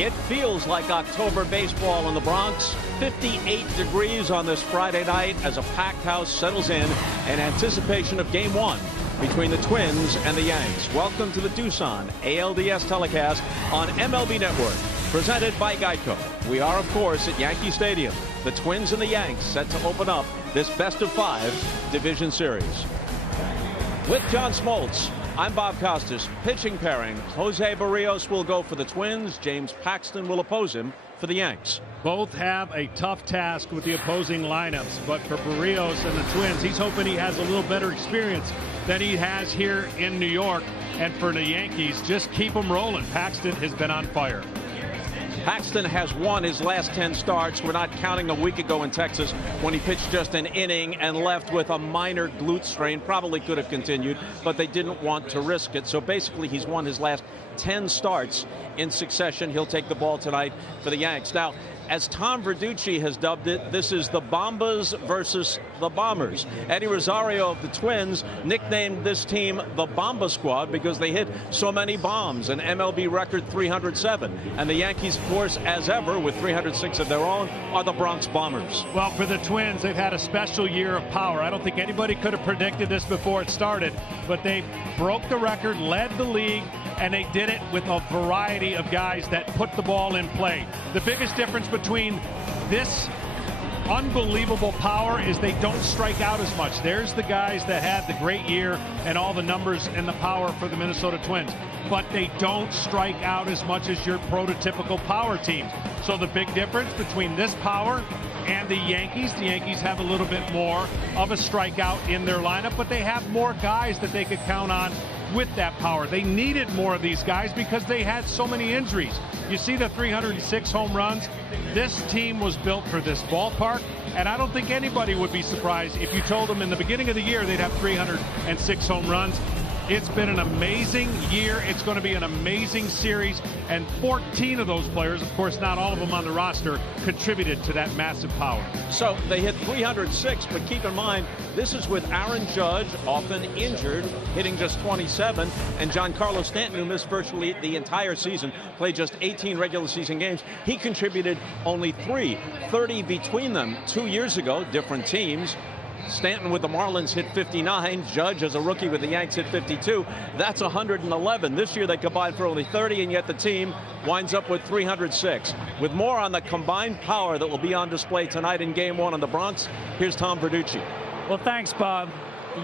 It feels like October baseball in the Bronx. 58 degrees on this Friday night as a packed house settles in anticipation of Game 1 between the Twins and the Yanks. Welcome to the Doosan ALDS telecast on MLB Network, presented by Geico. We are, of course, at Yankee Stadium. The Twins and the Yanks set to open up this best-of-5 division series. With John Smoltz, I'm Bob Costas. Pitching pairing, Jose Barrios will go for the Twins. James Paxton will oppose him for the Yanks. Both have a tough task with the opposing lineups, but for Barrios and the Twins, he's hoping he has a little better experience than he has here in New York. And for the Yankees, just keep them rolling. Paxton has been on fire. Paxton has won his last 10 starts. We're not counting a week ago in Texas when he pitched just an inning and left with a minor glute strain. Probably could have continued, but they didn't want to risk it. So basically, he's won his last 10 starts in succession. He'll take the ball tonight for the Yanks. Now, as Tom Verducci has dubbed it, this is the Bombas versus the Bombers. Eddie Rosario of the Twins nicknamed this team the Bomba Squad because they hit so many bombs, an MLB record 307. And the Yankees, of course, as ever, with 306 of their own, are the Bronx Bombers. Well, for the Twins, they've had a special year of power. I don't think anybody could have predicted this before it started, but they broke the record, led the league, and they did it with a variety of guys that put the ball in play. The biggest difference between this unbelievable power is they don't strike out as much. There's the guys that had the great year and all the numbers and the power for the Minnesota Twins, but they don't strike out as much as your prototypical power teams. So the big difference between this power and the Yankees have a little bit more of a strikeout in their lineup, but they have more guys that they could count on with that power. They needed more of these guys because they had so many injuries. You see the 306 home runs. This team was built for this ballpark, and I don't think anybody would be surprised if you told them in the beginning of the year they'd have 306 home runs. It's been an amazing year. It's going to be an amazing series, and 14 of those players, of course not all of them on the roster, contributed to that massive power. So they hit 306, but keep in mind, this is with Aaron Judge, often injured, hitting just 27, and Giancarlo Stanton, who missed virtually the entire season, played just 18 regular season games. He contributed only 30 between them 2 years ago, different teams. Stanton with the Marlins hit 59. Judge, as a rookie with the Yanks, hit 52. That's 111. This year they combined for only 30, and yet the team winds up with 306. With more on the combined power that will be on display tonight in Game 1 in the Bronx, here's Tom Verducci. Well, thanks, Bob.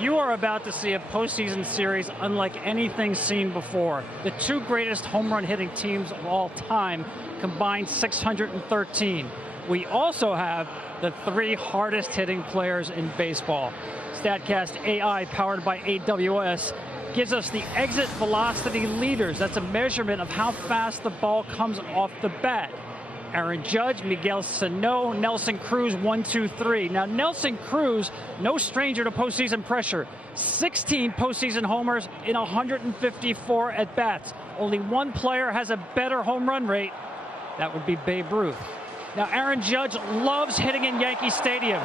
You are about to see a postseason series unlike anything seen before. The two greatest home run hitting teams of all time combined 613. We also have the three hardest hitting players in baseball. StatCast AI, powered by AWS, gives us the exit velocity leaders. That's a measurement of how fast the ball comes off the bat. Aaron Judge, Miguel Sano, Nelson Cruz, 1, 2, 3. Now, Nelson Cruz, no stranger to postseason pressure. 16 postseason homers in 154 at-bats. Only one player has a better home run rate. That would be Babe Ruth. Now, Aaron Judge loves hitting in Yankee Stadium.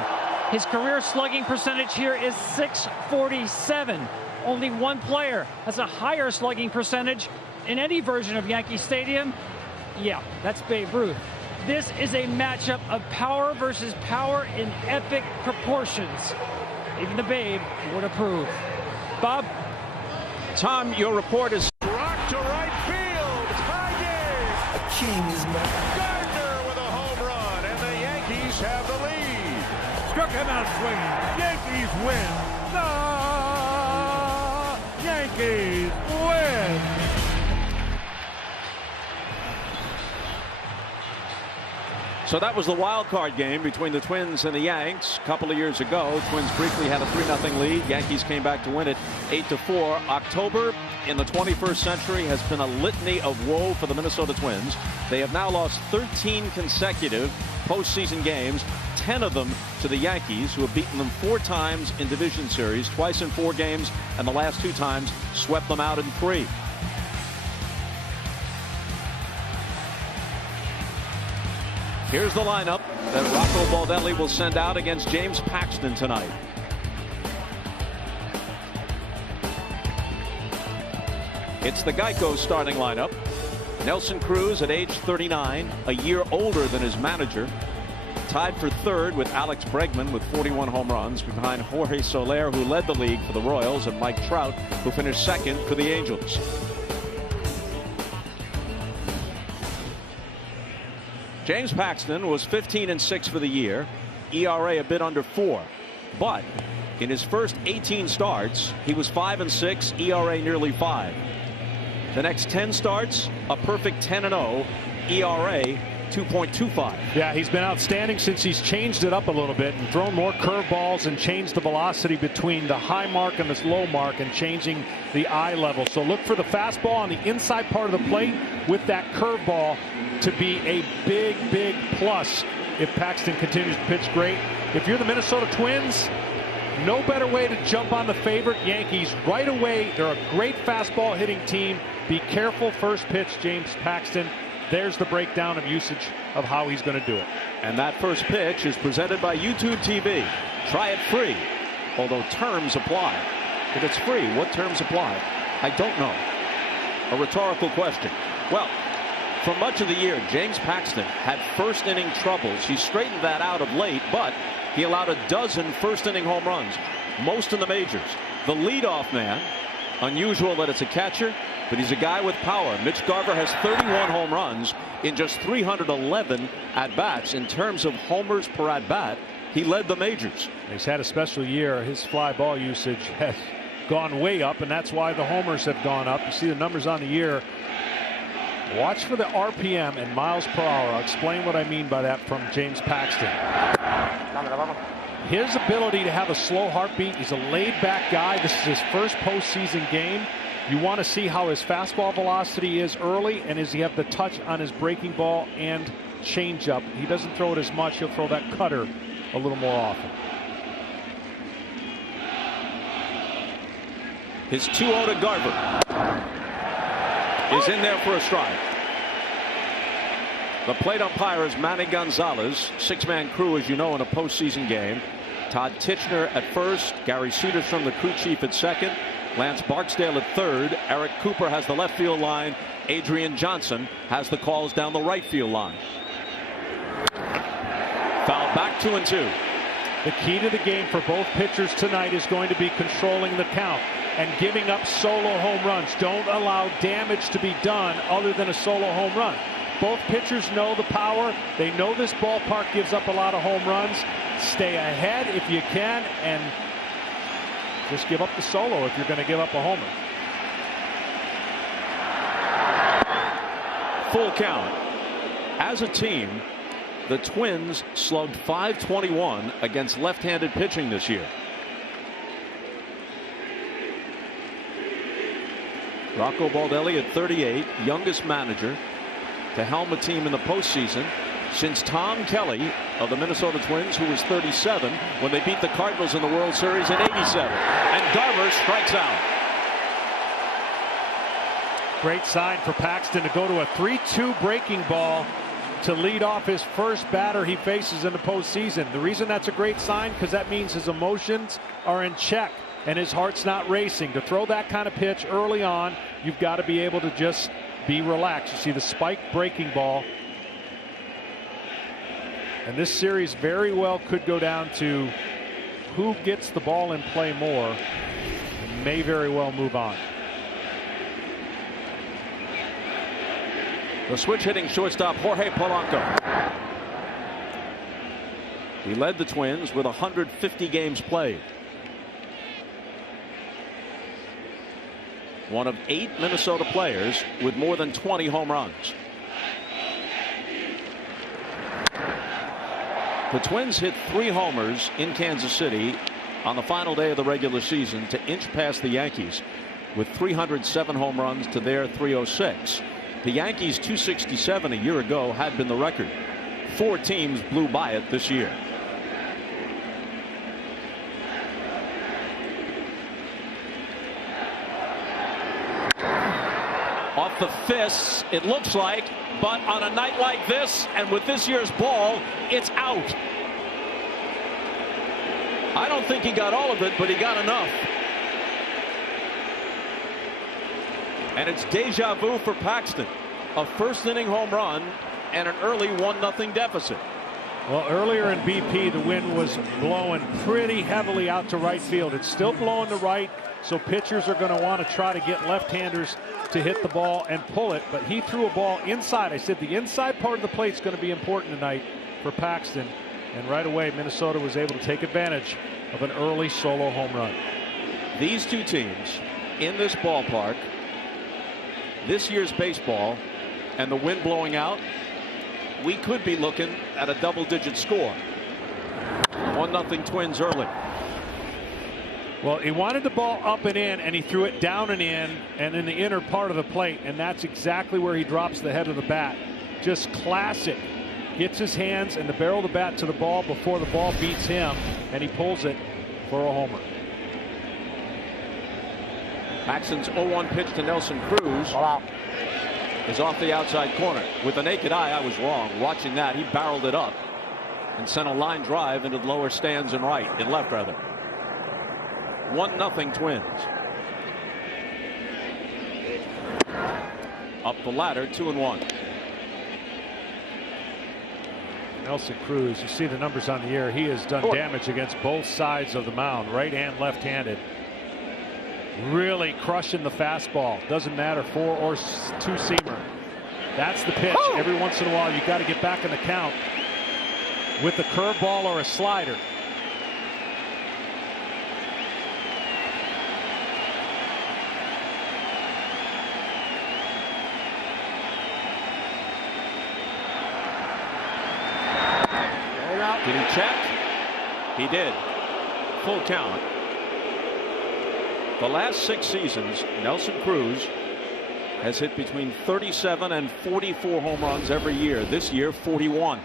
His career slugging percentage here is .647. Only one player has a higher slugging percentage in any version of Yankee Stadium. Yeah, that's Babe Ruth. This is a matchup of power versus power in epic proportions. Even the Babe would approve. Bob? Tom, your report is... Rock to right field. Tie game. A king's man. Gardner with a home run, and the Yankees have the lead. Struck him out swinging. Yankees win. The Yankees win. So that was the wild card game between the Twins and the Yanks a couple of years ago. Twins briefly had a 3-0 lead. Yankees came back to win it 8-4. October in the 21st century has been a litany of woe for the Minnesota Twins. They have now lost 13 consecutive postseason games, 10 of them to the Yankees, who have beaten them 4 times in division series, twice in 4 games, and the last 2 times swept them out in 3. Here's the lineup that Rocco Baldelli will send out against James Paxton tonight. It's the Geico starting lineup. Nelson Cruz at age 39, a year older than his manager, tied for third with Alex Bregman with 41 home runs, behind Jorge Soler, who led the league for the Royals, and Mike Trout, who finished second for the Angels. James Paxton was 15-6 for the year, ERA a bit under 4, but in his first 18 starts, he was 5-6, ERA nearly 5. The next 10 starts, a perfect 10-0, ERA 2.25. Yeah, he's been outstanding since he's changed it up a little bit and thrown more curveballs and changed the velocity between the high mark and this low mark and changing the eye level. So look for the fastball on the inside part of the plate with that curveball to be a big, big plus if Paxton continues to pitch great. If you're the Minnesota Twins, no better way to jump on the favorite Yankees right away. They're a great fastball hitting team. Be careful first pitch, James Paxton. There's the breakdown of usage of how he's going to do it. And that first pitch is presented by YouTube TV. Try it free, although terms apply. If it's free, what terms apply? I don't know. A rhetorical question. Well, for much of the year, James Paxton had first inning troubles. He straightened that out of late, but he allowed a dozen first inning home runs, most in the majors. The leadoff man, unusual that it's a catcher, but he's a guy with power. Mitch Garver has 31 home runs in just 311 at-bats. In terms of homers per at-bat, he led the majors. He's had a special year. His fly ball usage has gone way up, and that's why the homers have gone up. You see the numbers on the year. Watch for the RPM and miles per hour. I'll explain what I mean by that from James Paxton. His ability to have a slow heartbeat. He's a laid-back guy. This is his first postseason game. You want to see how his fastball velocity is early, and does he have the touch on his breaking ball and changeup. He doesn't throw it as much. He'll throw that cutter a little more often. His 2-0 to Garver is in there for a strike. The plate umpire is Manny Gonzalez. Six-man crew, as you know, in a postseason game. Todd Tichenor at first, Gary Soderstrom, the crew chief, at second, Lance Barksdale at third, Eric Cooper has the left field line, Adrian Johnson has the calls down the right field line. Foul back 2-2. The key to the game for both pitchers tonight is going to be controlling the count and giving up solo home runs. Don't allow damage to be done other than a solo home run. Both pitchers know the power. They know this ballpark gives up a lot of home runs. Stay ahead if you can, and just give up the solo if you're going to give up a homer. Full count. As a team, the Twins slugged .521 against left-handed pitching this year. Rocco Baldelli at 38, youngest manager to helm a team in the postseason since Tom Kelly of the Minnesota Twins, who was 37 when they beat the Cardinals in the World Series in '87. And Garver strikes out. Great sign for Paxton to go to a 3-2 breaking ball to lead off his first batter he faces in the postseason. The reason that's a great sign, because that means his emotions are in check and his heart's not racing. To throw that kind of pitch early on, you've got to be able to just be relaxed. You see the spike breaking ball. And this series very well could go down to who gets the ball in play more and may very well move on. The switch hitting shortstop Jorge Polanco. He led the Twins with 150 games played. One of 8 Minnesota players with more than 20 home runs. The Twins hit 3 homers in Kansas City on the final day of the regular season to inch past the Yankees with 307 home runs to their 306. The Yankees' 267 a year ago had been the record. 4 teams blew by it this year. Off the fists, it looks like, but on a night like this and with this year's ball, it's out. I don't think he got all of it, but he got enough. And it's deja vu for Paxton. a first-inning home run and an early 1-0 deficit. Well, earlier in BP, the wind was blowing pretty heavily out to right field. It's still blowing to right, so pitchers are going to want to try to get left-handers to hit the ball and pull it. But he threw a ball inside. I said the inside part of the plate is going to be important tonight for Paxton. And right away, Minnesota was able to take advantage of an early solo home run. These two teams in this ballpark, this year's baseball, and the wind blowing out, we could be looking at a double-digit score. 1-0 Twins early. Well, he wanted the ball up and in, and he threw it down and in the inner part of the plate, and that's exactly where he drops the head of the bat. Just classic. Gets his hands and the barrel of the bat to the ball before the ball beats him, and he pulls it for a homer. Paxton's 0-1 pitch to Nelson Cruz is off the outside corner. With the naked eye, I was wrong. Watching that, he barreled it up and sent a line drive into the lower stands in left rather. 1-0 Twins. Up the ladder, 2-1. Nelson Cruz, you see the numbers on the year. He has done damage against both sides of the mound, right and left-handed. Really crushing the fastball. Doesn't matter, 4 or 2-seamer. That's the pitch. Every once in a while, you got to get back in the count with a curveball or a slider. Did he check? He did. Full count. The last 6 seasons, Nelson Cruz has hit between 37 and 44 home runs every year. This year, 41.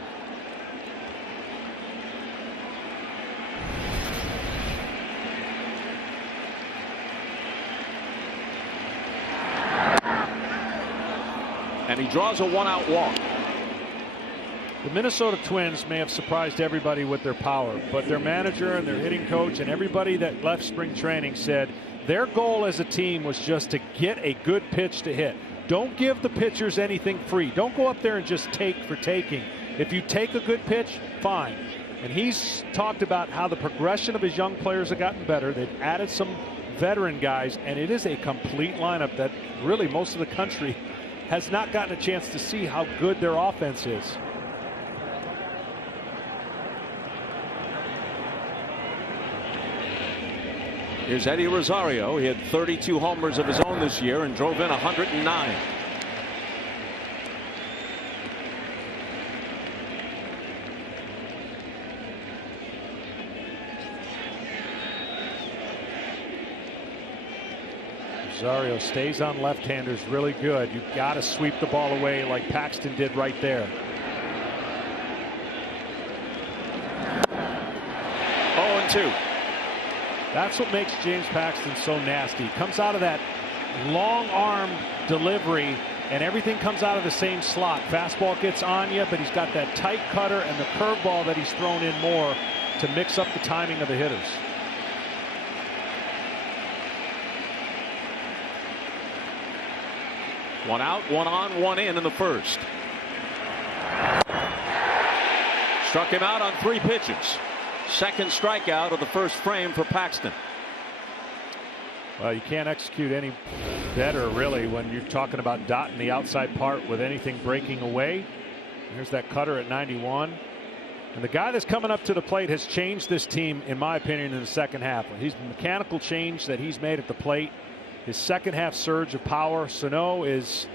And he draws a 1-out walk. The Minnesota Twins may have surprised everybody with their power, but their manager and their hitting coach and everybody that left spring training said their goal as a team was just to get a good pitch to hit. Don't give the pitchers anything free. Don't go up there and just take for taking. If you take a good pitch, fine. And he's talked about how the progression of his young players have gotten better. They've added some veteran guys, and it is a complete lineup that really most of the country has not gotten a chance to see how good their offense is. Here's Eddie Rosario. He had 32 homers of his own this year and drove in 109. Rosario stays on left-handers really good. You've got to sweep the ball away like Paxton did right there. 0-2. That's what makes James Paxton so nasty. He comes out of that long arm delivery and everything comes out of the same slot. Fastball gets on you, but he's got that tight cutter and the curveball that he's thrown in more to mix up the timing of the hitters. One out, one on, one in the first. Struck him out on 3 pitches. Second strikeout of the first frame for Paxton. Well, you can't execute any better, really, when you're talking about dotting the outside part with anything breaking away. Here's that cutter at 91. And the guy that's coming up to the plate has changed this team, in my opinion, in the second half. He's the mechanical change that he's made at the plate. His second half surge of power. Sano is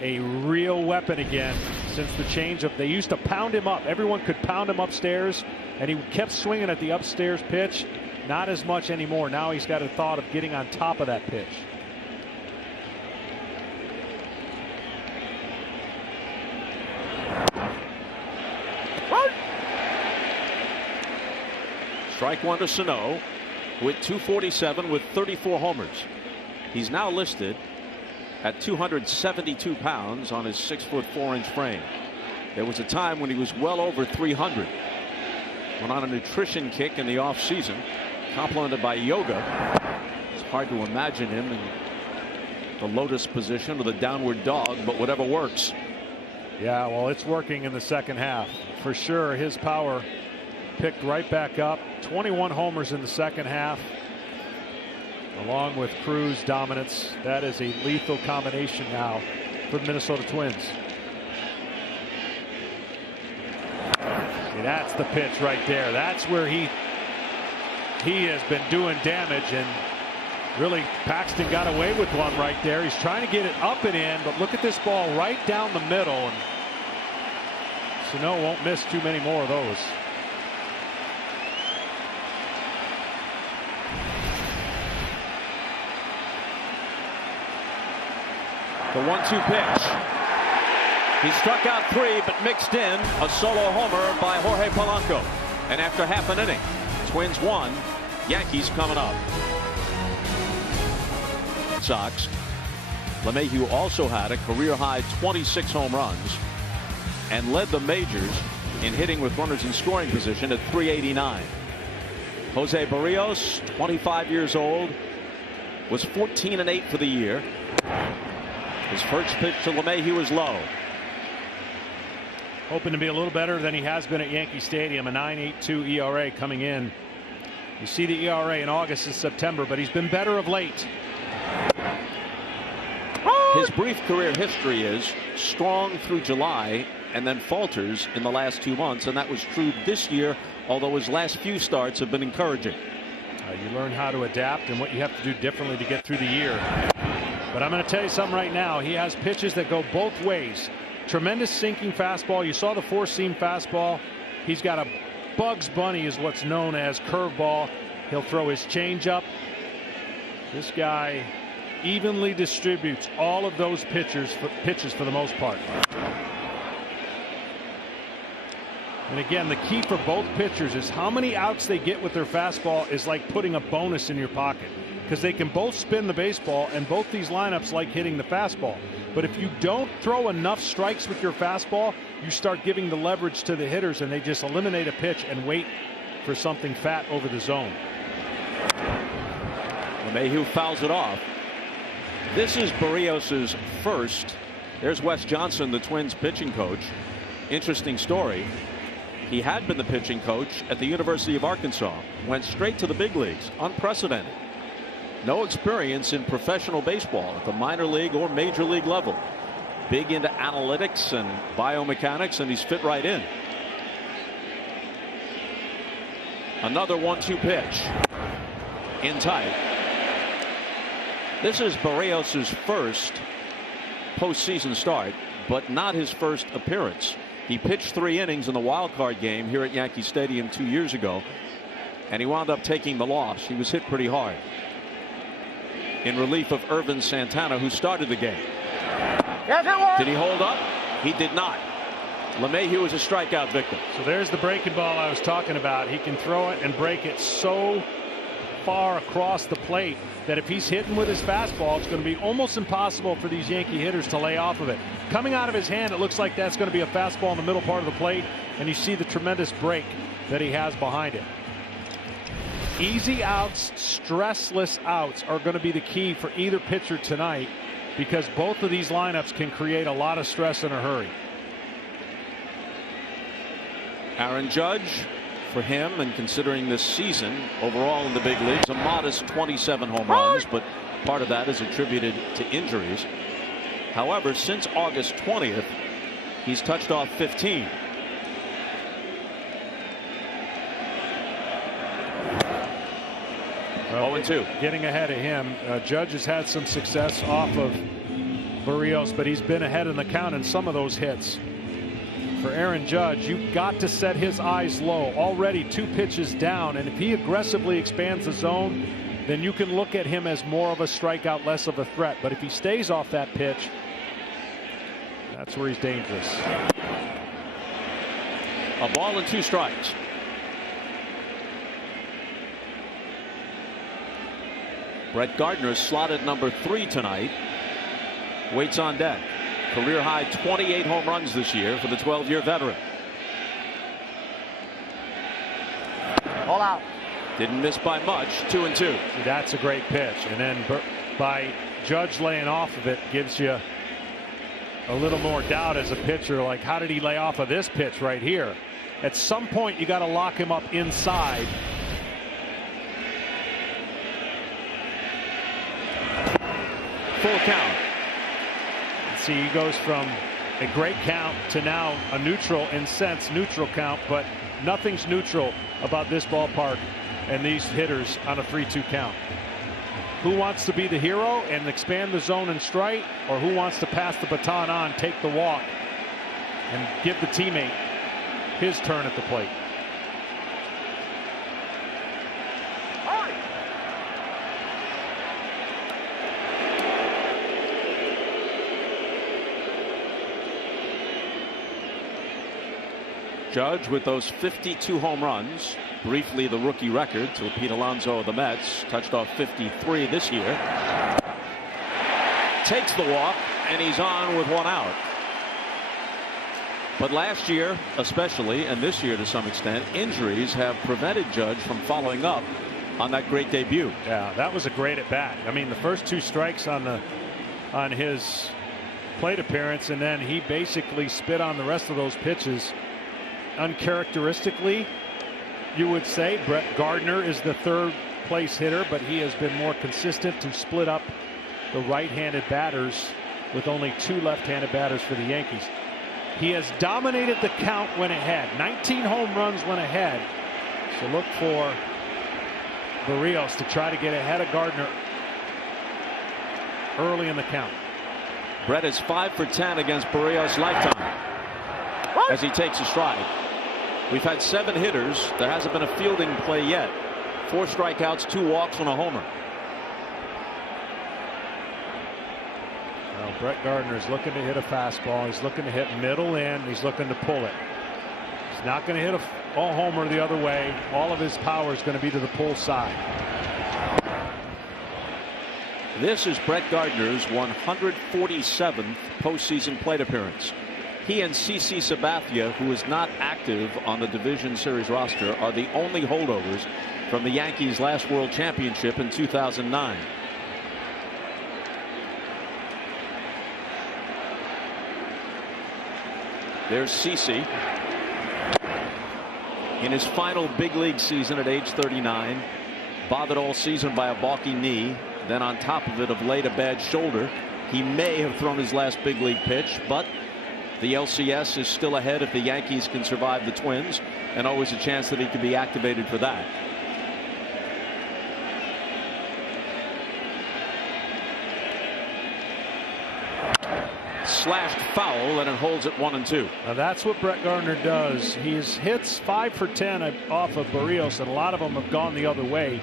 a real weapon again since the change of, they used to pound him up. Everyone could pound him upstairs, and he kept swinging at the upstairs pitch. Not as much anymore. Now he's got a thought of getting on top of that pitch. Strike one to Sano with 247 with 34 homers. He's now listed at 272 pounds on his 6'4" frame. There was a time when he was well over 300. Went on a nutrition kick in the offseason, complemented by yoga. It's hard to imagine him in the lotus position or the downward dog, but whatever works. Yeah, well, it's working in the second half. For sure, his power picked right back up. 21 homers in the second half, along with Cruz' dominance. That is a lethal combination now for the Minnesota Twins. See, that's the pitch right there. That's where he has been doing damage, and really Paxton got away with one right there. He's trying to get it up and in, but look at this ball right down the middle, and Sano won't miss too many more of those. The 1-2 pitch. He struck out 3, but mixed in a solo homer by Jorge Polanco. And after half an inning, Twins won. Yankees coming up. Sox. LeMahieu also had a career-high 26 home runs and led the majors in hitting with runners in scoring position at 389. Jose Barrios, 25 years old, was 14-8 for the year. His first pitch to LeMahieu was low. Hoping to be a little better than he has been at Yankee Stadium. A 9.82 ERA coming in. You see the ERA in August and September, but he's been better of late. His brief career history is strong through July and then falters in the last 2 months, and that was true this year, although his last few starts have been encouraging. You learn how to adapt and what you have to do differently to get through the year. But I'm going to tell you something right now. He has pitches that go both ways. Tremendous sinking fastball. You saw the four-seam fastball. He's got a Bugs Bunny, is what's known as curveball. He'll throw his changeup. This guy evenly distributes all of those pitches for the most part. And again, the key for both pitchers is how many outs they get with their fastball is like putting a bonus in your pocket, because they can both spin the baseball, and both these lineups like hitting the fastball. But if you don't throw enough strikes with your fastball, you start giving the leverage to the hitters, and they just eliminate a pitch and wait for something fat over the zone. LeMahieu fouls it off. This is Barrios's first. There's Wes Johnson, the Twins pitching coach. Interesting story. He had been the pitching coach at the University of Arkansas, went straight to the big leagues. Unprecedented. No experience in professional baseball at the minor league or major league level. Big into analytics and biomechanics, and he's fit right in. Another 1-2 pitch. In tight. This is Barrios's first postseason start, but not his first appearance. He pitched 3 innings in the wild card game here at Yankee Stadium 2 years ago, and he wound up taking the loss. He was hit pretty hard in relief of Irvin Santana, who started the game. Did he hold up? He did not. LeMahieu is a strikeout victim. So there's the breaking ball I was talking about. He can throw it and break it so far across the plate that if he's hitting with his fastball, it's going to be almost impossible for these Yankee hitters to lay off of it. Coming out of his hand, it looks like that's going to be a fastball in the middle part of the plate, and you see the tremendous break that he has behind it. Easy outs, stressless outs are going to be the key for either pitcher tonight, because both of these lineups can create a lot of stress in a hurry. Aaron Judge, for him, and considering this season overall in the big leagues, a modest 27 home runs, but part of that is attributed to injuries. However, since August 20th, he's touched off 15. Well, 0-2. Getting ahead of him. Judge has had some success off of Barrios, but he's been ahead in the count in some of those hits. For Aaron Judge, you've got to set his eyes low. Already 2 pitches down, and if he aggressively expands the zone, then you can look at him as more of a strikeout, less of a threat. But if he stays off that pitch, that's where he's dangerous. A ball and 2 strikes. Brett Gardner slotted number 3 tonight. Waits on deck. Career high 28 home runs this year for the 12-year veteran. All out. Didn't miss by much. 2-2. See, that's a great pitch. And then by Judge laying off of it gives you a little more doubt as a pitcher, like how did he lay off of this pitch right here? At some point you got to lock him up inside. Full count. See, he goes from a great count to now a neutral, in sense, neutral count, but nothing's neutral about this ballpark and these hitters on a 3-2 count. Who wants to be the hero and expand the zone and strike, or who wants to pass the baton on, take the walk, and give the teammate his turn at the plate? Judge with those 52 home runs, briefly the rookie record till Pete Alonso of the Mets touched off 53 this year. Takes the walk and he's on with 1 out. But last year especially, and this year to some extent, injuries have prevented Judge from following up on that great debut. Yeah, that was a great at bat. I mean, the first 2 strikes on his plate appearance, and then he basically spit on the rest of those pitches. Uncharacteristically, you would say Brett Gardner is the 3rd place hitter, but he has been more consistent to split up the right-handed batters with only 2 left-handed batters for the Yankees. He has dominated the count when ahead. 19 home runs when ahead. So look for Barrios to try to get ahead of Gardner early in the count. Brett is 5 for 10 against Barrios lifetime as he takes a stride. We've had 7 hitters. There hasn't been a fielding play yet. 4 strikeouts, 2 walks, and a homer. Well, Brett Gardner is looking to hit a fastball. He's looking to hit middle in. He's looking to pull it. He's not going to hit a homer the other way. All of his power is going to be to the pull side. This is Brett Gardner's 147th postseason plate appearance. He and CC Sabathia, who is not active on the Division Series roster, are the only holdovers from the Yankees' last World Championship in 2009. There's CC in his final big league season at age 39, bothered all season by a balky knee, then on top of it of late a bad shoulder. He may have thrown his last big league pitch, but the LCS is still ahead if the Yankees can survive the Twins, and always a chance that he could be activated for that. Slashed foul, and it holds at 1-2. Now that's what Brett Gardner does. He's hits 5 for 10 off of Barrios, and a lot of them have gone the other way.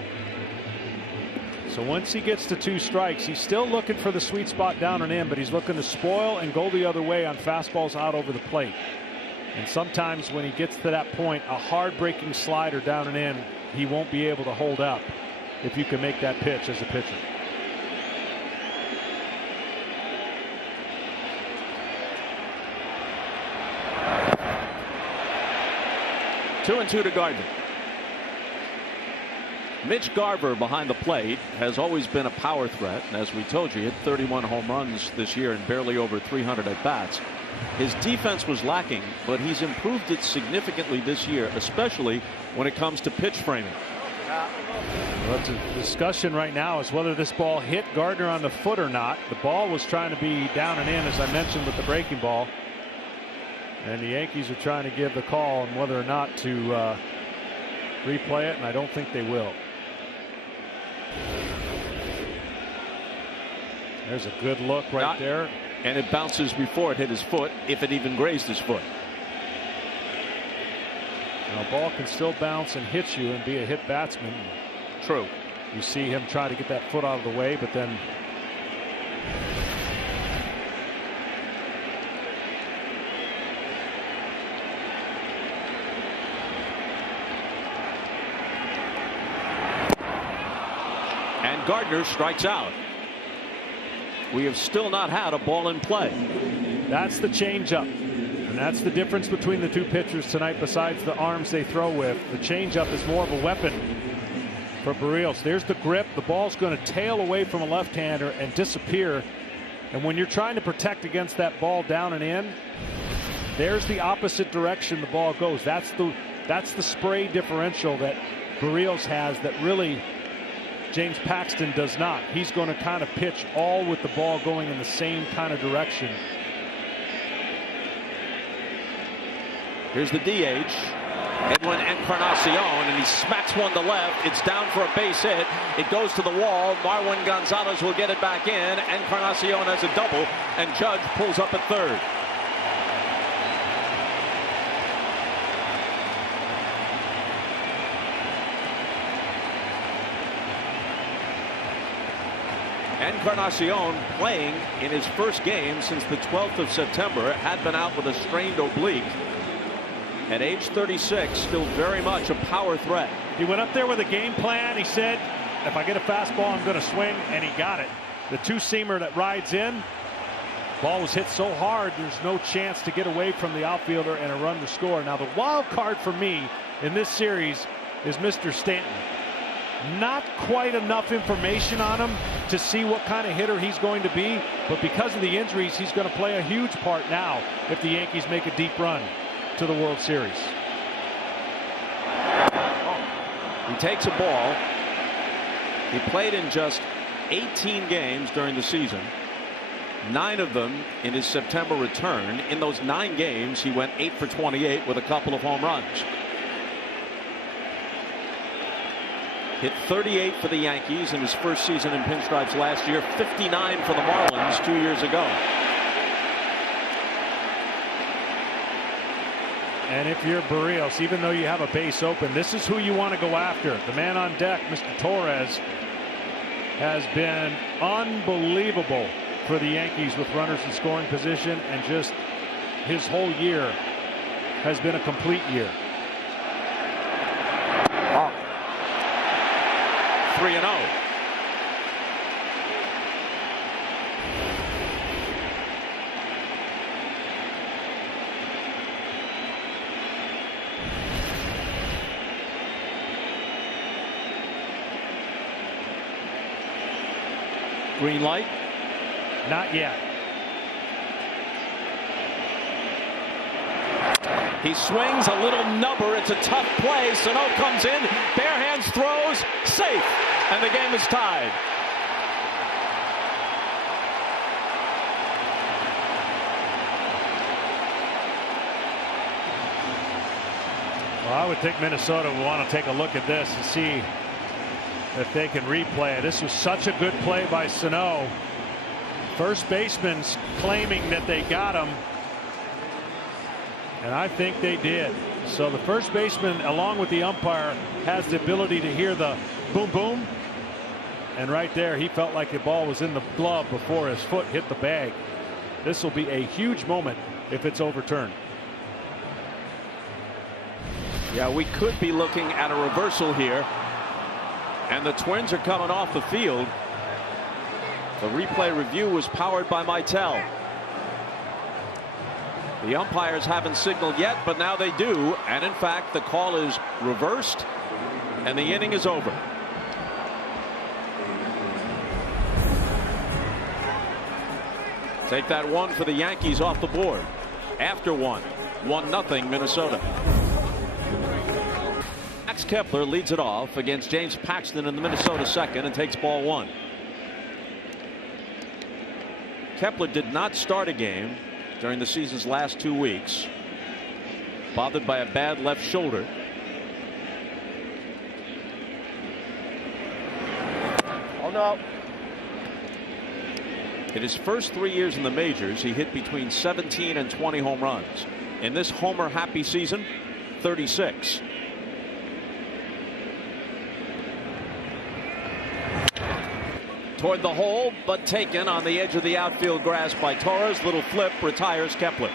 So once he gets to 2 strikes, he's still looking for the sweet spot down and in, but he's looking to spoil and go the other way on fastballs out over the plate. And sometimes when he gets to that point, a hard breaking slider down and in, he won't be able to hold up if you can make that pitch as a pitcher. Two and 2 to Gardner. Mitch Garver behind the plate has always been a power threat. As we told you, he hit 31 home runs this year and barely over 300 at bats. His defense was lacking, but he's improved it significantly this year, especially when it comes to pitch framing. Well, the discussion right now is whether this ball hit Gardner on the foot or not. The ball was trying to be down and in, as I mentioned, with the breaking ball. And the Yankees are trying to give the call on whether or not to replay it, and I don't think they will. There's a good look right there. And it bounces before it hit his foot, if it even grazed his foot. Now, a ball can still bounce and hit you and be a hit batsman. True. You see him try to get that foot out of the way, but then and Gardner strikes out. We have still not had a ball in play. That's the changeup, and that's the difference between the two pitchers tonight. Besides the arms they throw with, the changeup is more of a weapon for Barrios. There's the grip. The ball's going to tail away from a left-hander and disappear. And when you're trying to protect against that ball down and in, there's the opposite direction the ball goes. That's the spray differential that Barrios has that really James Paxton does not. He's going to kind of pitch all with the ball going in the same kind of direction. Here's the DH, Edwin Encarnacion, and he smacks one to left. It's down for a base hit. It goes to the wall. Marwin Gonzalez will get it back in. Encarnacion has a double, and Judge pulls up at third. Encarnacion, playing in his first game since the 12th of September, had been out with a strained oblique. At age 36, still very much a power threat. He went up there with a game plan. He said, if I get a fastball, I'm going to swing, and he got it. The two-seamer that rides in, ball was hit so hard, there's no chance to get away from the outfielder and a run to score. Now, the wild card for me in this series is Mr. Stanton. Not quite enough information on him to see what kind of hitter he's going to be, but because of the injuries, he's going to play a huge part now if the Yankees make a deep run to the World Series. He takes a ball. He played in just 18 games during the season, 9 of them in his September return. In those 9 games, he went 8 for 28 with a couple of home runs. Hit 38 for the Yankees in his first season in pinstripes last year, 59 for the Marlins 2 years ago. And if you're Barrios, even though you have a base open, this is who you want to go after. The man on deck, Mr. Torres, has been unbelievable for the Yankees with runners in scoring position, and just his whole year has been a complete year. 3-0. Green light? Not yet. He swings a little nubber. It's a tough play. Sano comes in, bare hands throws, safe, and the game is tied. Well, I would think Minnesota would want to take a look at this and see if they can replay it. This was such a good play by Sano. First baseman's claiming that they got him, and I think they did. So the first baseman, along with the umpire, has the ability to hear the boom boom, and right there he felt like the ball was in the glove before his foot hit the bag. This will be a huge moment if it's overturned. Yeah, we could be looking at a reversal here. And the Twins are coming off the field. The replay review was powered by Mitel. The umpires haven't signaled yet, but now they do. And in fact, the call is reversed, and the inning is over. Take that one for the Yankees off the board. After one, 1-0 Minnesota. Max Kepler leads it off against James Paxton in the Minnesota second and takes ball 1. Kepler did not start a game during the season's last 2 weeks, bothered by a bad left shoulder. Oh no. In his first 3 years in the majors, he hit between 17 and 20 home runs. In this homer happy season, 36. Toward the hole, but taken on the edge of the outfield grass by Torres. Little flip retires Kepler.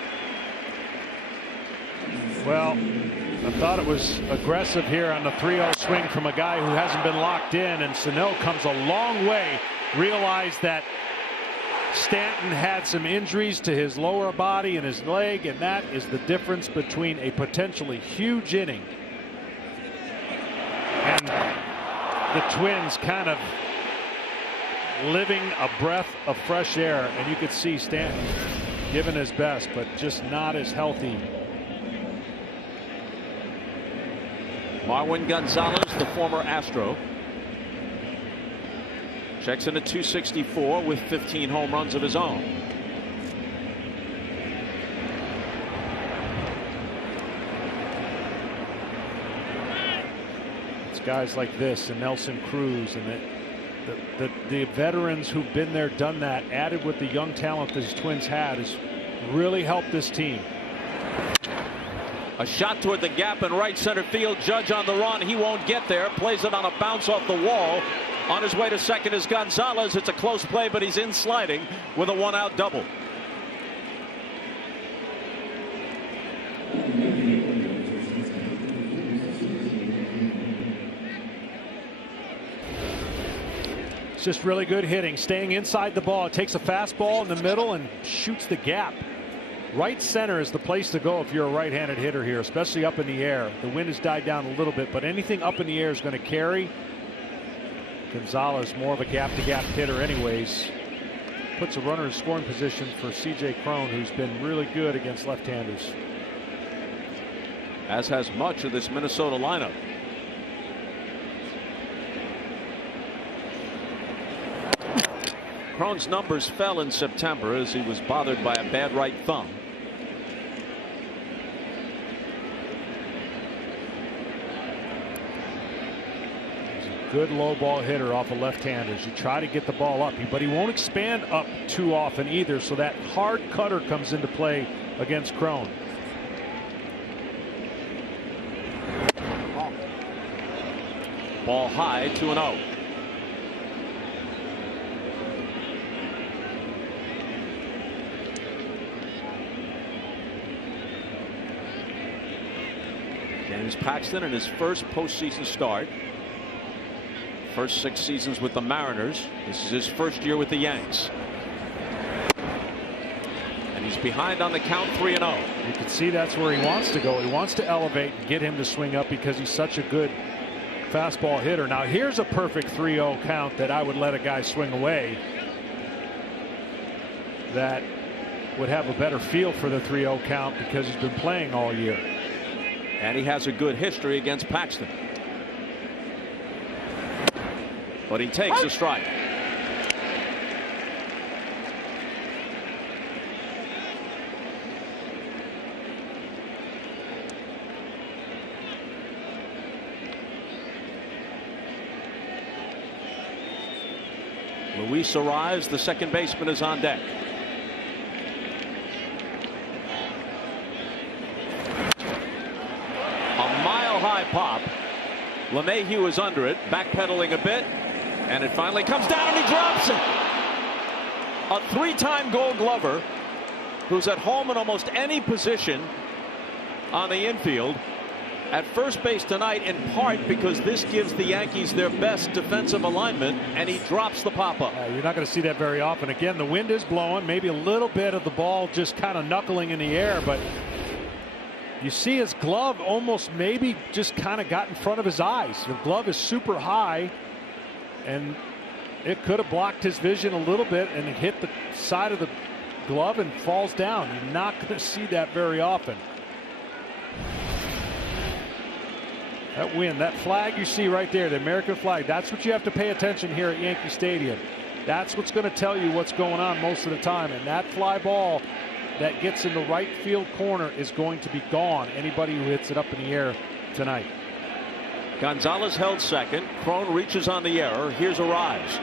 Well, I thought it was aggressive here on the 3-0 swing from a guy who hasn't been locked in, and Sano comes a long way. Realized that Stanton had some injuries to his lower body and his leg, and that is the difference between a potentially huge inning and the Twins kind of living a breath of fresh air, and you could see Stanton giving his best, but just not as healthy. Marwin Gonzalez, the former Astro, checks in at 264 with 15 home runs of his own. It's guys like this and Nelson Cruz and the veterans who've been there, done that, added with the young talent these Twins had, has really helped this team. A shot toward the gap in right center field. Judge on the run. He won't get there. Plays it on a bounce off the wall. On his way to second is Gonzalez. It's a close play, but he's in sliding with a one-out double. It's just really good hitting, staying inside the ball. It takes a fastball in the middle and shoots the gap. Right center is the place to go if you're a right-handed hitter here, especially up in the air. The wind has died down a little bit, but anything up in the air is going to carry. Gonzalez, more of a gap-to-gap hitter anyways. Puts a runner in scoring position for C.J. Cron, who's been really good against left-handers. As has much of this Minnesota lineup. Cron's numbers fell in September as he was bothered by a bad right thumb. Good low ball hitter off of left-handers. You try to get the ball up, but he won't expand up too often either, so that hard cutter comes into play against Cron. Ball high, 2-0. James Paxton in his first postseason start. First 6 seasons with the Mariners. This is his first year with the Yanks. And he's behind on the count, 3-0. You can see that's where he wants to go. He wants to elevate and get him to swing up because he's such a good fastball hitter. Now here's a perfect 3-0 count that I would let a guy swing away that would have a better feel for the 3-0 count because he's been playing all year. And he has a good history against Paxton. But he takes a strike. Luis arrives. The second baseman is on deck. High pop. LeMahieu is under it, backpedaling a bit, and it finally comes down and he drops it. A 3-time Gold Glover who's at home in almost any position on the infield. At first base tonight, in part because this gives the Yankees their best defensive alignment, and he drops the pop-up. You're not going to see that very often. Again, the wind is blowing, maybe a little bit of the ball just kind of knuckling in the air, but you see his glove almost maybe just kind of got in front of his eyes. The glove is super high, and it could have blocked his vision a little bit, and it hit the side of the glove and falls down. You're not going to see that very often. That wind, that flag you see right there, the American flag, that's what you have to pay attention here at Yankee Stadium. That's what's going to tell you what's going on most of the time. And that fly ball that gets in the right field corner is going to be gone. Anybody who hits it up in the air tonight. Gonzalez held second. Cron reaches on the error. Here's a rise.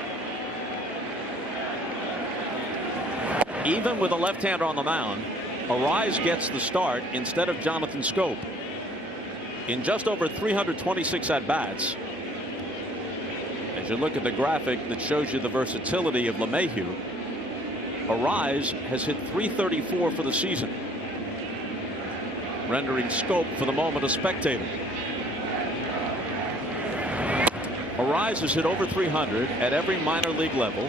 Even with a left-hander on the mound, Arise gets the start instead of Jonathan Scope. In just over 326 at-bats, as you look at the graphic that shows you the versatility of LeMahieu, Arise has hit .334 for the season, rendering Scope for the moment a spectator. Arise has hit over 300 at every minor league level,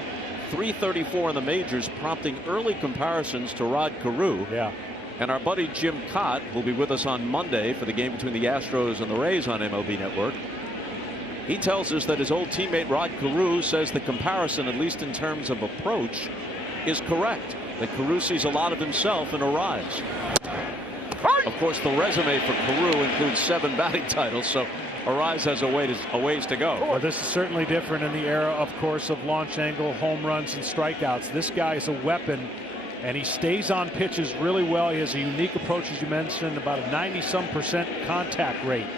.334 in the majors, prompting early comparisons to Rod Carew. Yeah. And our buddy Jim Cott will be with us on Monday for the game between the Astros and the Rays on MLB Network. He tells us that his old teammate Rod Carew says the comparison, at least in terms of approach, is correct. That Carew sees a lot of himself in Arise. Of course, the resume for Carew includes 7 batting titles, so Arise has a ways to go. Well, this is certainly different in the era, of course, of launch angle, home runs, and strikeouts. This guy is a weapon, and he stays on pitches really well. He has a unique approach, as you mentioned, about a 90-some% contact rate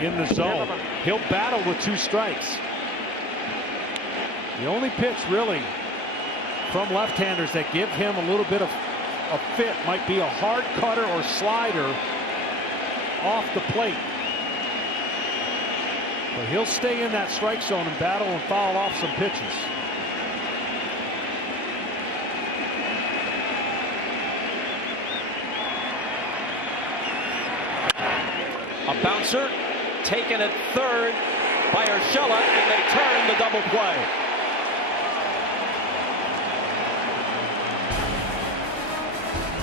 in the zone. He'll battle with 2 strikes. The only pitch, really, from left-handers that give him a little bit of a fit might be a hard cutter or slider off the plate. But he'll stay in that strike zone and battle and foul off some pitches. A bouncer taken at third by Urshela, and they turn the double play.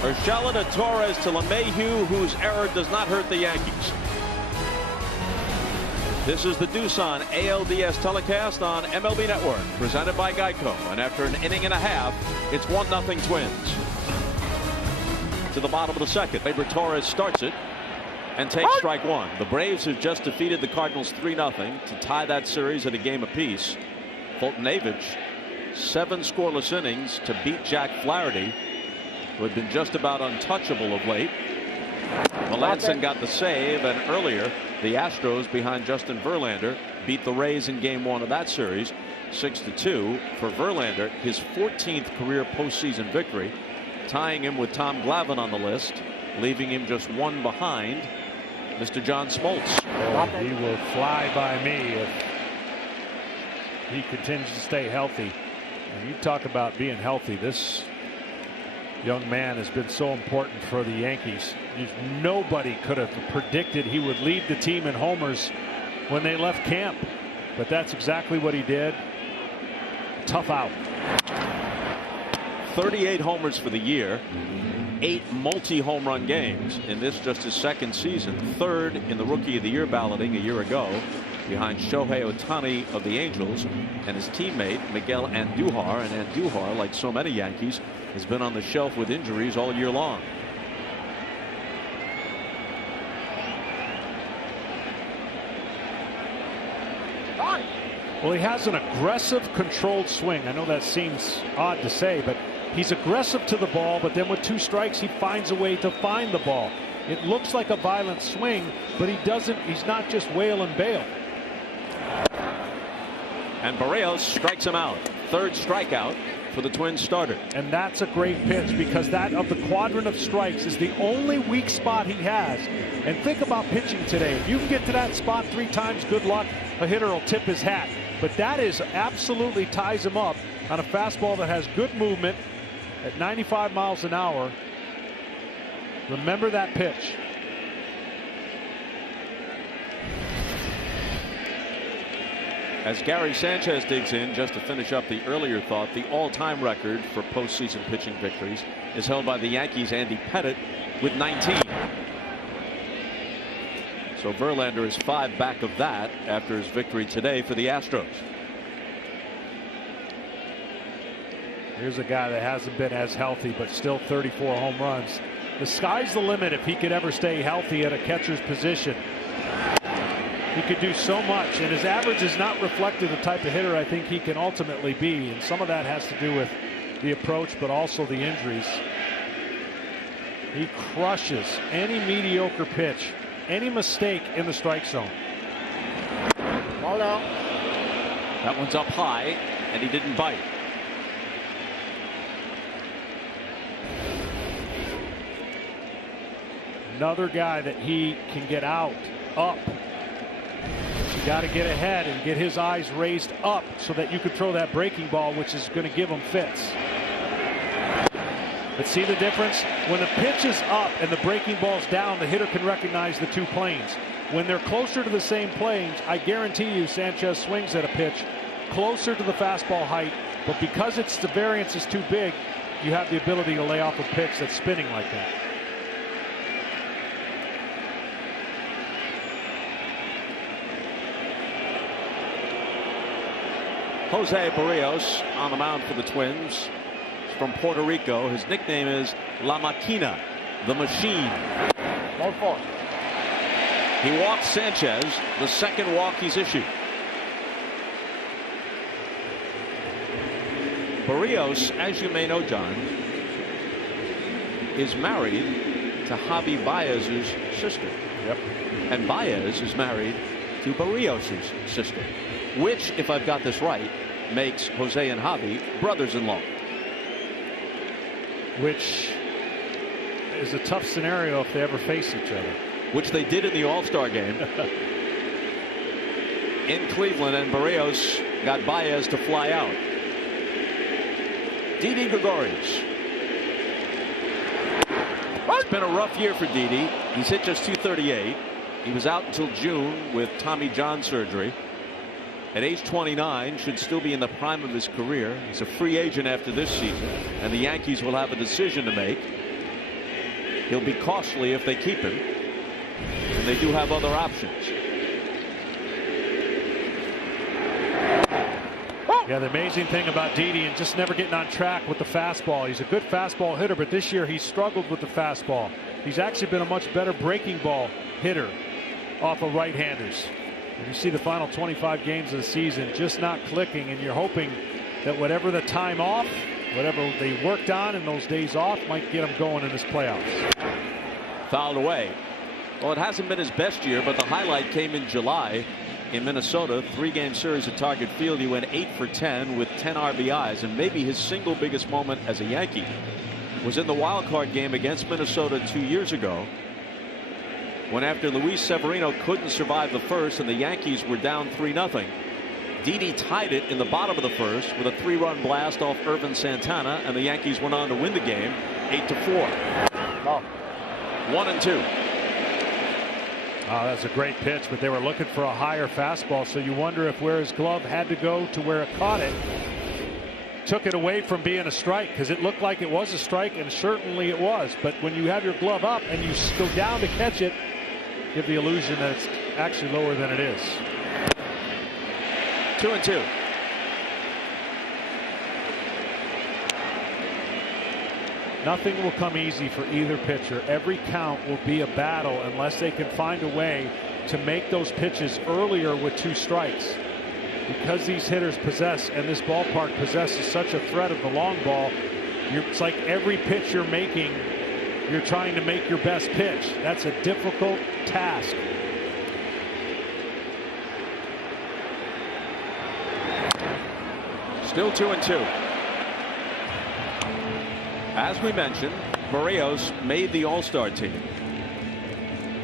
Urshela to Torres to LeMahieu, whose error does not hurt the Yankees. This is the Doosan ALDS telecast on MLB Network, presented by Geico. And after an inning and a half, it's 1-0 Twins. To the bottom of the second, Gleyber Torres starts it and takes strike 1. The Braves have just defeated the Cardinals 3-0 to tie that series at a game apiece. Foltynewicz, 7 scoreless innings to beat Jack Flaherty, who had been just about untouchable of late. Melanson got the save, and earlier the Astros, behind Justin Verlander, beat the Rays in game 1 of that series 6-2. For Verlander, his 14th career postseason victory, tying him with Tom Glavine on the list, leaving him just 1 behind Mr. John Smoltz. Oh, he will fly by me if he continues to stay healthy. And you talk about being healthy. This young man has been so important for the Yankees. Nobody could have predicted he would lead the team in homers when they left camp, but that's exactly what he did. Tough out. 38 homers for the year, 8 multi-home run games in this, just his 2nd season, 3rd in the Rookie of the Year balloting a year ago, behind Shohei Ohtani of the Angels and his teammate Miguel Andujar. And Andujar, like so many Yankees, has been on the shelf with injuries all year long. Well, he has an aggressive, controlled swing. I know that seems odd to say, but he's aggressive to the ball, but then with 2 strikes, he finds a way to find the ball. It looks like a violent swing, but he's not just wail and bail. And Barrios strikes him out. 3rd strikeout for the Twins starter. And that's a great pitch, because that of the quadrant of strikes is the only weak spot he has. And think about pitching today. If you can get to that spot 3 times, good luck. A hitter will tip his hat. But that is absolutely ties him up on a fastball that has good movement at 95 miles an hour. Remember that pitch. As Gary Sanchez digs in, just to finish up the earlier thought, the all-time record for postseason pitching victories is held by the Yankees' Andy Pettitte with 19. So Verlander is 5 back of that after his victory today for the Astros. Here's a guy that hasn't been as healthy, but still 34 home runs. The sky's the limit if he could ever stay healthy at a catcher's position. He could do so much, and his average is not reflective of the type of hitter I think he can ultimately be. And some of that has to do with the approach, but also the injuries. He crushes any mediocre pitch, any mistake in the strike zone. Ball now. That one's up high, and he didn't bite. Another guy that he can get out, up. You got to get ahead and get his eyes raised up so that you could throw that breaking ball, which is going to give him fits. But see the difference? When the pitch is up and the breaking ball's down, the hitter can recognize the 2 planes. When they're closer to the same planes, I guarantee you Sanchez swings at a pitch closer to the fastball height, but because the variance is too big, you have the ability to lay off a pitch that's spinning like that. Jose Barrios on the mound for the Twins. He's from Puerto Rico. His nickname is La Máquina, the machine. Ball 4. He walks Sanchez, the second walk he's issued. Barrios, as you may know, John, is married to Javi Baez's sister. Yep. And Baez is married to Barrios's sister, which, if I've got this right, makes Jose and Javi brothers-in-law. Which is a tough scenario if they ever face each other. Which they did in the All-Star game in Cleveland, and Barrios got Baez to fly out. Didi Gregorius. It's been a rough year for Didi. He's hit just .238. He was out until June with Tommy John surgery. At age 29, should still be in the prime of his career. He's a free agent after this season, and the Yankees will have a decision to make. He'll be costly if they keep him, and they do have other options. Yeah, the amazing thing about Didi and just never getting on track with the fastball. He's a good fastball hitter, but this year he's struggled with the fastball. He's actually been a much better breaking ball hitter off of right-handers. And you see the final 25 games of the season just not clicking, and you're hoping that whatever the time off, whatever they worked on in those days off, might get him going in this playoffs. Fouled away. Well, it hasn't been his best year, but the highlight came in July in Minnesota. 3-game series at Target Field. He went 8 for 10 with 10 RBIs, and maybe his single biggest moment as a Yankee was in the wild card game against Minnesota 2 years ago, when after Luis Severino couldn't survive the first and the Yankees were down 3-0, Didi tied it in the bottom of the first with a 3-run blast off Irvin Santana, and the Yankees went on to win the game 8-4. 1-2. Oh, that's a great pitch, but they were looking for a higher fastball, so you wonder if where his glove had to go to where it caught it took it away from being a strike, because it looked like it was a strike, and certainly it was. But when you have your glove up and you go down to catch it, give the illusion that it's actually lower than it is. 2-2. Nothing will come easy for either pitcher. Every count will be a battle unless they can find a way to make those pitches earlier with 2 strikes. Because these hitters possess, and this ballpark possesses, such a threat of the long ball, it's like every pitch you're making, you're trying to make your best pitch. That's a difficult task. Still 2-2. As we mentioned, Barrios made the All-Star team,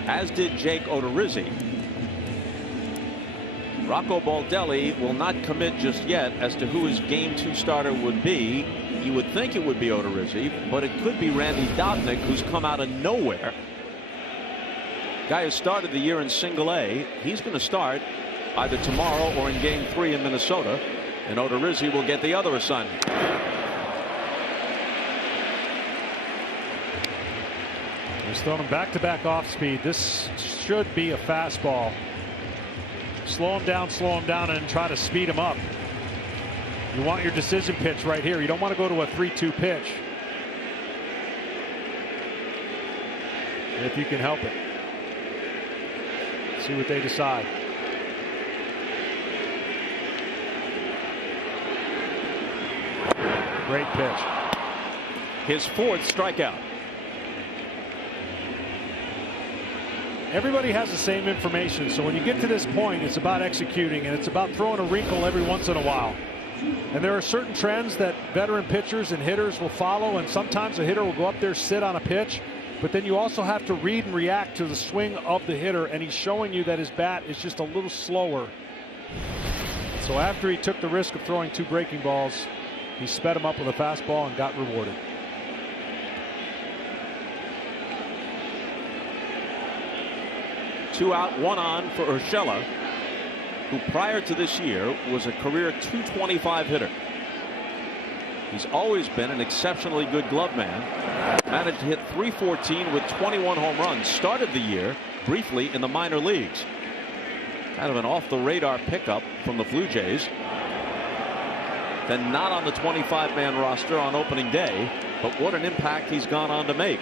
as did Jake Odorizzi. Rocco Baldelli will not commit just yet as to who his Game 2 starter would be. You would think it would be Odorizzi, but it could be Randy Dobnak, who's come out of nowhere. Guy who started the year in Single A. He's going to start either tomorrow or in Game 3 in Minnesota, and Odorizzi will get the other assignment. He's throwing him back-to-back off speed. This should be a fastball. Slow him down, and try to speed him up. You want your decision pitch right here. You don't want to go to a 3-2 pitch if you can help it. See what they decide. Great pitch. His 4th strikeout. Everybody has the same information, so when you get to this point, it's about executing, and it's about throwing a wrinkle every once in a while. And there are certain trends that veteran pitchers and hitters will follow, and sometimes a hitter will go up there, sit on a pitch, but then you also have to read and react to the swing of the hitter, and he's showing you that his bat is just a little slower. So after he took the risk of throwing 2 breaking balls, he sped him up with a fastball and got rewarded. Two out, 1 on for Urshela, who prior to this year was a career .225 hitter. He's always been an exceptionally good glove man. Managed to hit .314 with 21 home runs. Started the year briefly in the minor leagues. Kind of an off the radar pickup from the Blue Jays. Then not on the 25-man roster on opening day, but what an impact he's gone on to make.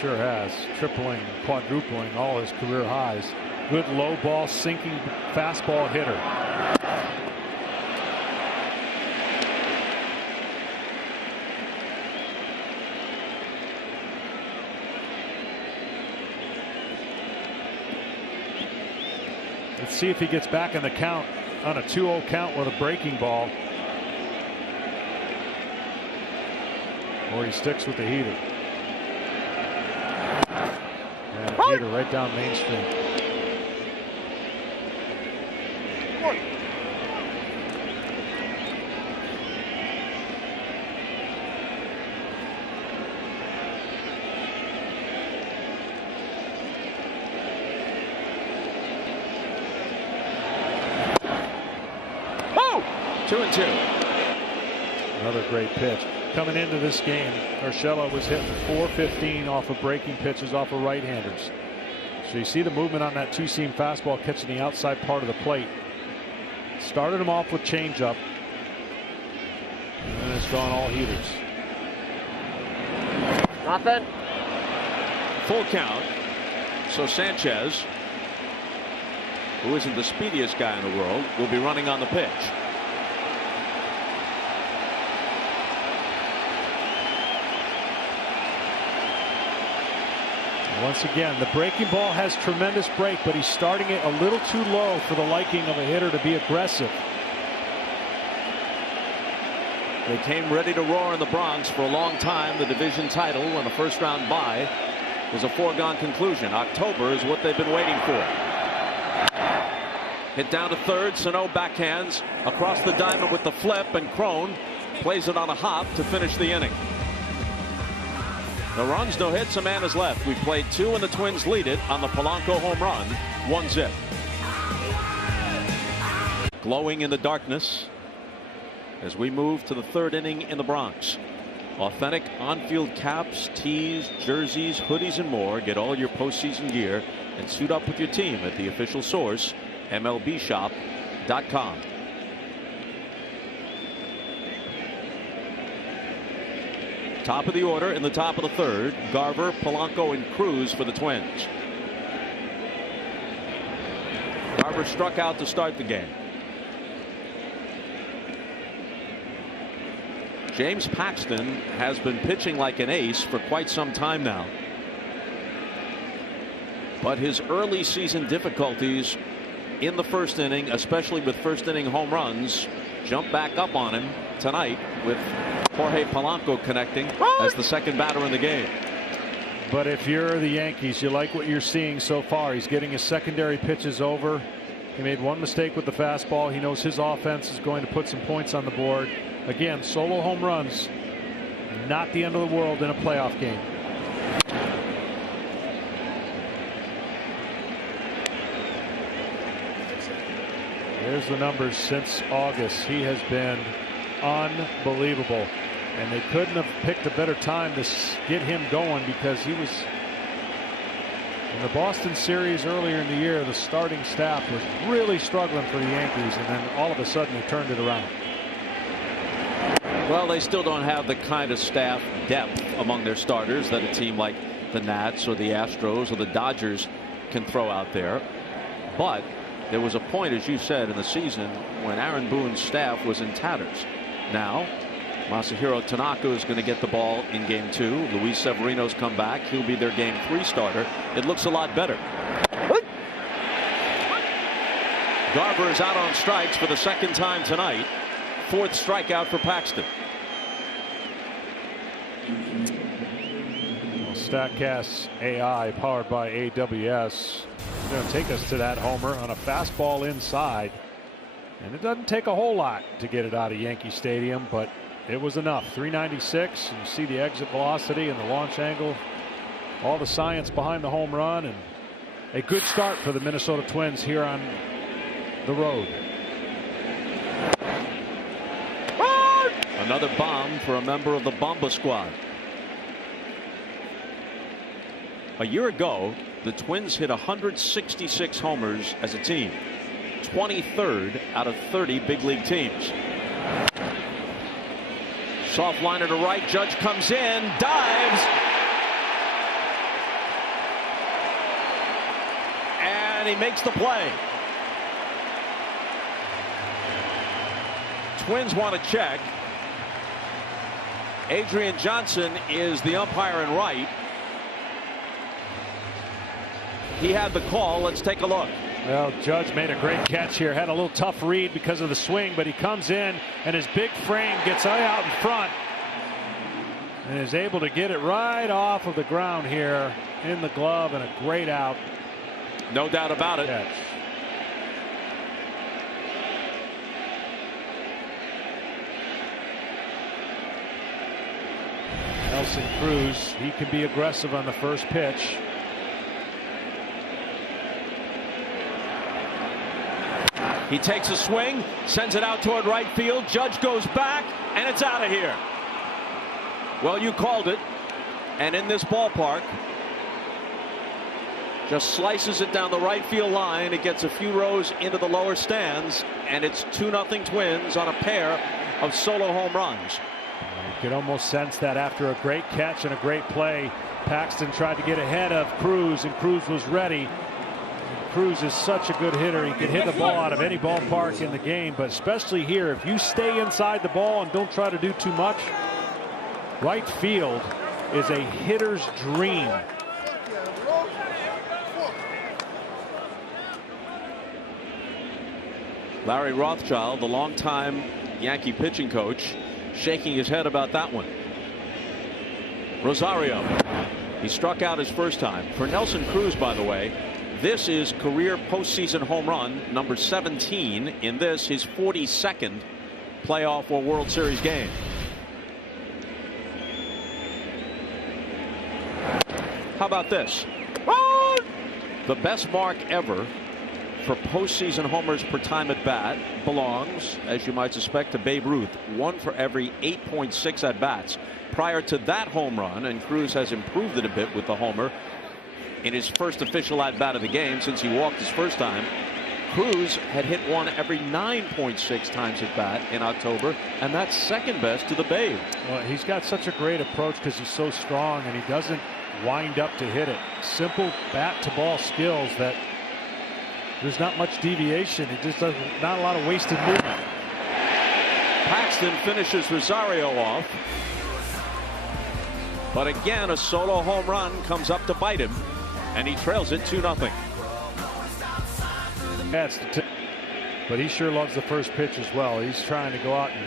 Sure has. Tripling, quadrupling all his career highs. Good low ball sinking fastball hitter. Let's see if he gets back in the count on a 2-0 count with a breaking ball. Or he sticks with the heater. And a heater right down Main Street. Oh! 2-2. Another great pitch. Coming into this game, Urshela was hitting .415 off of breaking pitches off of right-handers. So you see the movement on that two-seam fastball catching the outside part of the plate. Started him off with changeup. And it's gone all heaters. Nothing. Full count. So Sanchez, who isn't the speediest guy in the world, will be running on the pitch. Once again, the breaking ball has tremendous break, but he's starting it a little too low for the liking of a hitter to be aggressive. They came ready to roar in the Bronx for a long time. The division title and a first-round bye was a foregone conclusion. October is what they've been waiting for. Hit down to third. Sano backhands across the diamond with the flip, and Crone plays it on a hop to finish the inning. No runs, no hits, a man is left. We played 2 and the Twins lead it on the Polanco home run, 1-zip. Glowing in the darkness as we move to the third inning in the Bronx. Authentic on-field caps, tees, jerseys, hoodies, and more. Get all your postseason gear and suit up with your team at the official source, MLBshop.com. Top of the order in the top of the third. Garver, Polanco, and Cruz for the Twins. Garver struck out to start the game. James Paxton has been pitching like an ace for quite some time now. But his early season difficulties in the first inning, especially with first inning home runs, jump back up on him tonight with Jorge Polanco connecting as the second batter in the game. But if you're the Yankees, you like what you're seeing so far. He's getting his secondary pitches over. He made one mistake with the fastball. He knows his offense is going to put some points on the board. Again, solo home runs, not the end of the world in a playoff game. There's the numbers since August. He has been unbelievable. And they couldn't have picked a better time to get him going, because he was in the Boston series earlier in the year. The starting staff was really struggling for the Yankees, and then all of a sudden they turned it around. Well, they still don't have the kind of staff depth among their starters that a team like the Nats or the Astros or the Dodgers can throw out there. But there was a point, as you said, in the season when Aaron Boone's staff was in tatters. Now Masahiro Tanaka is going to get the ball in game 2. Luis Severino's come back. He'll be their game 3 starter. It looks a lot better. Garver is out on strikes for the second time tonight. 4th strikeout for Paxton. Well, StatCast AI powered by AWS is going to take us to that homer on a fastball inside. And it doesn't take a whole lot to get it out of Yankee Stadium, but it was enough. 396, and you see the exit velocity and the launch angle, all the science behind the home run, and a good start for the Minnesota Twins here on the road. Another bomb for a member of the Bomba squad. A year ago, the Twins hit 166 homers as a team, 23rd out of 30 big league teams. Soft liner to right. Judge comes in, dives. And he makes the play. Twins want to check. Adrian Johnson is the umpire in right. He had the call. Let's take a look. Well, Judge made a great catch here. Had a little tough read because of the swing, but he comes in and his big frame gets out in front and is able to get it right off of the ground here in the glove, and a great out. No doubt about it. Catch. Nelson Cruz, he can be aggressive on the first pitch. He takes a swing, sends it out toward right field. Judge goes back, and it's out of here. Well, you called it. And in this ballpark, just slices it down the right field line. It gets a few rows into the lower stands, and it's 2-0 Twins on a pair of solo home runs. You could almost sense that after a great catch and a great play, Paxton tried to get ahead of Cruz, and Cruz was ready. Cruz is such a good hitter. He can hit the ball out of any ballpark in the game, but especially here, if you stay inside the ball and don't try to do too much, right field is a hitter's dream. Larry Rothschild, the longtime Yankee pitching coach, shaking his head about that one. Rosario, he struck out his first time. For Nelson Cruz, by the way, this is career postseason home run number 17 in this, his 42nd playoff or World Series game. How about this? The best mark ever for postseason homers per time at bat belongs, as you might suspect, to Babe Ruth. 1 for every 8.6 at bats. Prior to that home run, and Cruz has improved it a bit with the homer in his first official at bat of the game since he walked his first time, Cruz had hit 1 every 9.6 times at bat in October, and that's second best to the Babe. Well, he's got such a great approach because he's so strong and he doesn't wind up to hit it. Simple bat to ball skills that there's not much deviation. It just doesn't, not a lot of wasted movement. Paxton finishes Rosario off, but again a solo home run comes up to bite him, and he trails it 2-0. But he sure loves the first pitch as well. He's trying to go out and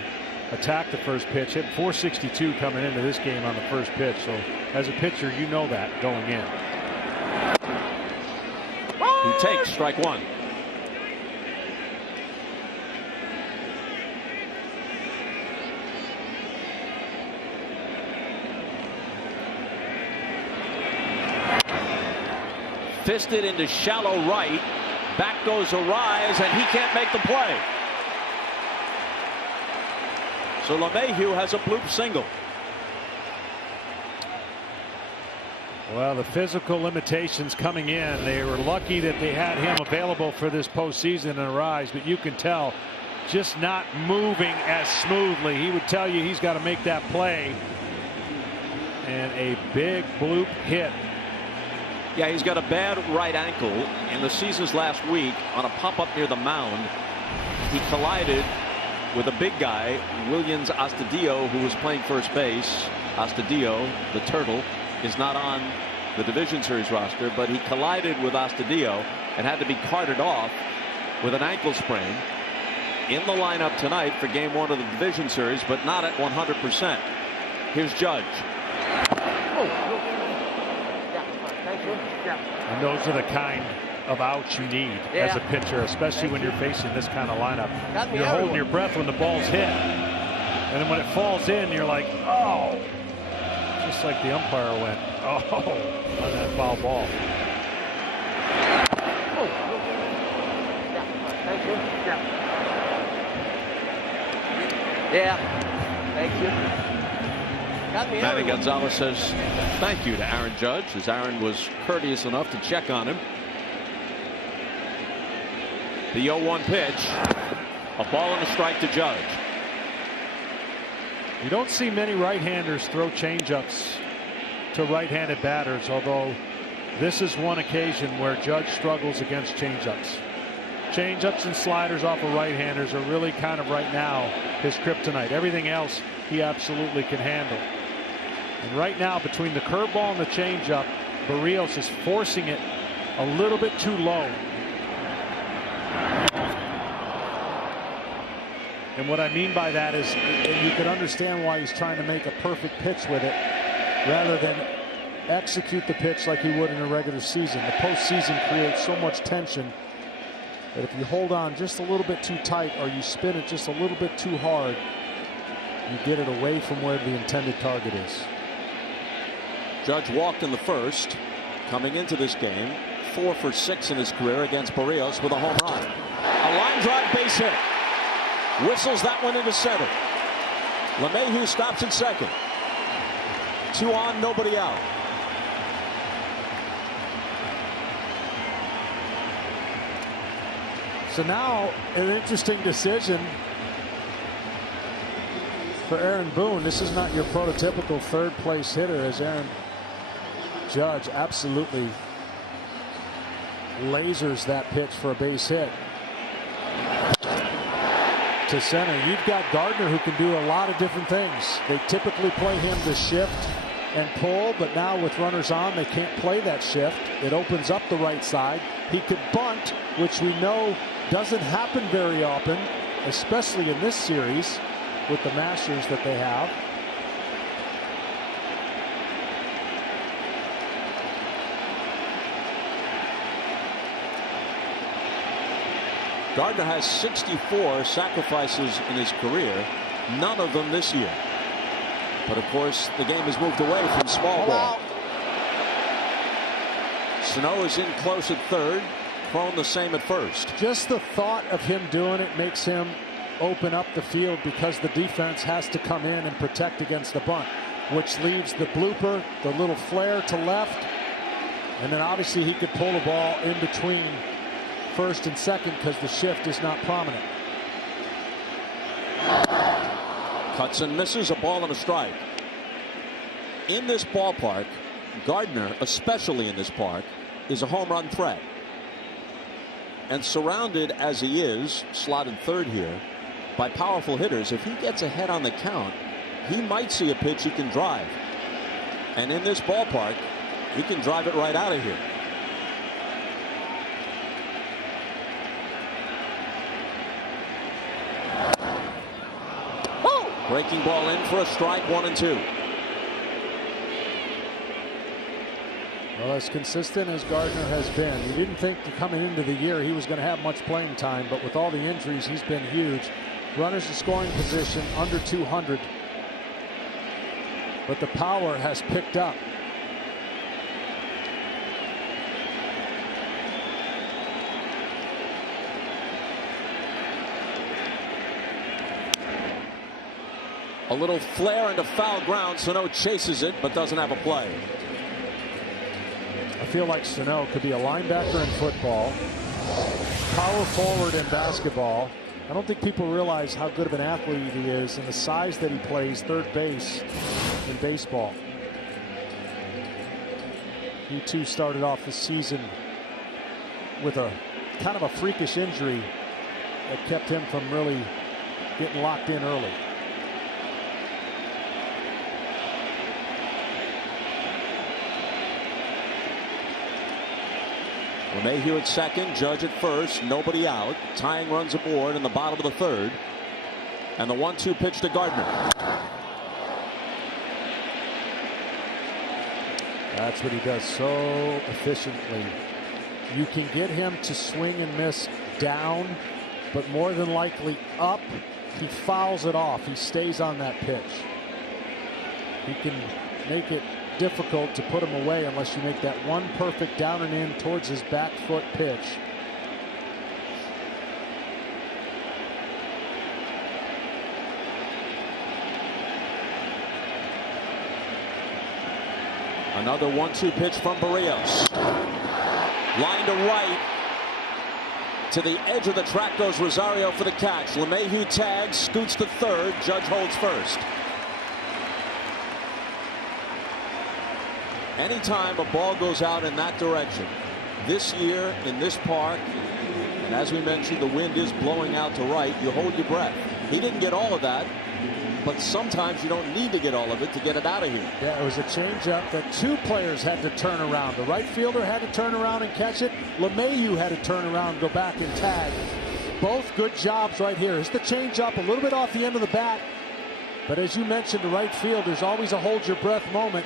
attack the first pitch. Hit 462 coming into this game on the first pitch. So as a pitcher, you know that going in. He takes strike one. Fisted into shallow right. Back goes Arise, and he can't make the play. So LeMahieu has a bloop single. Well, the physical limitations coming in, they were lucky that they had him available for this postseason and Arise, but you can tell just not moving as smoothly. He would tell you he's got to make that play. And a big bloop hit. Yeah, he's got a bad right ankle. In the season's last week, on a pop-up near the mound, he collided with a big guy, Williams Astudillo, who was playing first base. Astudillo, the Turtle, is not on the Division Series roster, but he collided with Astudillo and had to be carted off with an ankle sprain. In the lineup tonight for Game 1 of the Division Series, but not at 100%. Here's Judge. And those are the kind of outs you need as a pitcher, especially when you're facing this kind of lineup. You're holding your breath when the ball's hit, and then when it falls in, you're like, oh, just like the umpire went, oh, on that foul ball. Thank you. Manny Gonzalez says thank you to Aaron Judge, as Aaron was courteous enough to check on him. The 0-1 pitch, a ball and a strike to Judge. You don't see many right-handers throw changeups to right-handed batters, although this is one occasion where Judge struggles against changeups. Changeups and sliders off of right-handers are really kind of right now his kryptonite. Everything else he absolutely can handle. And right now, between the curveball and the changeup, Barrios is forcing it a little bit too low. And what I mean by that is, you can understand why he's trying to make a perfect pitch with it rather than execute the pitch like he would in a regular season. The postseason creates so much tension that if you hold on just a little bit too tight or you spin it just a little bit too hard, you get it away from where the intended target is. Judge walked in the first. Coming into this game, 4 for 6 in his career against Barrios with a home run. A line drive base hit. Whistles that one into center. LeMahieu stops at second. 2 on, nobody out. So now an interesting decision for Aaron Boone. This is not your prototypical third place hitter, as Aaron Judge absolutely lasers that pitch for a base hit to center. You've got Gardner, who can do a lot of different things. They typically play him to shift and pull, but now with runners on, they can't play that shift. It opens up the right side. He could bunt, which we know doesn't happen very often, especially in this series with the masters that they have. Gardner has 64 sacrifices in his career, none of them this year. But of course, the game has moved away from small ball. Sano is in close at third, Cron the same at first. Just the thought of him doing it makes him open up the field, because the defense has to come in and protect against the bunt, which leaves the blooper, the little flare to left, and then obviously he could pull the ball in between first and second because the shift is not prominent. Cuts and misses, a ball and a strike. In this ballpark, Gardner, especially in this park, is a home run threat. And surrounded as he is, slotted third here, by powerful hitters, if he gets ahead on the count, he might see a pitch he can drive. And in this ballpark, he can drive it right out of here. Breaking ball in for a strike, 1-2. Well, as consistent as Gardner has been, you didn't think coming into the year he was going to have much playing time, but with all the injuries, he's been huge. Runners in scoring position under 200, but the power has picked up. A little flare into foul ground. Sano chases it, but doesn't have a play. I feel like Sano could be a linebacker in football, power forward in basketball. I don't think people realize how good of an athlete he is and the size that he plays third base in baseball. He too started off the season with a kind of a freakish injury that kept him from really getting locked in early. LeMahieu at second, Judge at first, nobody out. Tying runs aboard in the bottom of the third. And the 1-2 pitch to Gardner. That's what he does so efficiently. You can get him to swing and miss down, but more than likely up. He fouls it off. He stays on that pitch. He can make it difficult to put him away unless you make that one perfect down and in towards his back foot pitch. Another 1-2 pitch from Barrios. Line to right. To the edge of the track goes Rosario for the catch. LeMahieu tags, scoots to third. Judge holds first. Anytime a ball goes out in that direction, this year in this park, and as we mentioned, the wind is blowing out to right, you hold your breath. He didn't get all of that, but sometimes you don't need to get all of it to get it out of here. Yeah, it was a changeup that two players had to turn around. The right fielder had to turn around and catch it. LeMahieu had to turn around, go back and tag. Both good jobs right here. It's the changeup, a little bit off the end of the bat. But as you mentioned, the right field, there's always a hold your breath moment.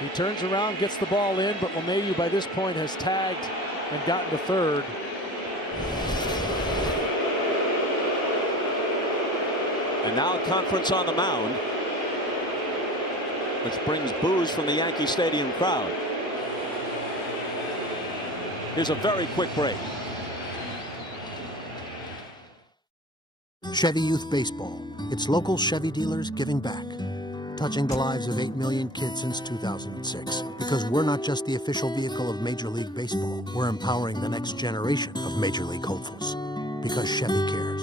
He turns around, gets the ball in, but LeMahieu by this point has tagged and gotten to third. And now a conference on the mound, which brings boos from the Yankee Stadium crowd. Here's a very quick break. Chevy Youth Baseball. It's local Chevy dealers giving back. Touching the lives of 8 million kids since 2006. Because we're not just the official vehicle of Major League Baseball. We're empowering the next generation of Major League hopefuls. Because Chevy cares.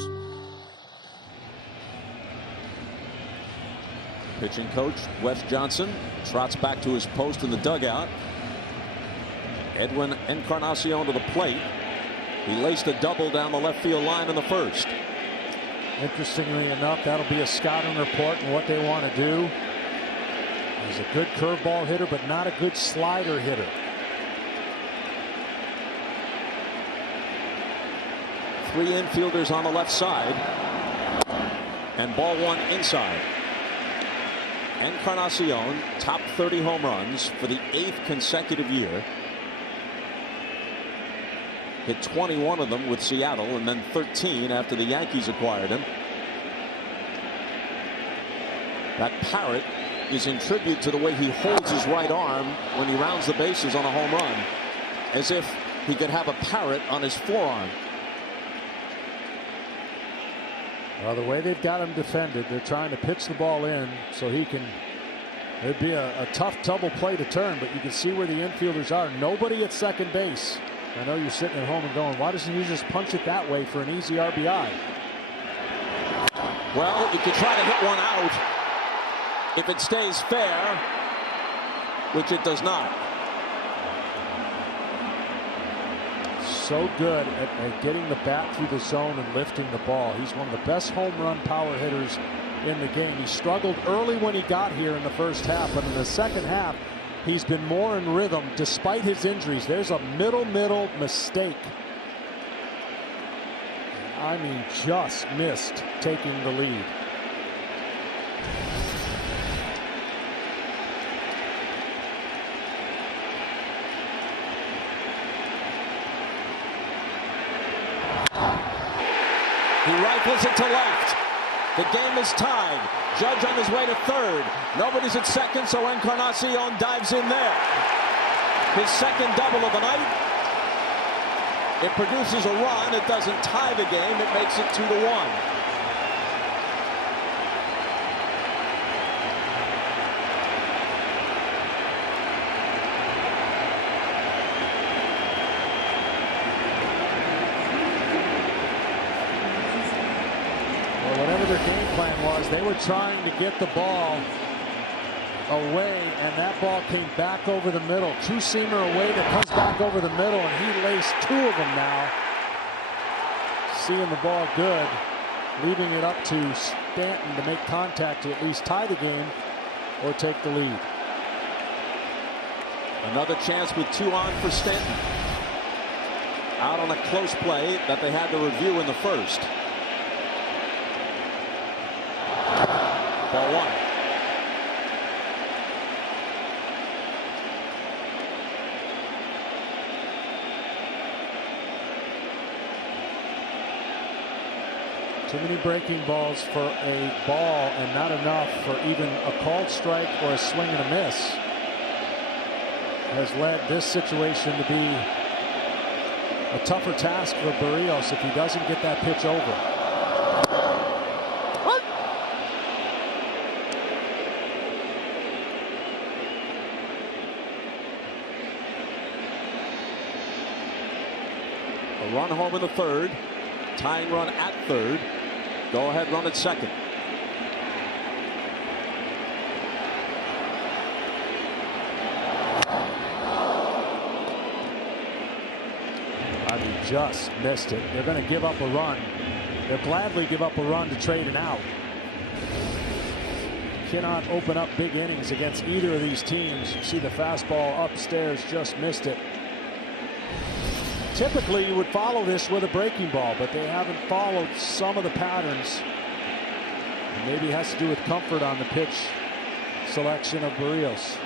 Pitching coach Wes Johnson trots back to his post in the dugout. Edwin Encarnacion to the plate. He laced a double down the left field line in the first. Interestingly enough, that'll be a scouting report and what they want to do. He's a good curveball hitter, but not a good slider hitter. Three infielders on the left side. And ball one inside. Encarnacion, top 30 home runs for the 8th consecutive year. Hit 21 of them with Seattle and then 13 after the Yankees acquired him. That parrot is in tribute to the way he holds his right arm when he rounds the bases on a home run, as if he could have a parrot on his forearm. Well, the way they've got him defended, they're trying to pitch the ball in so he can. It'd be a tough double play to turn, but you can see where the infielders are. Nobody at second base. I know you're sitting at home and going, why doesn't he just punch it that way for an easy RBI? Well, you could try to hit one out if it stays fair, which it does not. So good at getting the bat through the zone and lifting the ball. He's one of the best home run power hitters in the game. He struggled early when he got here in the first half, but in the second half, he's been more in rhythm despite his injuries. There's a middle mistake. I mean, just missed taking the lead. He rifles it to left. The game is tied. Judge on his way to third. Nobody's at second, so Encarnacion dives in there. His second double of the night. It produces a run. It doesn't tie the game. It makes it 2-1. Whatever their game plan was, they were trying to get the ball away, and that ball came back over the middle. Two-seamer away that comes back over the middle, and he laced two of them now. Seeing the ball good, leaving it up to Stanton to make contact to at least tie the game or take the lead. Another chance with 2 on for Stanton. Out on a close play that they had to review in the first. Ball one. Too many breaking balls for a ball and not enough for even a called strike or a swing and a miss has led this situation to be a tougher task for Barrios if he doesn't get that pitch over. A run home in the third. Tying run at third. Go ahead run at second. just missed it. They're going to give up a run. They'll gladly give up a run to trade an out. Cannot open up big innings against either of these teams. You see the fastball upstairs, just missed it. Typically you would follow this with a breaking ball, but they haven't followed some of the patterns. And maybe it has to do with comfort on the pitch selection of Barrios.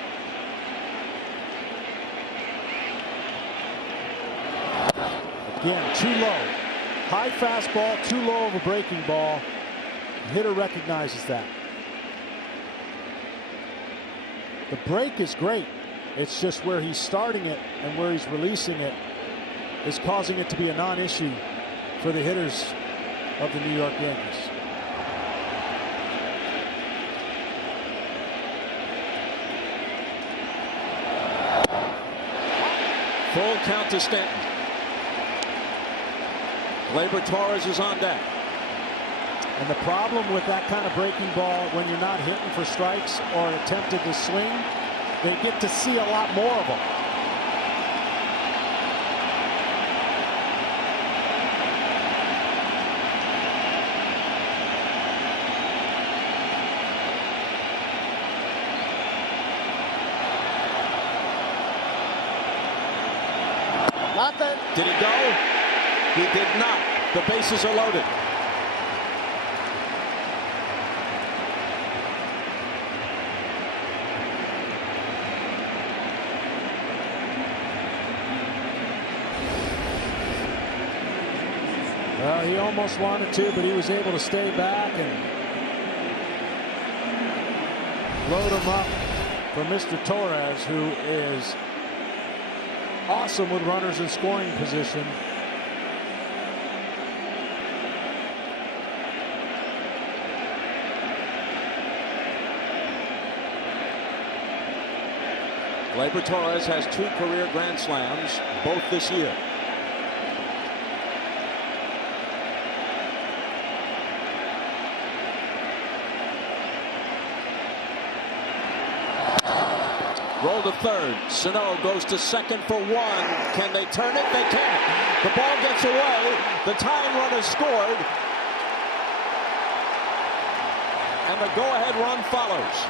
Again, too low. High fastball, too low of a breaking ball. The hitter recognizes that. The break is great. It's just where he's starting it and where he's releasing it is causing it to be a non-issue for the hitters of the New York Yankees. Full count to Stanton. Gleyber Torres is on deck. And the problem with that kind of breaking ball, when you're not hitting for strikes or attempted to swing, they get to see a lot more of them. Not that. Did he go? He did not. The bases are loaded. Well, he almost wanted to, but he was able to stay back and load him up for Mr. Torres, who is awesome with runners in scoring position. Gleyber Torres has 2 career grand slams, both this year. Roll to third. Sano goes to second for 1. Can they turn it? They can't. The ball gets away. The tying run is scored. And the go-ahead run follows.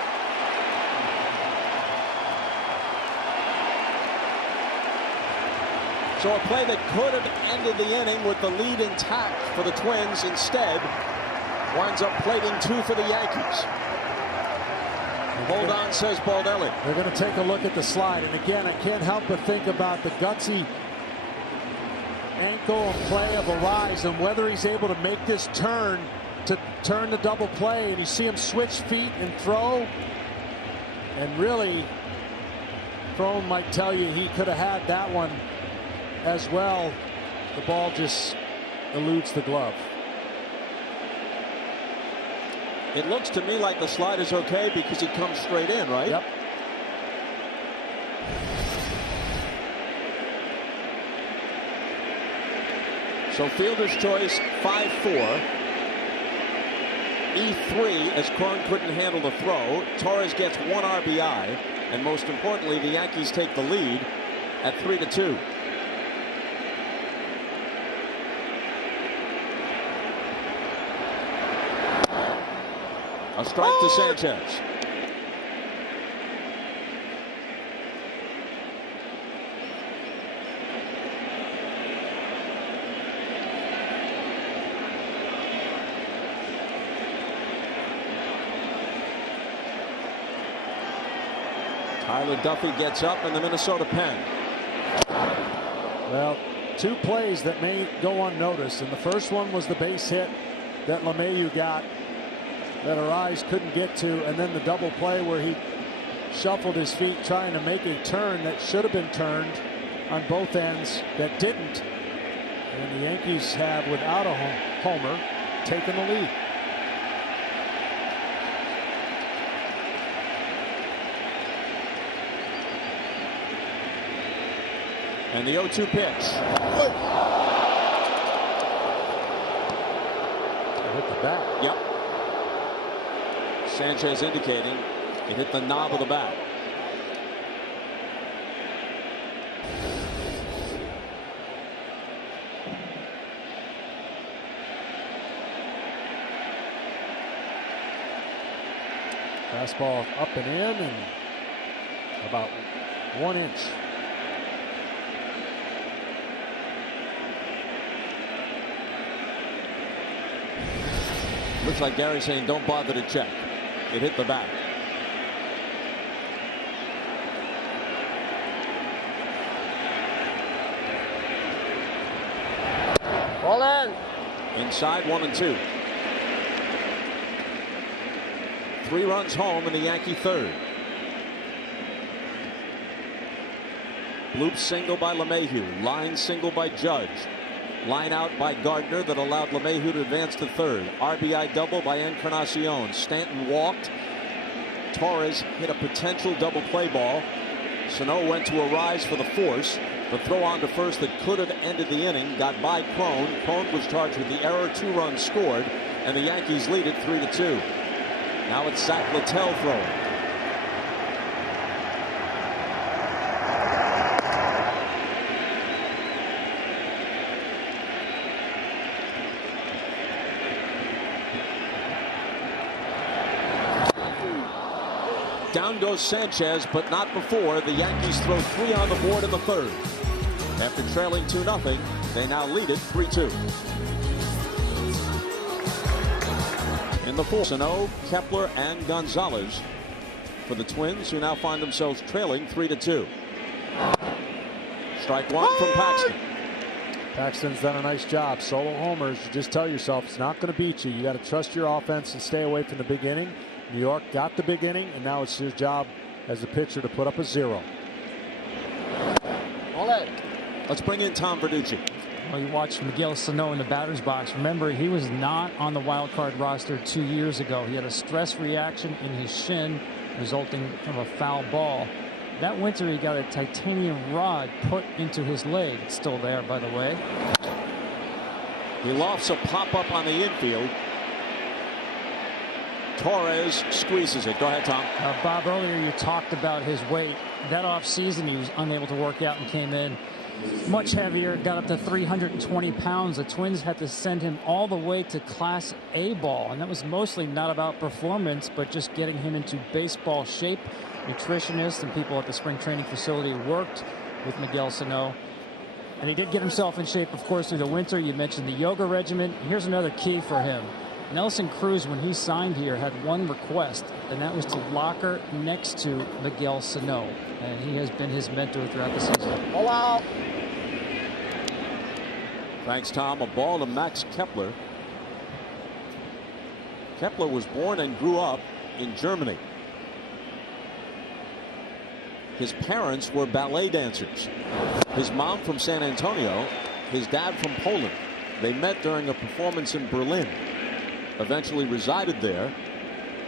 So a play that could have ended the inning with the lead intact for the Twins instead winds up plating 2 for the Yankees. Hold on, says Baldelli. They're going to take a look at the slide. And again, I can't help but think about the gutsy ankle and play of Arise and whether he's able to make this turn to turn the double play. And you see him switch feet and throw. And really, Crone might tell you he could have had that one as well. The ball just eludes the glove. It looks to me like the slide is okay because he comes straight in, right? Yep. So fielder's choice 5-4. E3 as Cron couldn't handle the throw. Torres gets 1 RBI. And most importantly, the Yankees take the lead at 3-2. A strike to Sanchez. Tyler Duffy gets up in the Minnesota pen. Well, 2 plays that may go unnoticed, and the first one was the base hit that LeMahieu got that Arise couldn't get to, and then the double play where he shuffled his feet trying to make a turn that should have been turned on both ends that didn't. And the Yankees have, without a homer, taken the lead. And the 0-2 pitch. Hit the bat. Yep. Sanchez indicating it hit the knob of the bat. Fastball up and in, and about 1 inch. Looks like Gary's saying don't bother to check. It hit the bat. Hold on. Inside 1-2. 3 runs home in the Yankee third. Bloop single by LeMahieu. Line single by Judge. Line out by Gardner that allowed LeMahieu to advance to third. RBI double by Encarnacion. Stanton walked. Torres hit a potential double play ball. Sano went to a rise for the force. The throw on to first that could have ended the inning got by Crone. Crone was charged with the error. 2 runs scored, and the Yankees lead it 3-2. Now it's Zach Littell throwing. Down goes Sanchez, but not before. The Yankees throw 3 on the board in the third. After trailing 2-0, they now lead it 3-2. In the fourth, Sano, Kepler, and Gonzalez for the Twins, who now find themselves trailing 3-2. Strike 1 from Paxton. Paxton's done a nice job. Solo homers. You just tell yourself it's not going to beat you. You got to trust your offense and stay away from the big inning. New York got the big inning, and now it's his job as a pitcher to put up a 0. Hold on. Let's bring in Tom Verducci. Well, you watched Miguel Sano in the batter's box. Remember, he was not on the wild card roster 2 years ago. He had a stress reaction in his shin resulting from a foul ball. That winter, he got a titanium rod put into his leg. It's still there, by the way. He lofts a pop-up on the infield. Torres squeezes it. Go ahead, Tom. Bob, earlier you talked about his weight. That offseason, he was unable to work out and came in much heavier, got up to 320 pounds. The Twins had to send him all the way to Class A ball, and that was mostly not about performance, but just getting him into baseball shape. Nutritionists and people at the spring training facility worked with Miguel Sano, and he did get himself in shape, of course, through the winter. You mentioned the yoga regimen. Here's another key for him. Nelson Cruz, when he signed here, had one request, and that was to locker next to Miguel Sano, and he has been his mentor throughout the season. Hello. Thanks, Tom. A ball to Max Kepler. Kepler was born and grew up in Germany. His parents were ballet dancers. His mom from San Antonio, his dad from Poland. They met during a performance in Berlin. Eventually resided there.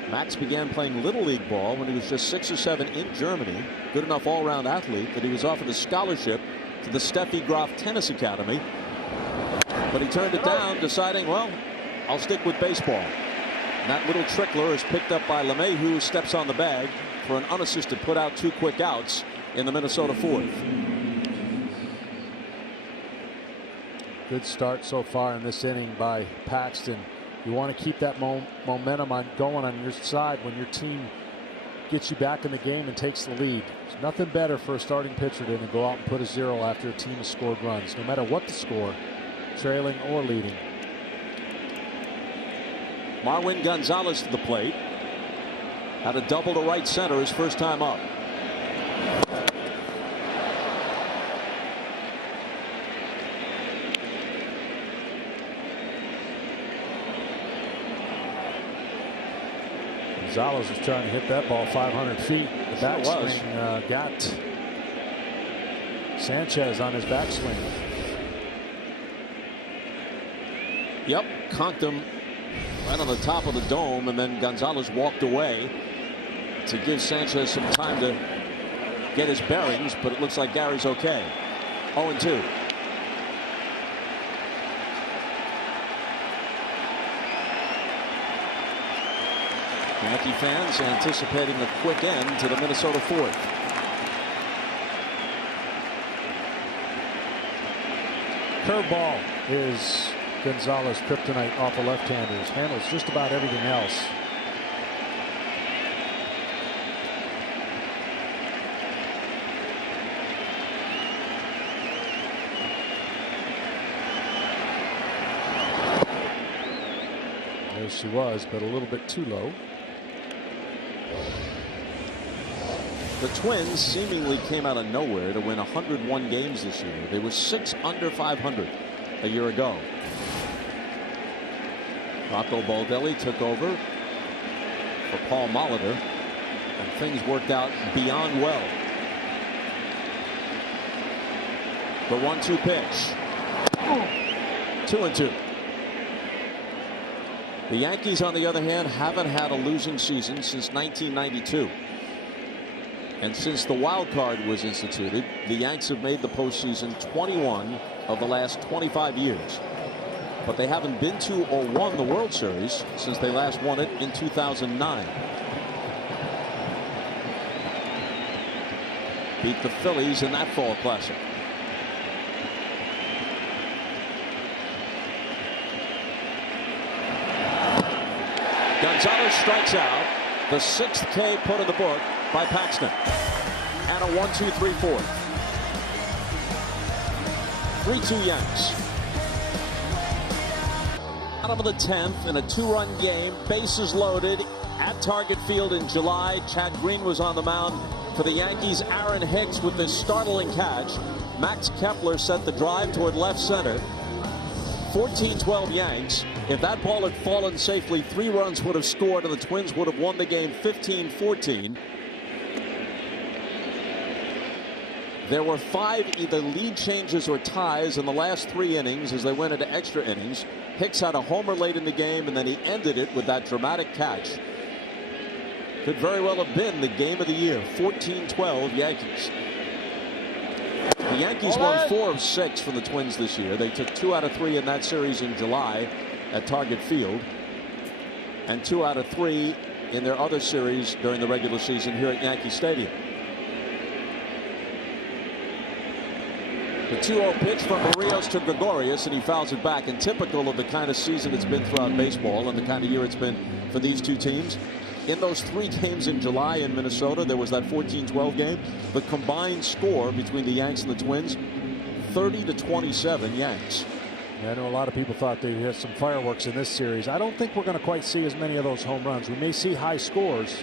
Max began playing Little League ball when he was just 6 or 7 in Germany. Good enough all-round athlete that he was offered a scholarship to the Steffi Graf Tennis Academy. But he turned it down, deciding, well, I'll stick with baseball. And that little trickler is picked up by LeMahieu, who steps on the bag for an unassisted put out, 2 quick outs in the Minnesota fourth. Good start so far in this inning by Paxton. You want to keep that momentum going on your side when your team gets you back in the game and takes the lead. There's nothing better for a starting pitcher than to go out and put a 0 after a team has scored runs, no matter what the score, trailing or leading. Marwin Gonzalez to the plate. Had a double to right center his first time up. Gonzalez was trying to hit that ball 500 feet. The backswing got Sanchez on his backswing. Yep, conked him right on the top of the dome, and then Gonzalez walked away to give Sanchez some time to get his bearings, but it looks like Gary's okay. 0-2. Yankee fans anticipating a quick end to the Minnesota fourth. Curveball is Gonzalez kryptonite off of left-handers. Handles just about everything else. she was, but a little bit too low. The Twins seemingly came out of nowhere to win 101 games this year. They were 6 under 500 a year ago. Rocco Baldelli took over for Paul Molitor, and things worked out beyond well. The 1-2 pitch. 2-2. The Yankees, on the other hand, haven't had a losing season since 1992. And since the wild card was instituted, the Yanks have made the postseason 21 of the last 25 years. But they haven't been to or won the World Series since they last won it in 2009. Beat the Phillies in that fall classic. Gonzalez strikes out. The 6th K put in the book by Paxton. And a 1-2-3-4. 3-2 Yanks. Bottom of the 10th in a 2-run game. Bases loaded at Target Field in July. Chad Green was on the mound for the Yankees. Aaron Hicks with this startling catch. Max Kepler set the drive toward left center. 14-12 Yanks. If that ball had fallen safely, 3 runs would have scored and the Twins would have won the game 15-14. There were 5 either lead changes or ties in the last 3 innings as they went into extra innings. Hicks had a homer late in the game, and then he ended it with that dramatic catch. Could very well have been the game of the year. 14-12 Yankees. The Yankees won 4 of 6 from the Twins this year. They took 2 out of 3 in that series in July at Target Field, and 2 out of 3 in their other series during the regular season here at Yankee Stadium. The 2-0 pitch from Barrios to Gregorius, and he fouls it back. And typical of the kind of season it's been throughout baseball and the kind of year it's been for these two teams. In those 3 games in July in Minnesota, there was that 14-12 game. The combined score between the Yanks and the Twins, 30-27 Yanks. I know a lot of people thought they had some fireworks in this series. I don't think we're going to quite see as many of those home runs. We may see high scores.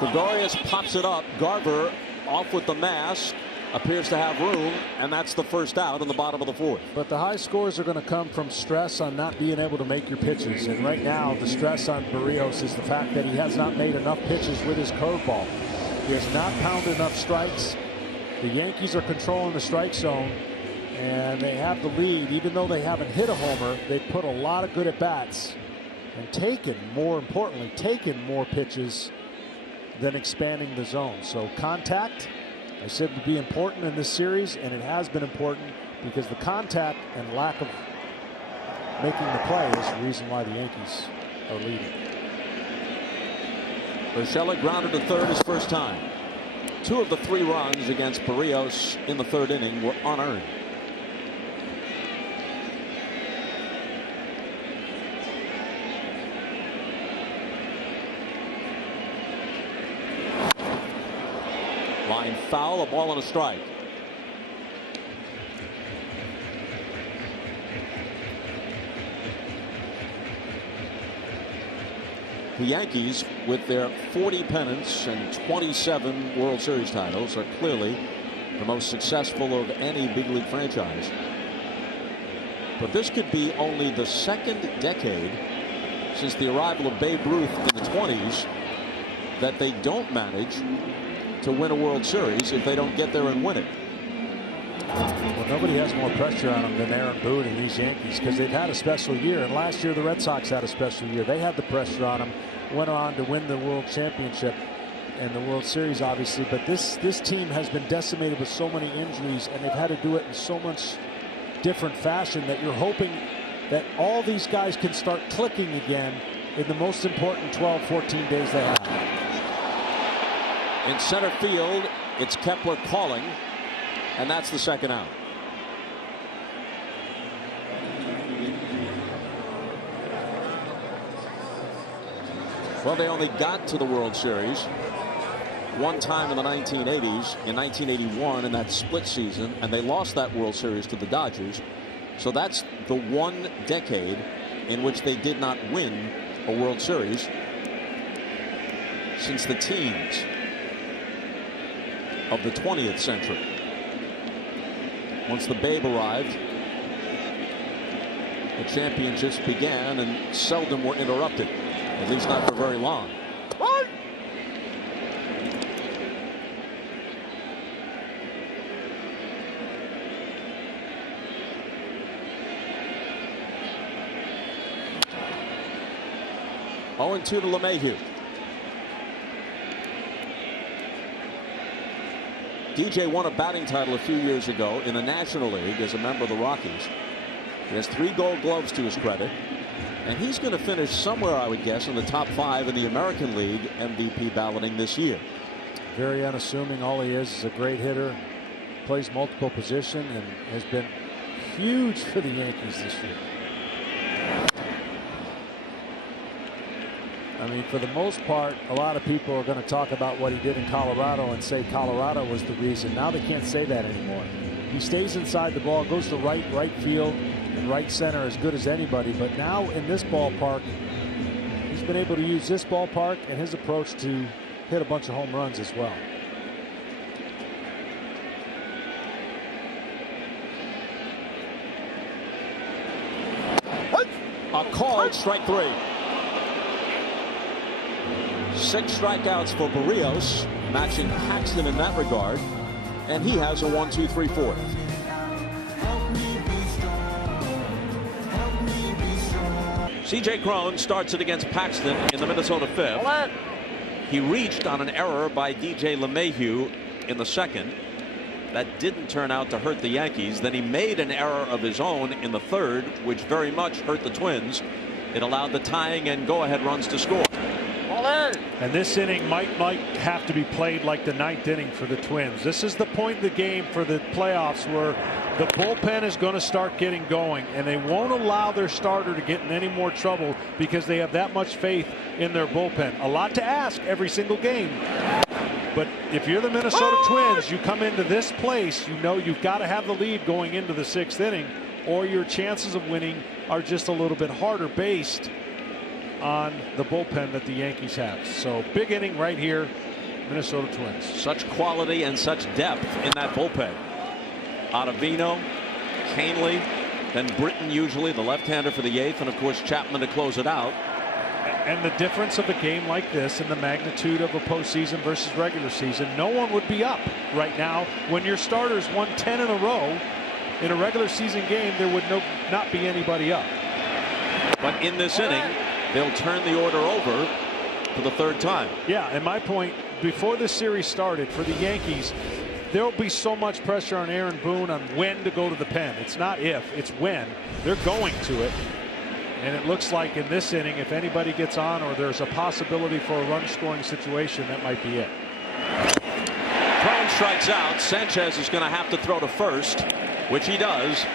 Gregorius pops it up. Garver off with the mask. Appears to have room, and that's the first out in the bottom of the 4th. But the high scores are going to come from stress on not being able to make your pitches. And right now, the stress on Barrios is the fact that he has not made enough pitches with his curveball. He has not pounded enough strikes. The Yankees are controlling the strike zone, and they have the lead. Even though they haven't hit a homer, they put a lot of good at-bats and taken, more importantly, taken more pitches than expanding the zone. So contact, I said, would be important in this series, and it has been important because the contact and lack of making the play is the reason why the Yankees are leading. Urshela grounded to third his first time. 2 of the 3 runs against Barrios in the 3rd inning were unearned. Line foul, a ball and a strike. The Yankees, with their 40 pennants and 27 World Series titles, are clearly the most successful of any big league franchise. But this could be only the 2nd decade since the arrival of Babe Ruth in the 20s that they don't manage to win a World Series if they don't get there and win it. Well, nobody has more pressure on them than Aaron Boone and these Yankees because they've had a special year. And last year the Red Sox had a special year. They had the pressure on them, went on to win the World Championship and the World Series, obviously. But this team has been decimated with so many injuries, and they've had to do it in so much different fashion that you're hoping that all these guys can start clicking again in the most important 12, 14 days they have. In center field, it's Kepler calling, and that's the 2nd out. Well, they only got to the World Series one time in the 1980s, in 1981 in that split season, and they lost that World Series to the Dodgers. So that's the 1 decade in which they did not win a World Series since the teens of the 20th century. Once the Babe arrived, the championships began and seldom were interrupted, at least not for very long. 0-2 to LeMahieu. DJ won a batting title a few years ago in the National League as a member of the Rockies. He has 3 Gold Gloves to his credit, and he's going to finish somewhere, I would guess, in the top 5 in the American League MVP balloting this year. Very unassuming. All he is a great hitter, plays multiple positions, and has been huge for the Yankees this year. I mean, for the most part, a lot of people are going to talk about what he did in Colorado and say Colorado was the reason. Now they can't say that anymore. He stays inside the ball, goes to right field and right center as good as anybody. But now in this ballpark, he's been able to use this ballpark and his approach to hit a bunch of home runs as well. A called strike 3. 6 strikeouts for Barrios, matching Paxton in that regard, and he has a 1-2-3-4. C.J. Cron starts it against Paxton in the Minnesota 5th. He reached on an error by DJ LeMahieu in the 2nd. That didn't turn out to hurt the Yankees. Then he made an error of his own in the 3rd, which very much hurt the Twins. It allowed the tying and go-ahead runs to score. And this inning might have to be played like the 9th inning for the Twins. This is the point of the game for the playoffs where the bullpen is going to start getting going, and they won't allow their starter to get in any more trouble because they have that much faith in their bullpen. A lot to ask every single game. But if you're the Minnesota Twins, you come into this place, you know you've got to have the lead going into the 6th inning, or your chances of winning are just a little bit harder based on the bullpen that the Yankees have. So big inning right here, Minnesota Twins. Such quality and such depth in that bullpen. Ottavino, Canely, then Britton, usually the left-hander for the 8th, and of course Chapman to close it out. And the difference of a game like this and the magnitude of a postseason versus regular season, no one would be up right now. When your starters won 10 in a row in a regular season game, there would not be anybody up. But in this inning, they'll turn the order over for the 3rd time. Yeah, and my point, before this series started for the Yankees, there'll be so much pressure on Aaron Boone on when to go to the pen. It's not if, it's when. They're going to it. And it looks like in this inning, if anybody gets on or there's a possibility for a run scoring situation, that might be it. Cron strikes out. Sanchez is going to have to throw to first, which he does.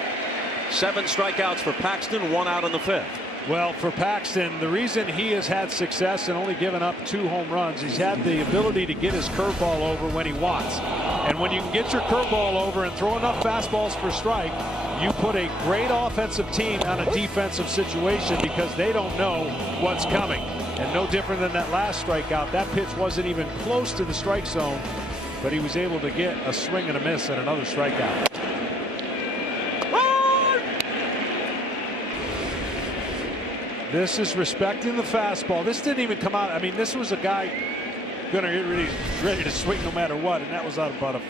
7 strikeouts for Paxton, 1 out in the 5th. Well, for Paxton, the reason he has had success and only given up 2 home runs, he's had the ability to get his curveball over when he wants. And when you can get your curveball over and throw enough fastballs for strike, you put a great offensive team on a defensive situation because they don't know what's coming. And no different than that last strikeout. That pitch wasn't even close to the strike zone, but he was able to get a swing and a miss and another strikeout. This is respecting the fastball. This didn't even come out. I mean, this was a guy going to get ready to swing no matter what, and that was out about a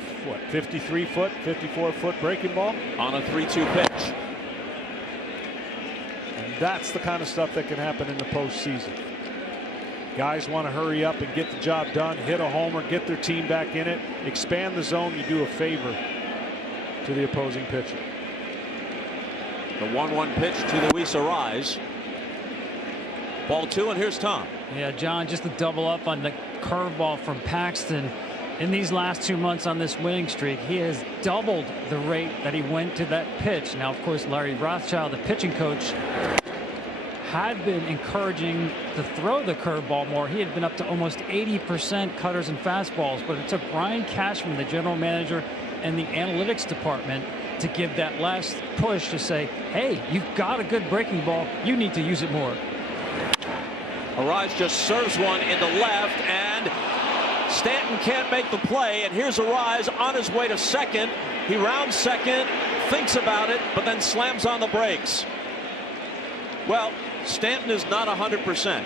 53-foot, 54-foot breaking ball on a 3-2 pitch. And that's the kind of stuff that can happen in the postseason. Guys want to hurry up and get the job done, hit a homer, get their team back in it, expand the zone. You do a favor to the opposing pitcher. The 1-1 pitch to Luis Arraez. Ball 2, and here's Tom. Yeah, John, just to double up on the curveball from Paxton. In these last 2 months on this winning streak, he has doubled the rate that he went to that pitch. Now, of course, Larry Rothschild, the pitching coach, had been encouraging to throw the curveball more. He had been up to almost 80% cutters and fastballs, but it took Brian Cashman, the general manager, and the analytics department to give that last push to say, hey, you've got a good breaking ball. You need to use it more. Arise just serves one into left, and Stanton can't make the play. And here's Arise on his way to second. He rounds second, thinks about it, but then slams on the brakes. Well, Stanton is not 100%.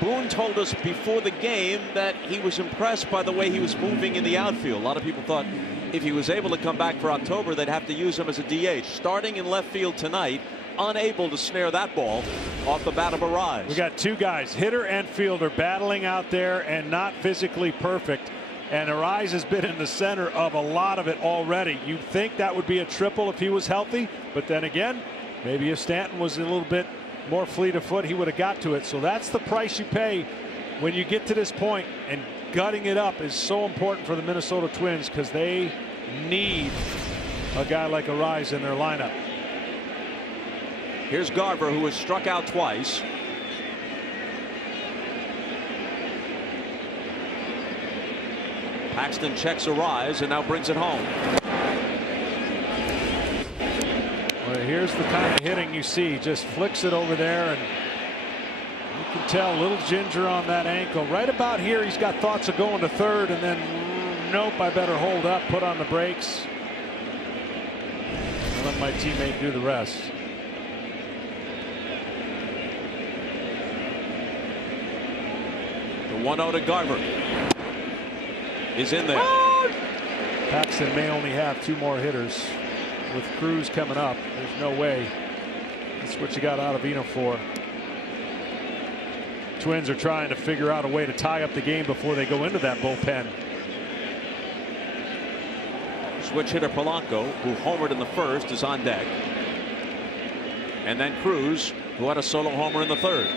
Boone told us before the game that he was impressed by the way he was moving in the outfield. A lot of people thought if he was able to come back for October, they'd have to use him as a DH. Starting in left field tonight, unable to snare that ball off the bat of Arise. We got two guys, hitter and fielder, battling out there and not physically perfect. And Arise has been in the center of a lot of it already. You'd think that would be a triple if he was healthy, but then again, maybe if Stanton was a little bit more fleet of foot, he would have got to it. So that's the price you pay when you get to this point, and gutting it up is so important for the Minnesota Twins because they need a guy like Arise in their lineup. Here's Garver, who has struck out twice. Paxton checks Arise and now brings it home. Well, here's the kind of hitting you see. Just flicks it over there, and you can tell a little ginger on that ankle. Right about here, he's got thoughts of going to third, and then nope, I better hold up, put on the brakes, and let my teammate do the rest. The 1-0 to Garver is in there. Paxton may only have two more hitters. With Cruz coming up, there's no way. That's what you got Ottavino for. Twins are trying to figure out a way to tie up the game before they go into that bullpen. Switch hitter Polanco, who homered in the first, is on deck. And then Cruz, who had a solo homer in the third.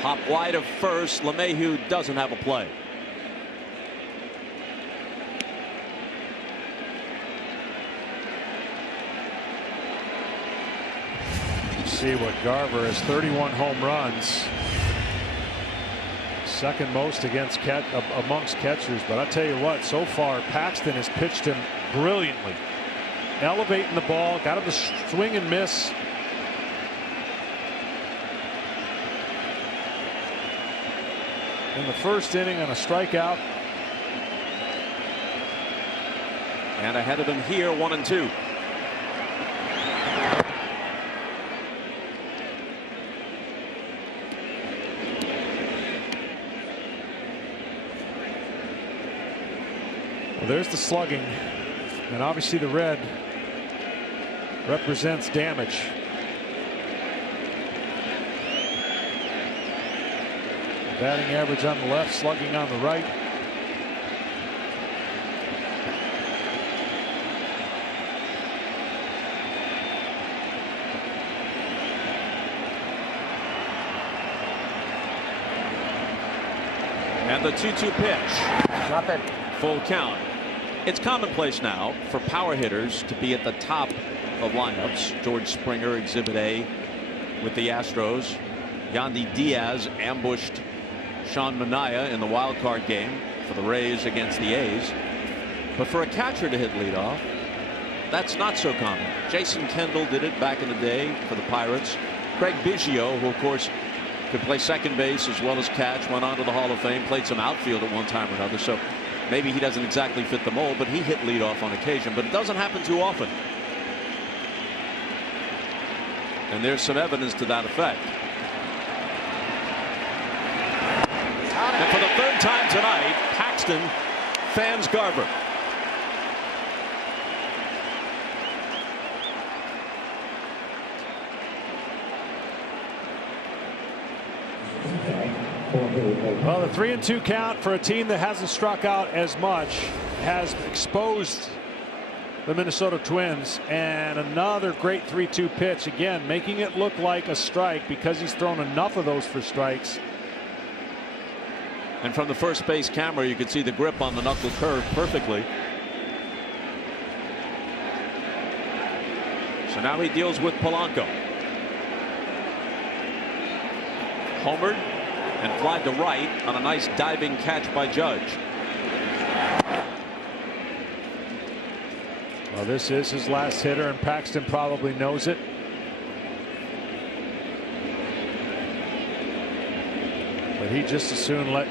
Pop wide of first. LeMahieu doesn't have a play. See what Garver has 31 home runs, second most against amongst catchers. But I tell you what, so far Paxton has pitched him brilliantly, elevating the ball, got him to swing and miss. In the first inning on a strikeout. And ahead of him here, 1-2. Well, there's the slugging, and obviously the red represents damage. Batting average on the left, slugging on the right. And the 2-2 pitch. Nothing. Full count. It's commonplace now for power hitters to be at the top of lineups. George Springer, Exhibit A with the Astros. Yandy Diaz ambushed Sean Manaea in the wild card game for the Rays against the A's. But for a catcher to hit leadoff, that's not so common. Jason Kendall did it back in the day for the Pirates. Craig Biggio, who of course could play second base as well as catch, went on to the Hall of Fame, played some outfield at one time or another. So maybe he doesn't exactly fit the mold, but he hit leadoff on occasion. But it doesn't happen too often. And there's some evidence to that effect. And for the third time tonight, Paxton fans Garver. Well, the 3-2 count for a team that hasn't struck out as much has exposed the Minnesota Twins, and another great 3-2 pitch, again making it look like a strike because he's thrown enough of those for strikes. And from the first base camera, you could see the grip on the knuckle curve perfectly. So now he deals with Polanco. Homered and flied to right on a nice diving catch by Judge. Well, this is his last hitter, and Paxton probably knows it. But he just as soon let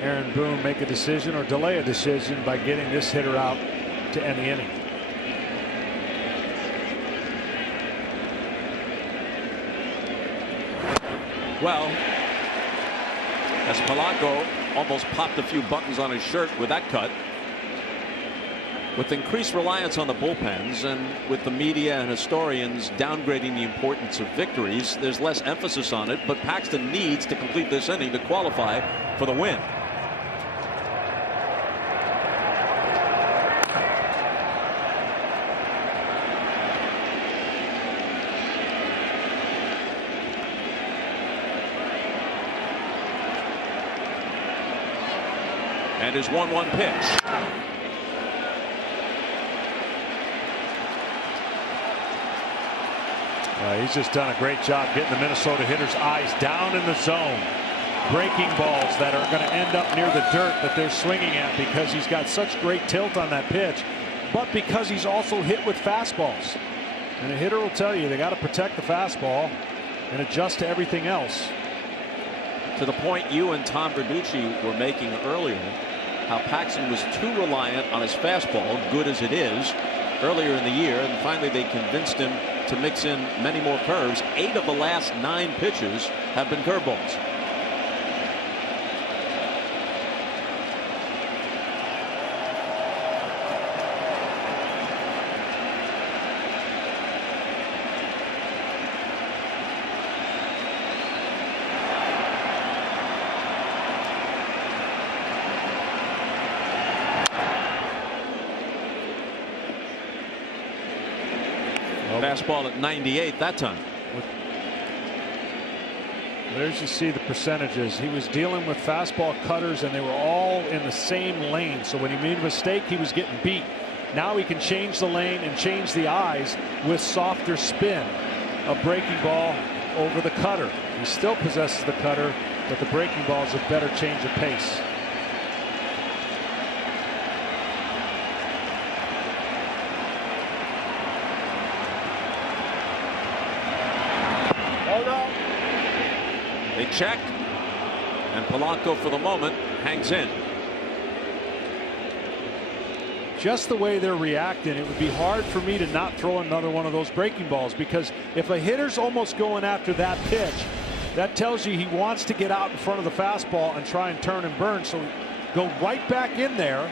Aaron Boone make a decision or delay a decision by getting this hitter out to end the inning. Well, as Polanco almost popped a few buttons on his shirt with that cut. With increased reliance on the bullpens and with the media and historians downgrading the importance of victories, there's less emphasis on it, but Paxton needs to complete this inning to qualify for the win. And his 1-1 pitch. He's just done a great job getting the Minnesota hitters' eyes down in the zone. Breaking balls that are going to end up near the dirt that they're swinging at because he's got such great tilt on that pitch, but because he's also hit with fastballs. And a hitter will tell you they got to protect the fastball and adjust to everything else. To the point you and Tom Verducci were making earlier, how Paxton was too reliant on his fastball, good as it is, earlier in the year, and finally they convinced him to mix in many more curves. 8 of the last 9 pitches have been curveballs. Fastball at 98 that time. There's you see the percentages. He was dealing with fastball cutters and they were all in the same lane. So when he made a mistake, he was getting beat. Now he can change the lane and change the eyes with softer spin. A breaking ball over the cutter. He still possesses the cutter, but the breaking ball is a better change of pace. They check, and Polanco for the moment hangs in. Just the way they're reacting, it would be hard for me to not throw another one of those breaking balls, because if a hitter's almost going after that pitch, that tells you he wants to get out in front of the fastball and try and turn and burn. So go right back in there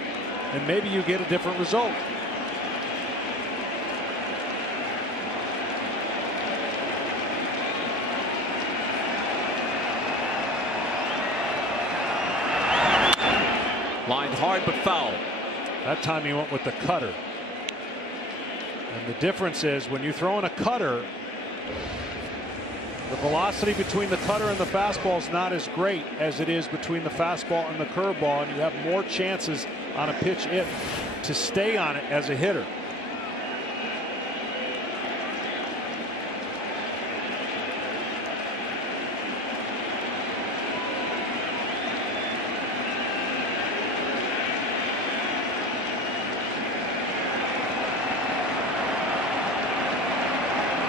and maybe you get a different result. Lined hard but foul. That time he went with the cutter. And the difference is when you throw in a cutter, the velocity between the cutter and the fastball is not as great as it is between the fastball and the curveball, and you have more chances on a pitch hit to stay on it as a hitter.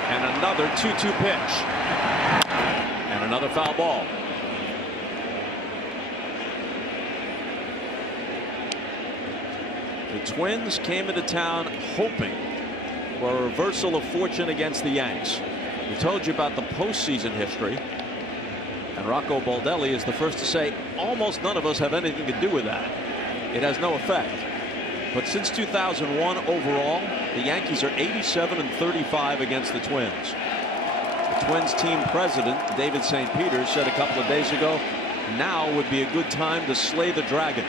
And another 2-2 pitch. And another foul ball. The Twins came into town hoping for a reversal of fortune against the Yanks. We told you about the postseason history. And Rocco Baldelli is the first to say almost none of us have anything to do with that. It has no effect. But since 2001 overall, the Yankees are 87-35 against the Twins. The Twins team president David St. Peter said a couple of days ago, now would be a good time to slay the dragon.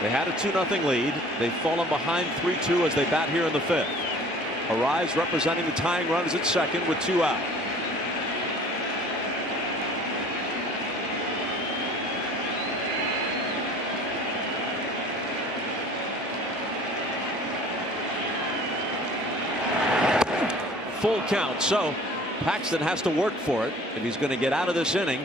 They had a 2-0 lead. They've fallen behind 3-2 as they bat here in the 5th. Arise representing the tying runners at second with 2 out. Full count, so Paxton has to work for it if he's going to get out of this inning.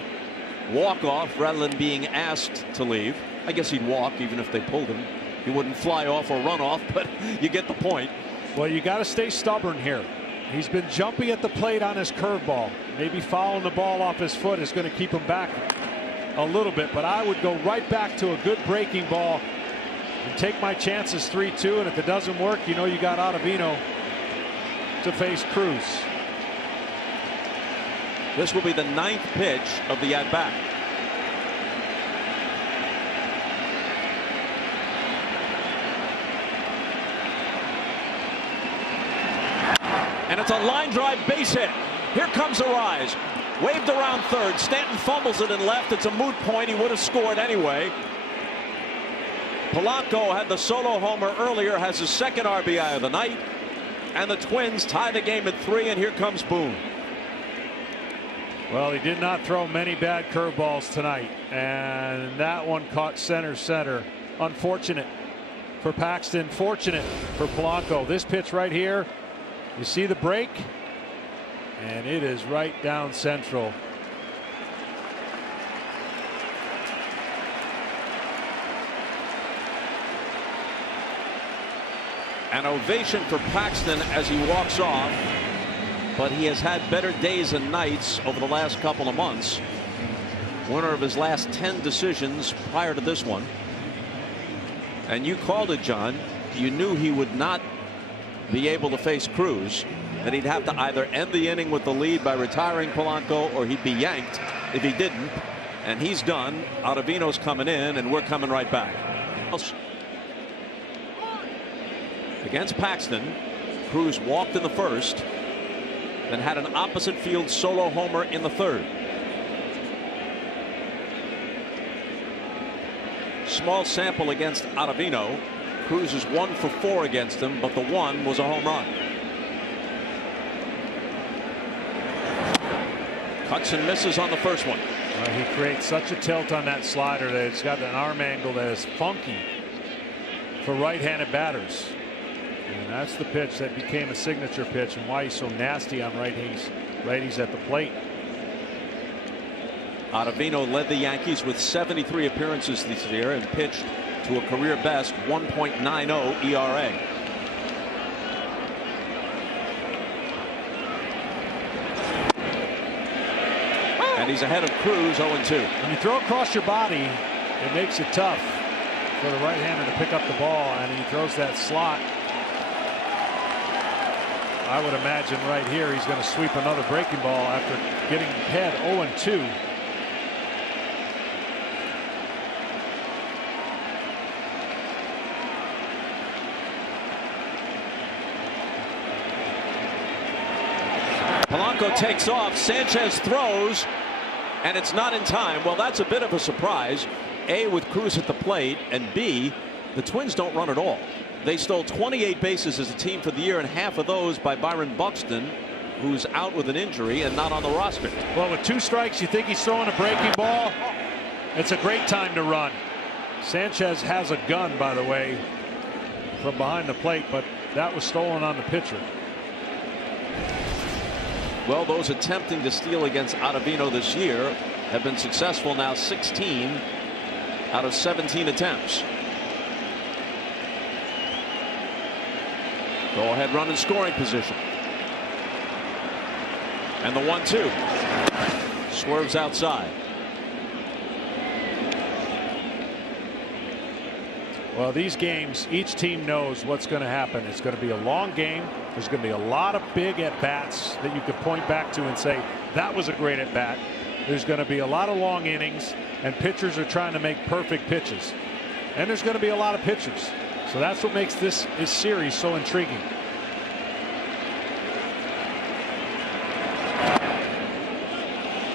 Walk off rather than being asked to leave. I guess he'd walk even if they pulled him. He wouldn't fly off or run off, but you get the point. Well, you got to stay stubborn here. He's been jumping at the plate on his curveball. Maybe fouling the ball off his foot is going to keep him back a little bit, but I would go right back to a good breaking ball and take my chances 3-2, and if it doesn't work, you know you got Ottavino to face Cruz. This will be the 9th pitch of the at-bat. And it's a line drive base hit. Here comes a rise. Waved around third. Stanton fumbles it in left. It's a moot point. He would have scored anyway. Polanco had the solo homer earlier, has his second RBI of the night. And the Twins tie the game at 3, and here comes Boone. Well, he did not throw many bad curveballs tonight, and that one caught center. Unfortunate for Paxton, fortunate for Polanco. This pitch right here, you see the break, and it is right down central. An ovation for Paxton as he walks off, but he has had better days and nights over the last couple of months. Winner of his last 10 decisions prior to this one. And you called it, John. You knew he would not be able to face Cruz, that he'd have to either end the inning with the lead by retiring Polanco, or he'd be yanked if he didn't. And he's done. Ottavino's coming in, and we're coming right back. Against Paxton, Cruz walked in the first, then had an opposite field solo homer in the third. Small sample against Ottavino. Cruz is 1 for 4 against him, but the one was a home run. Cuts and misses on the first one. He creates such a tilt on that slider that it's got an arm angle that is funky for right-handed batters. And that's the pitch that became a signature pitch, and why he's so nasty on righties at the plate. Ottavino led the Yankees with 73 appearances this year and pitched to a career best 1.90 ERA. And he's ahead of Cruz 0-2. When you throw across your body, it makes it tough for the right-hander to pick up the ball, and he throws that slot. I would imagine right here he's going to sweep another breaking ball after getting ahead 0-2. Polanco takes off. Sanchez throws, and it's not in time. Well, that's a bit of a surprise. A, with Cruz at the plate, and B, the Twins don't run at all. They stole 28 bases as a team for the year, and half of those by Byron Buxton, who's out with an injury and not on the roster. Well, with 2 strikes, you think he's throwing a breaking ball. It's a great time to run. Sanchez has a gun, by the way, from behind the plate, but that was stolen on the pitcher. Well, those attempting to steal against Ottavino this year have been successful now, 16 out of 17 attempts. Go ahead run in scoring position. And the 1-2 swerves outside. Well, these games, each team knows what's going to happen. It's going to be a long game. There's going to be a lot of big at-bats that you could point back to and say, that was a great at-bat. There's going to be a lot of long innings, and pitchers are trying to make perfect pitches. And there's going to be a lot of pitchers. So that's what makes this series so intriguing.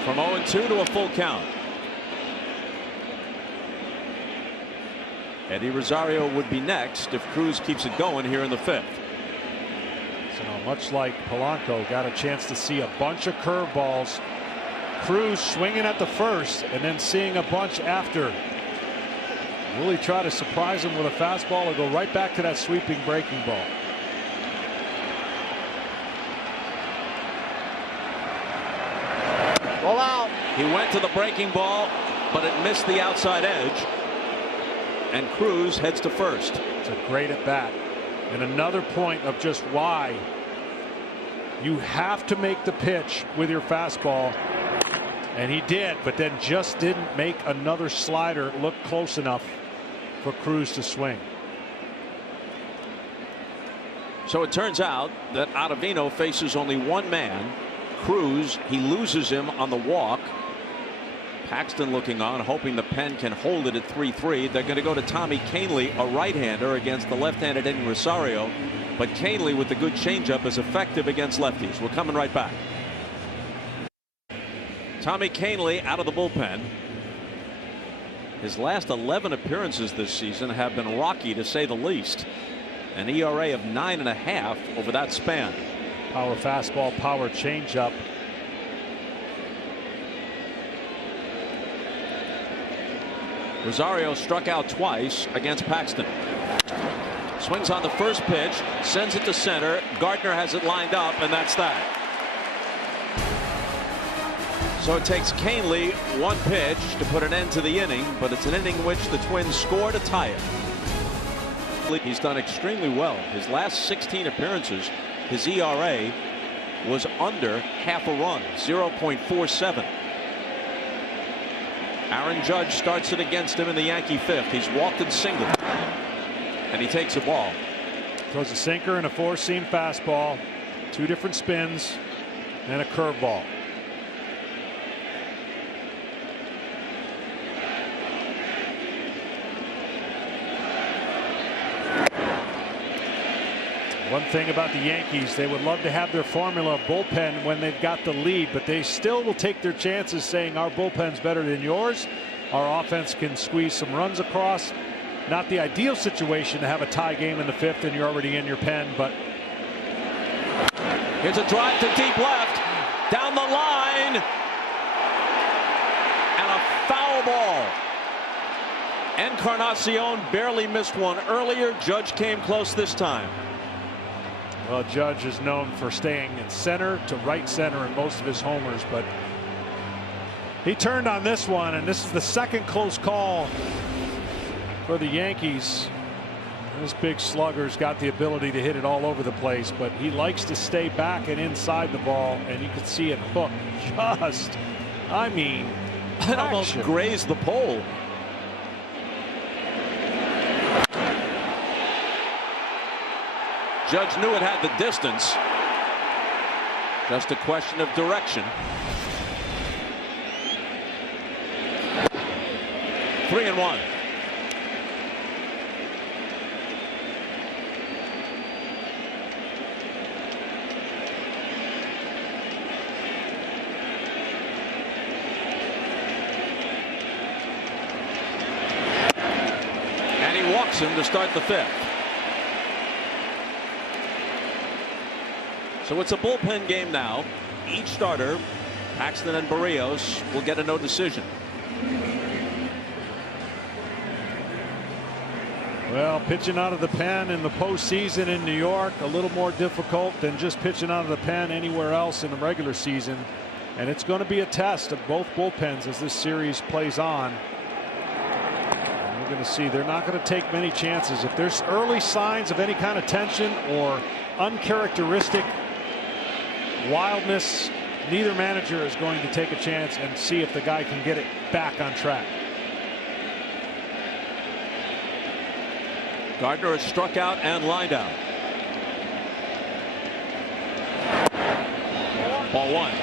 From 0-2 to a full count. Eddie Rosario would be next if Cruz keeps it going here in the 5th. So much like Polanco, got a chance to see a bunch of curveballs. Cruz swinging at the first and then seeing a bunch after. Will he try to surprise him with a fastball or go right back to that sweeping breaking ball? Ball out. He went to the breaking ball, but it missed the outside edge. and Cruz heads to first. It's a great at bat, and another point of just why you have to make the pitch with your fastball. And he did, but then just didn't make another slider look close enough for Cruz to swing. So it turns out that Ottavino faces only one man, Cruz. He loses him on the walk. Paxton looking on, hoping the pen can hold it at 3-3. They're going to go to Tommy Kahnle, a right-hander, against the left-handed Eddie Rosario. But Kahnle, with the good changeup, is effective against lefties. We're coming right back. Tommy Kahnle out of the bullpen. His last 11 appearances this season have been rocky, to say the least. An ERA of 9.5 over that span. Power fastball, power changeup. Rosario struck out twice against Paxton. Swings on the first pitch, sends it to center. Gardner has it lined up, and that's that. So it takes Kahnle one pitch to put an end to the inning, but it's an inning in which the Twins score to tie it. He's done extremely well. His last 16 appearances, his ERA was under half a run, 0.47. Aaron Judge starts it against him in the Yankee fifth. He's walked and singled, and he takes a ball. Throws a sinker and a four-seam fastball, two different spins, and a curveball. One thing about the Yankees, they would love to have their formula bullpen when they've got the lead, but they still will take their chances saying our bullpen's better than yours. Our offense can squeeze some runs across. Not the ideal situation to have a tie game in the fifth and you're already in your pen, but here's a drive to deep left, down the line, and a foul ball. Encarnacion barely missed one earlier. Judge came close this time. Well, Judge is known for staying in center to right center in most of his homers, but he turned on this one, and this is the second close call for the Yankees. This big slugger's got the ability to hit it all over the place, but he likes to stay back and inside the ball, and you can see it hook just, I mean, it almost grazed the pole. Judge knew it had the distance. Just a question of direction. 3-1. And he walks him to start the fifth. So it's a bullpen game now. Each starter, Paxton and Barrios, will get a no decision. Well, pitching out of the pen in the postseason in New York, a little more difficult than just pitching out of the pen anywhere else in the regular season. And it's going to be a test of both bullpens as this series plays on. And we're going to see they're not going to take many chances. If there's early signs of any kind of tension or uncharacteristic wildness, neither manager is going to take a chance and see if the guy can get it back on track. Gardner is struck out and lined out. Ball one.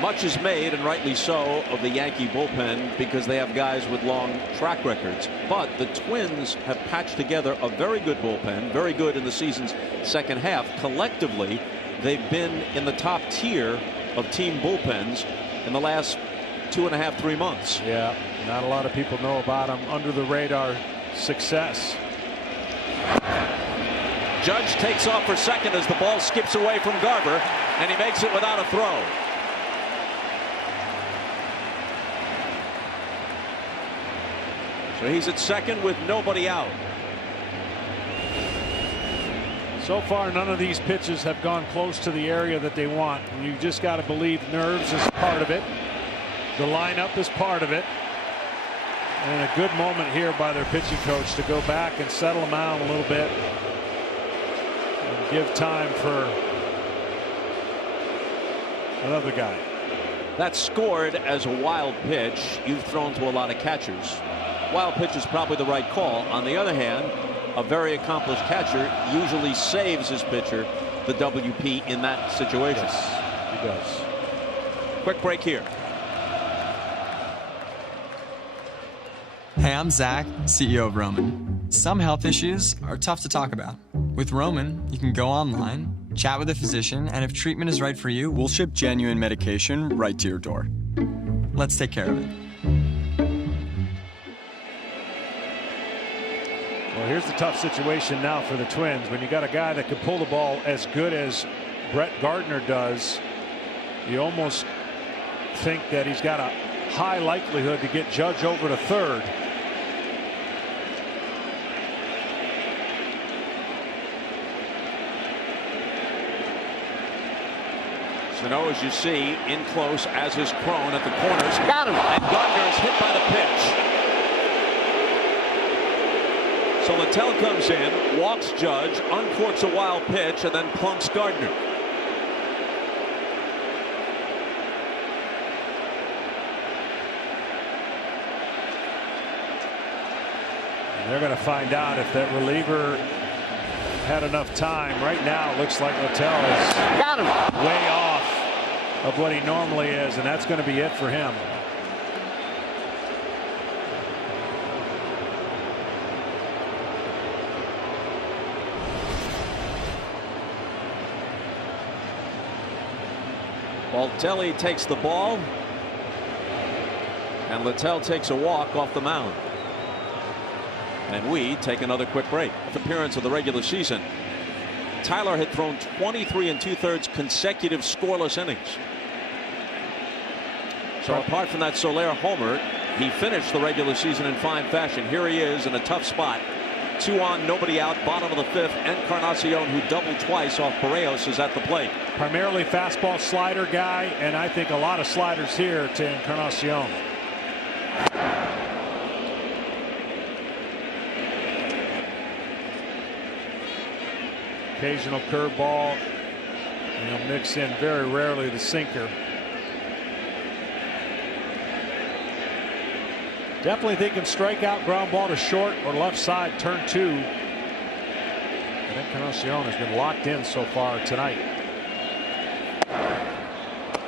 Much is made, and rightly so, of the Yankee bullpen because they have guys with long track records. But the Twins have patched together a very good bullpen, very good in the season's second half. Collectively, they've been in the top tier of team bullpens in the last 2.5, 3 months. Yeah, not a lot of people know about them. Under the radar success. Judge takes off for second as the ball skips away from Garber, and he makes it without a throw. So he's at second with nobody out. So far, none of these pitches have gone close to the area that they want. And you just got to believe nerves is part of it. The lineup is part of it. And a good moment here by their pitching coach to go back and settle them out a little bit and give time for another guy. That's scored as a wild pitch. You've thrown to a lot of catchers. Wild pitch is probably the right call. On the other hand, a very accomplished catcher usually saves his pitcher the WP in that situation. Yes, he does. Quick break here. Hey, I'm Zach, CEO of Roman. Some health issues are tough to talk about. With Roman, you can go online, chat with a physician, and if treatment is right for you, we'll ship genuine medication right to your door. Let's take care of it. Well, here's the tough situation now for the Twins. When you got a guy that can pull the ball as good as Brett Gardner does, you almost think that he's got a high likelihood to get Judge over to third. Sano, as you see, in close, as is Crone at the corners. Got him. And Gardner is hit by the pitch. So Littell comes in, walks Judge, uncorks a wild pitch, and then plunks Gardner. And they're going to find out if that reliever had enough time. Right now, it looks like Littell is Got him. way off of what he normally is, and that's going to be it for him. Baltelli takes the ball, and Littell takes a walk off the mound. And we take another quick break. Appearance of the regular season. Tyler had thrown 23 2/3 consecutive scoreless innings. So apart from that Soler homer, he finished the regular season in fine fashion. Here he is in a tough spot. 2 on, nobody out, bottom of the 5th. Encarnacion, who doubled twice off Barrios, is at the plate. Primarily fastball slider guy, and I think a lot of sliders here to Encarnacion. Occasional curveball, and he'll mix in very rarely the sinker. Definitely thinking strikeout, ground ball to short or left side, turn 2. And Encarnacion has been locked in so far tonight.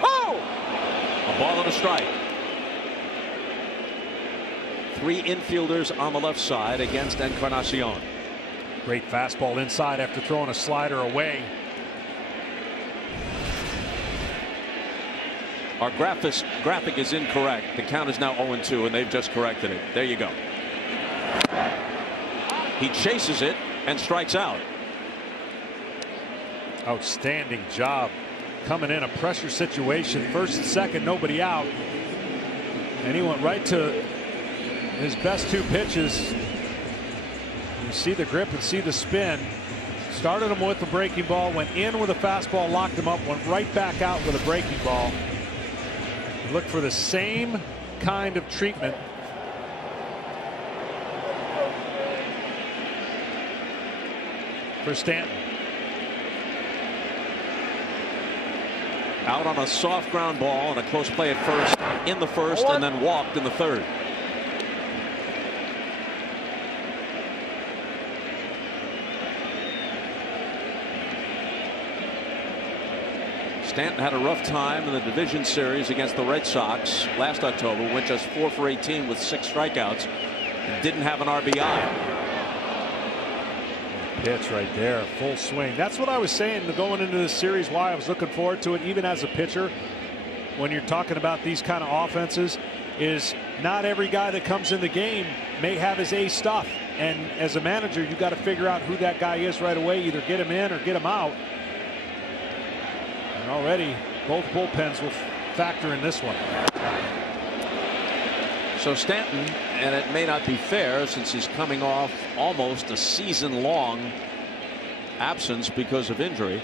Oh! A ball and a strike. 3 infielders on the left side against Encarnacion. Great fastball inside after throwing a slider away. Our graphic is incorrect. The count is now 0-2, and they've just corrected it. There you go. He chases it and strikes out. Outstanding job coming in a pressure situation. First and second, nobody out. And he went right to his best 2 pitches. You see the grip and see the spin. Started him with the breaking ball, went in with a fastball, locked him up, went right back out with a breaking ball. Look for the same kind of treatment. For Stanton. Out on a soft ground ball and a close play at first, in the first, and then walked in the third. Stanton had a rough time in the division series against the Red Sox last October. Went just 4 for 18 with 6 strikeouts. And didn't have an RBI. Pitch right there, full swing. That's what I was saying going into this series, why I was looking forward to it, even as a pitcher. When you're talking about these kind of offenses, is not every guy that comes in the game may have his A stuff. And as a manager, you got to figure out who that guy is right away. Either get him in or get him out. And already both bullpens will factor in this one. So Stanton, and it may not be fair since he's coming off almost a season-long absence because of injury,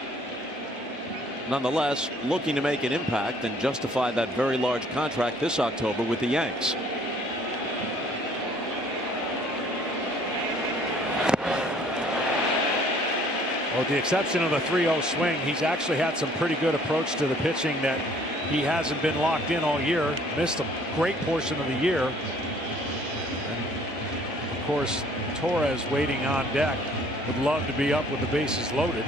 nonetheless looking to make an impact and justify that very large contract this October with the Yanks. Well, with the exception of the 3-0 swing, he's actually had some pretty good approach to the pitching that he hasn't been locked in all year. Missed a great portion of the year. And of course, Torres waiting on deck. Would love to be up with the bases loaded.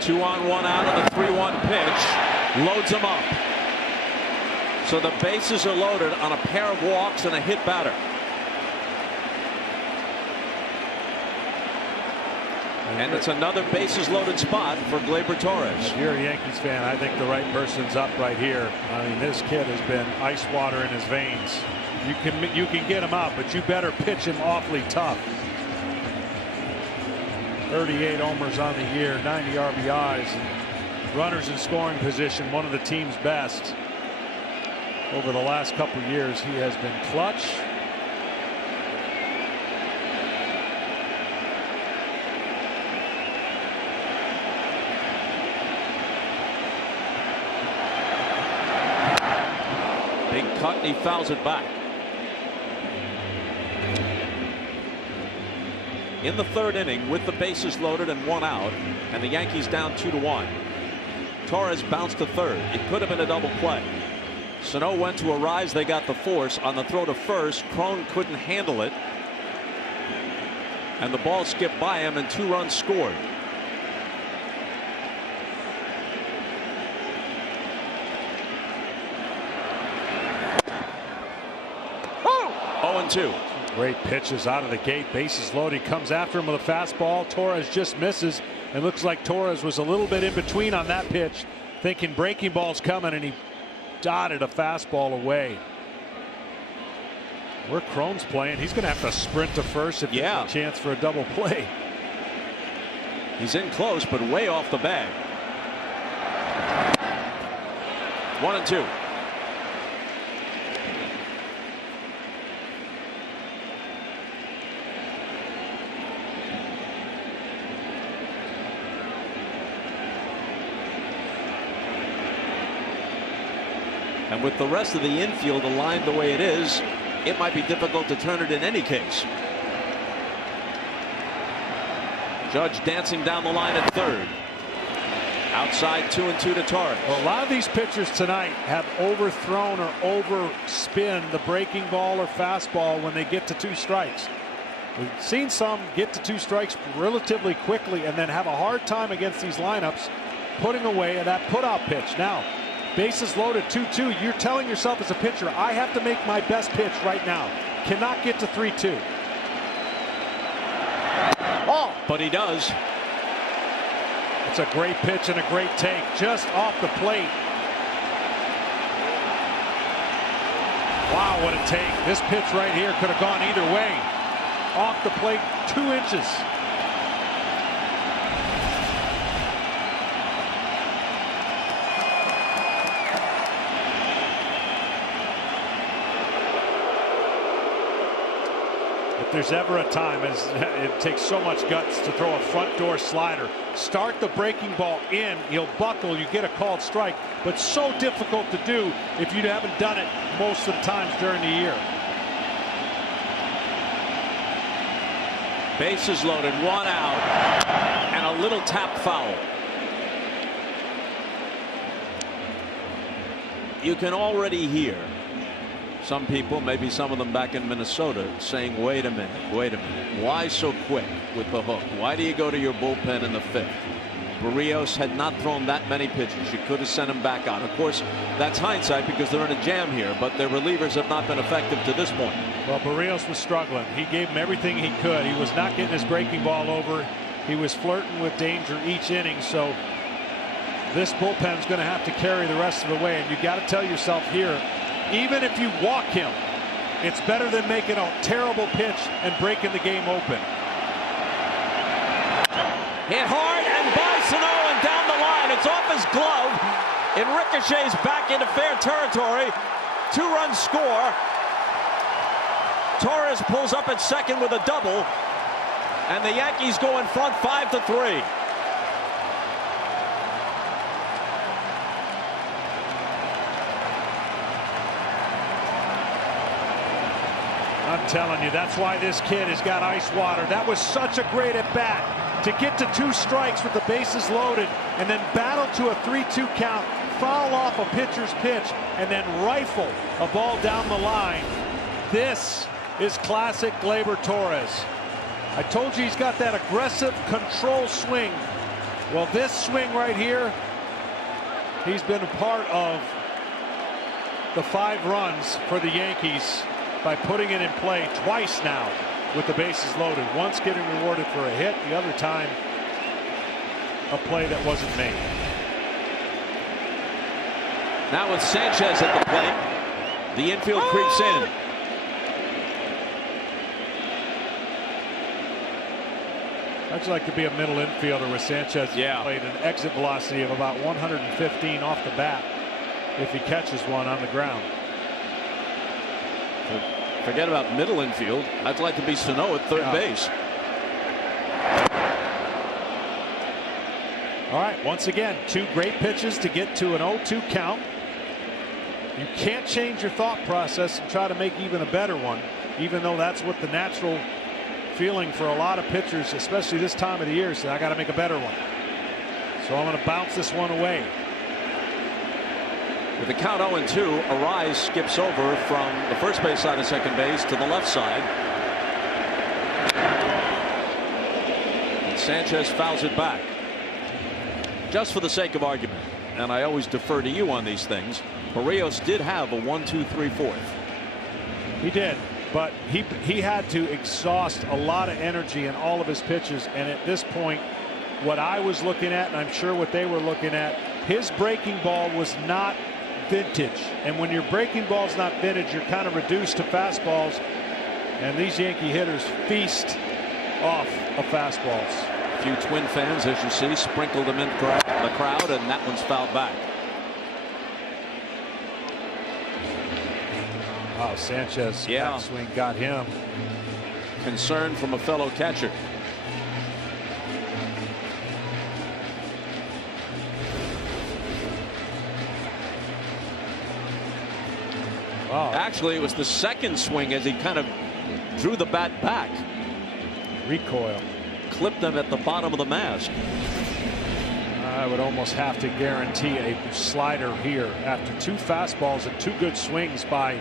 Two on, one out of the 3-1 pitch. Loads him up. So the bases are loaded on a pair of walks and a hit batter. And it's another bases loaded spot for Gleyber Torres. If you're a Yankees fan, I think the right person's up right here. I mean, this kid has been ice water in his veins. You can get him out, but you better pitch him awfully tough. 38 homers on the year, 90 RBIs, and runners in scoring position, one of the team's best. Over the last couple years, he has been clutch. Big cut, and he fouls it back. In the third inning, with the bases loaded and one out, and the Yankees down 2-1. Torres bounced to third. It could have been a double play. Sano went to a rise. They got the force on the throw to first. Cron couldn't handle it, and the ball skipped by him, and 2 runs scored. Oh! 0-2. Great pitches out of the gate. Bases loaded. He comes after him with a fastball. Torres just misses. It looks like Torres was a little bit in between on that pitch, thinking breaking ball's coming, and he dotted a fastball away. Where Cron's playing, he's going to have to sprint to first if there's a chance for a double play. He's in close, but way off the bag. 1-2. And with the rest of the infield aligned the way it is, it might be difficult to turn it in any case. Judge dancing down the line at third. Outside 2-2 to Torres. Well, a lot of these pitchers tonight have overthrown or overspin the breaking ball or fastball when they get to 2 strikes. We've seen some get to 2 strikes relatively quickly and then have a hard time against these lineups putting away that put-out pitch. Now, bases loaded 2-2. You're telling yourself as a pitcher, I have to make my best pitch right now. Cannot get to 3-2. Oh, but he does. It's a great pitch and a great take just off the plate. Wow, what a take. This pitch right here could have gone either way. Off the plate, 2 inches. If there's ever a time, as it takes so much guts to throw a front door slider, start the breaking ball in, he'll buckle, you get a called strike, but so difficult to do if you haven't done it most of the times during the year. Bases loaded, 1 out, and a little tap foul. You can already hear some people, maybe some of them back in Minnesota, saying, wait a minute, why so quick with the hook? Why do you go to your bullpen in the 5th? Barrios had not thrown that many pitches. You could have sent him back out. Of course, that's hindsight because they're in a jam here, but their relievers have not been effective to this point. Well, Barrios was struggling. He gave him everything he could. He was not getting his breaking ball over. He was flirting with danger each inning, so this bullpen's going to have to carry the rest of the way, and you got to tell yourself here, even if you walk him, It's better than making a terrible pitch and breaking the game open. Hit hard and by Sano and down the line. It's off his glove. It ricochets back into fair territory. 2-run score. Torres pulls up at second with a double. And the Yankees go in front 5-3. I'm telling you, that's why this kid has got ice water. That was such a great at-bat to get to 2 strikes with the bases loaded and then battle to a 3-2 count, foul off a pitcher's pitch, and then rifle a ball down the line. This is classic Gleyber Torres. I told you he's got that aggressive control swing. Well, this swing right here, he's been a part of the 5 runs for the Yankees by putting it in play twice now with the bases loaded. Once getting rewarded for a hit, the other time a play that wasn't made. Now with Sanchez at the plate, the infield creeps in. I'd like to be a middle infielder with Sanchez. Played an exit velocity of about 115 off the bat if he catches one on the ground. Forget about middle infield. I'd like to be Sano at third base. All right, once again, 2 great pitches to get to an 0-2 count. You can't change your thought process and try to make even a better one, even though that's what the natural feeling for a lot of pitchers, especially this time of the year, is I got to make a better one. So I'm going to bounce this one away. With the count 0-2, Arise skips over from the first base side of second base to the left side. And Sanchez fouls it back. Just for the sake of argument, and I always defer to you on these things, Barrios did have a 1-2-3-4. He did, but he had to exhaust a lot of energy in all of his pitches, and at this point, what I was looking at, and I'm sure what they were looking at, his breaking ball was not vintage, and when your breaking ball's not vintage, you're kind of reduced to fastballs, and these Yankee hitters feast off of fastballs. A few Twin fans, as you see, sprinkled them in the crowd, and that one's fouled back. Wow, Sanchez swing got him. Concern from a fellow catcher. Wow. Actually, it was the second swing as he kind of drew the bat back. Recoil. Clipped him at the bottom of the mask. I would almost have to guarantee a slider here after 2 fastballs and 2 good swings by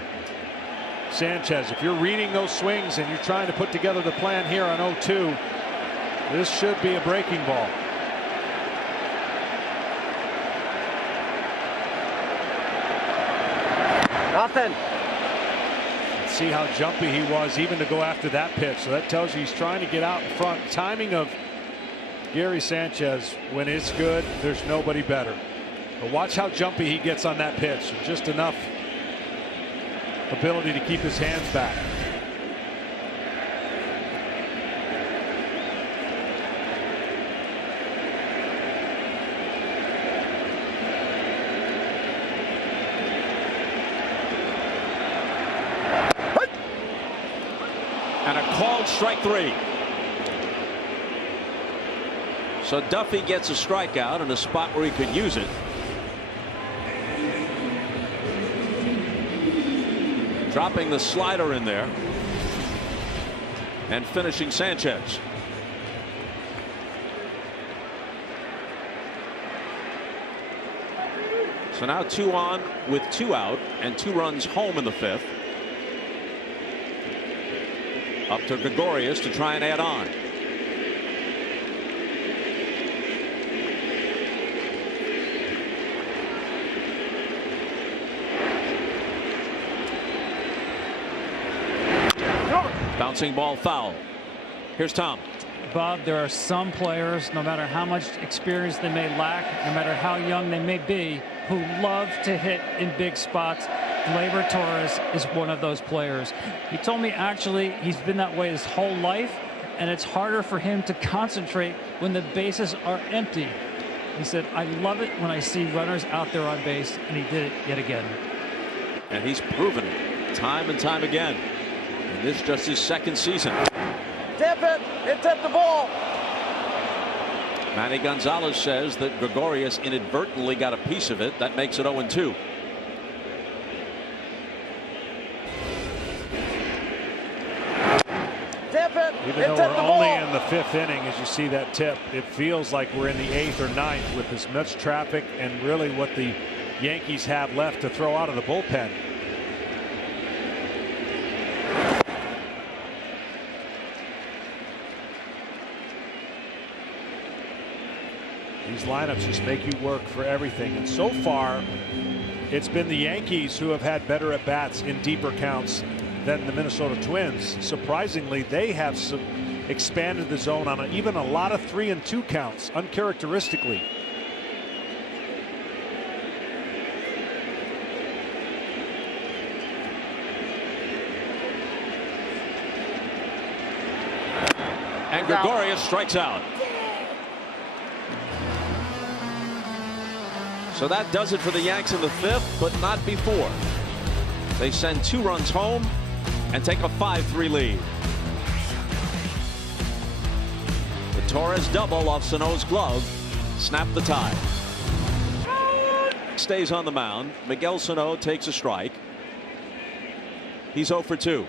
Sanchez. If you're reading those swings and you're trying to put together the plan here on 0-2, this should be a breaking ball. Nothing. See how jumpy he was even to go after that pitch. So that tells you he's trying to get out in front. Timing of Gary Sanchez, when it's good, there's nobody better. But watch how jumpy he gets on that pitch. Just enough ability to keep his hands back. And a called strike 3. So Duffy gets a strikeout in a spot where he could use it. Dropping the slider in there and finishing Sanchez. So now 2 on with 2 out and 2 runs home in the 5th. Up to Gregorius to try and add on. Bouncing ball foul. Here's Tom. Bob, there are some players, no matter how much experience they may lack, no matter how young they may be, who love to hit in big spots. Gleyber Torres is one of those players. He told me actually he's been that way his whole life, and it's harder for him to concentrate when the bases are empty. He said, I love it when I see runners out there on base, and he did it yet again. And he's proven it time and time again. And this just his second season. Tip it. It tipped the ball. Manny Gonzalez says that Gregorius inadvertently got a piece of it. That makes it 0-2. Even though we're only in the 5th inning, as you see that tip, it feels like we're in the 8th or 9th with as much traffic and really what the Yankees have left to throw out of the bullpen. These lineups just make you work for everything, and so far it's been the Yankees who have had better at bats in deeper counts than the Minnesota Twins. Surprisingly, they have expanded the zone on even a lot of 3 and 2 counts, uncharacteristically. And Gregorius strikes out. So that does it for the Yanks in the 5th, but not before. They send 2 runs home and take a 5-3 lead. The Torres double off Sano's glove snapped the tie. Stays on the mound. Miguel Sano takes a strike. He's 0 for 2.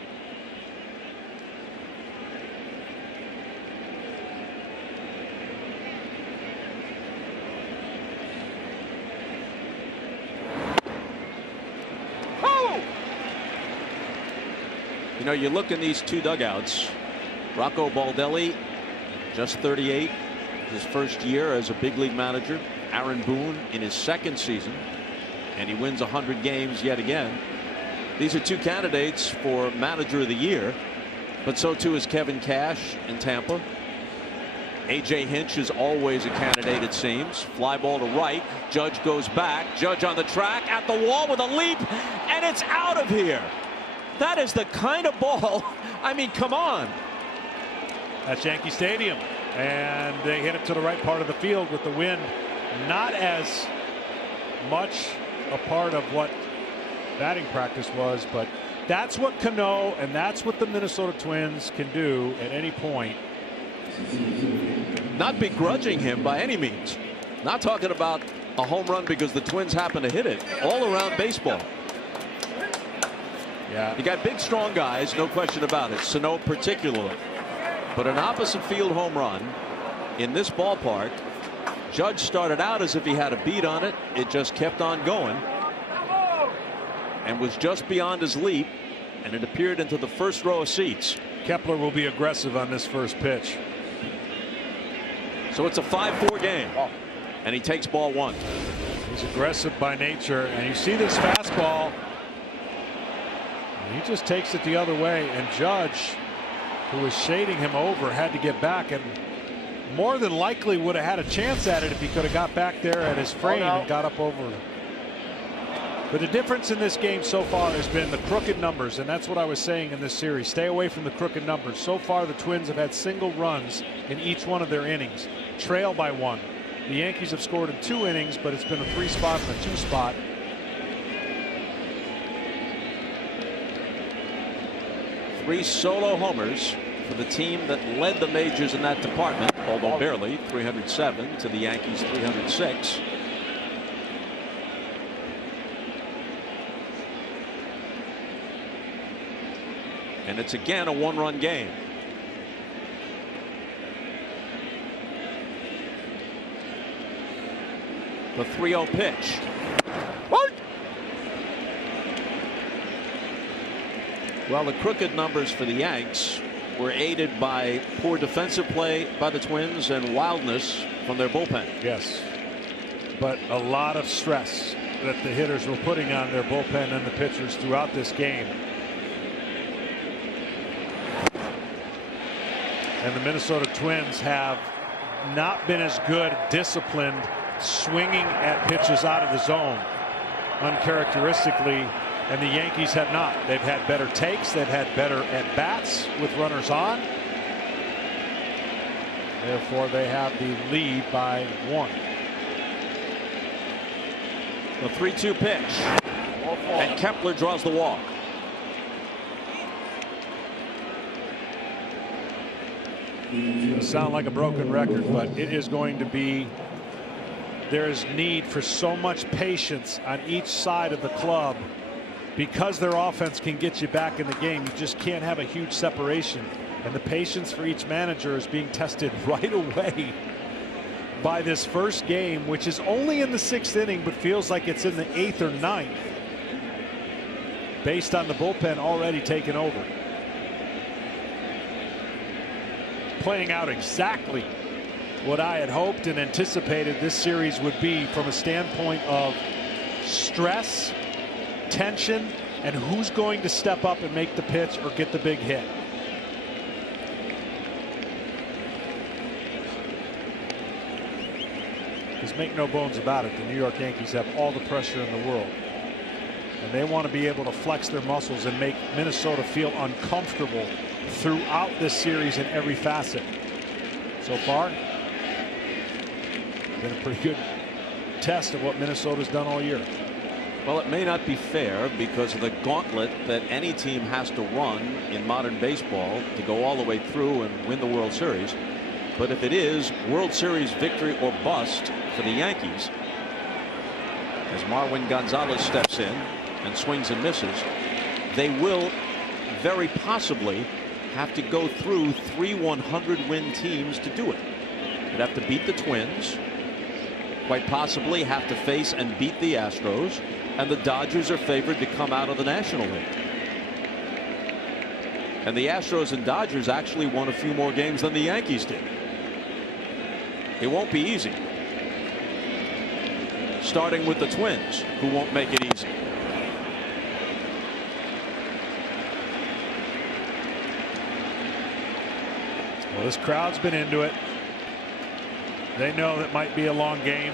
You know, you look in these 2 dugouts. Rocco Baldelli, just 38, his first year as a big league manager. Aaron Boone in his 2nd season, and he wins 100 games yet again. These are 2 candidates for manager of the year, but so too is Kevin Cash in Tampa. A.J. Hinch is always a candidate, it seems. Fly ball to right. Judge goes back. Judge on the track at the wall with a leap, and it's out of here. That is the kind of ball. I mean, come on. That's Yankee Stadium, and they hit it to the right part of the field with the wind not as much a part of what batting practice was, but that's what Cano and that's what the Minnesota Twins can do at any point. Not begrudging him by any means. Not talking about a home run because the Twins happen to hit it. All around baseball. Yeah. You got big, strong guys, no question about it. Sano particularly. But an opposite field home run in this ballpark. Judge started out as if he had a beat on it. It just kept on going and was just beyond his leap, and it appeared into the first row of seats. Kepler will be aggressive on this first pitch. So it's a 5-4 game, and he takes ball 1. He's aggressive by nature, and you see this fastball. He just takes it the other way, and Judge, who was shading him over, had to get back, and more than likely would have had a chance at it if he could have got back there at his frame and got up over it. But the difference in this game so far has been the crooked numbers, and that's what I was saying in this series. Stay away from the crooked numbers. So far, the Twins have had single runs in each one of their innings, trail by 1. The Yankees have scored in 2 innings, but it's been a 3-spot and a 2-spot. Three solo homers for the team that led the majors in that department, although barely. 307 to the Yankees 306. And it's again a 1-run game. The 3-0 pitch. Well, the crooked numbers for the Yanks were aided by poor defensive play by the Twins and wildness from their bullpen. Yes, but a lot of stress that the hitters were putting on their bullpen and the pitchers throughout this game. And the Minnesota Twins have not been as good, disciplined, swinging at pitches out of the zone. Uncharacteristically, And the Yankees have not. They've had better takes. They've had better at-bats with runners on. Therefore, they have the lead by 1. The 3-2 pitch. And Kepler draws the walk. It'll sound like a broken record, but it is going to be. There is need for so much patience on each side of the club because their offense can get you back in the game. You just can't have a huge separation, and the patience for each manager is being tested right away by this first game, which is only in the 6th inning but feels like it's in the 8th or 9th based on the bullpen already taking over. Playing out exactly what I had hoped and anticipated this series would be from a standpoint of stress, tension, and who's going to step up and make the pitch or get the big hit. Because make no bones about it, the New York Yankees have all the pressure in the world. And they want to be able to flex their muscles and make Minnesota feel uncomfortable throughout this series in every facet. So far, been a pretty good test of what Minnesota's done all year. Well, it may not be fair because of the gauntlet that any team has to run in modern baseball to go all the way through and win the World Series. But if it is World Series victory or bust for the Yankees, as Marwin Gonzalez steps in and swings and misses, they will very possibly have to go through 3 100-win teams to do it. They'd have to beat the Twins, quite possibly have to face and beat the Astros, and the Dodgers are favored to come out of the National League. And the Astros and Dodgers actually won a few more games than the Yankees did. It won't be easy. Starting with the Twins, who won't make it easy. Well, this crowd's been into it. They know that might be a long game.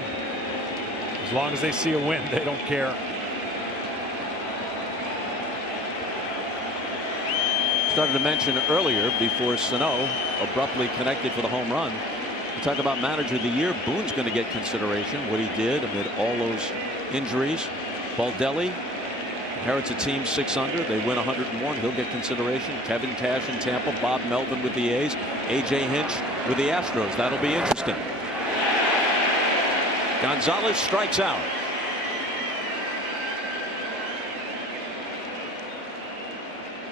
As long as they see a win, they don't care. Started to mention earlier before Sano abruptly connected for the home run. We talk about manager of the year. Boone's going to get consideration. What he did amid all those injuries. Baldelli inherits a team 6 under. They win 101. He'll get consideration. Kevin Cash in Tampa. Bob Melvin with the A's. A.J. Hinch with the Astros. That'll be interesting. Gonzalez strikes out.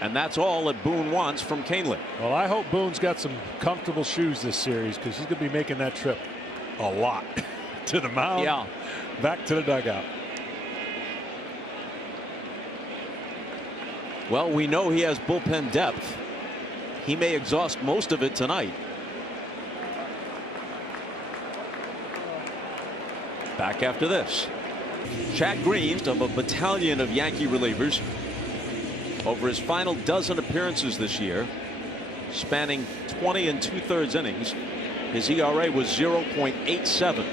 And that's all that Boone wants from Kahnle. Well, I hope Boone's got some comfortable shoes this series because he's going to be making that trip a lot to the mound. Yeah. Back to the dugout. Well, we know he has bullpen depth. He may exhaust most of it tonight. Back after this. Chad Green of a battalion of Yankee relievers. Over his final dozen appearances this year, spanning 20 2/3 innings, his ERA was 0.87.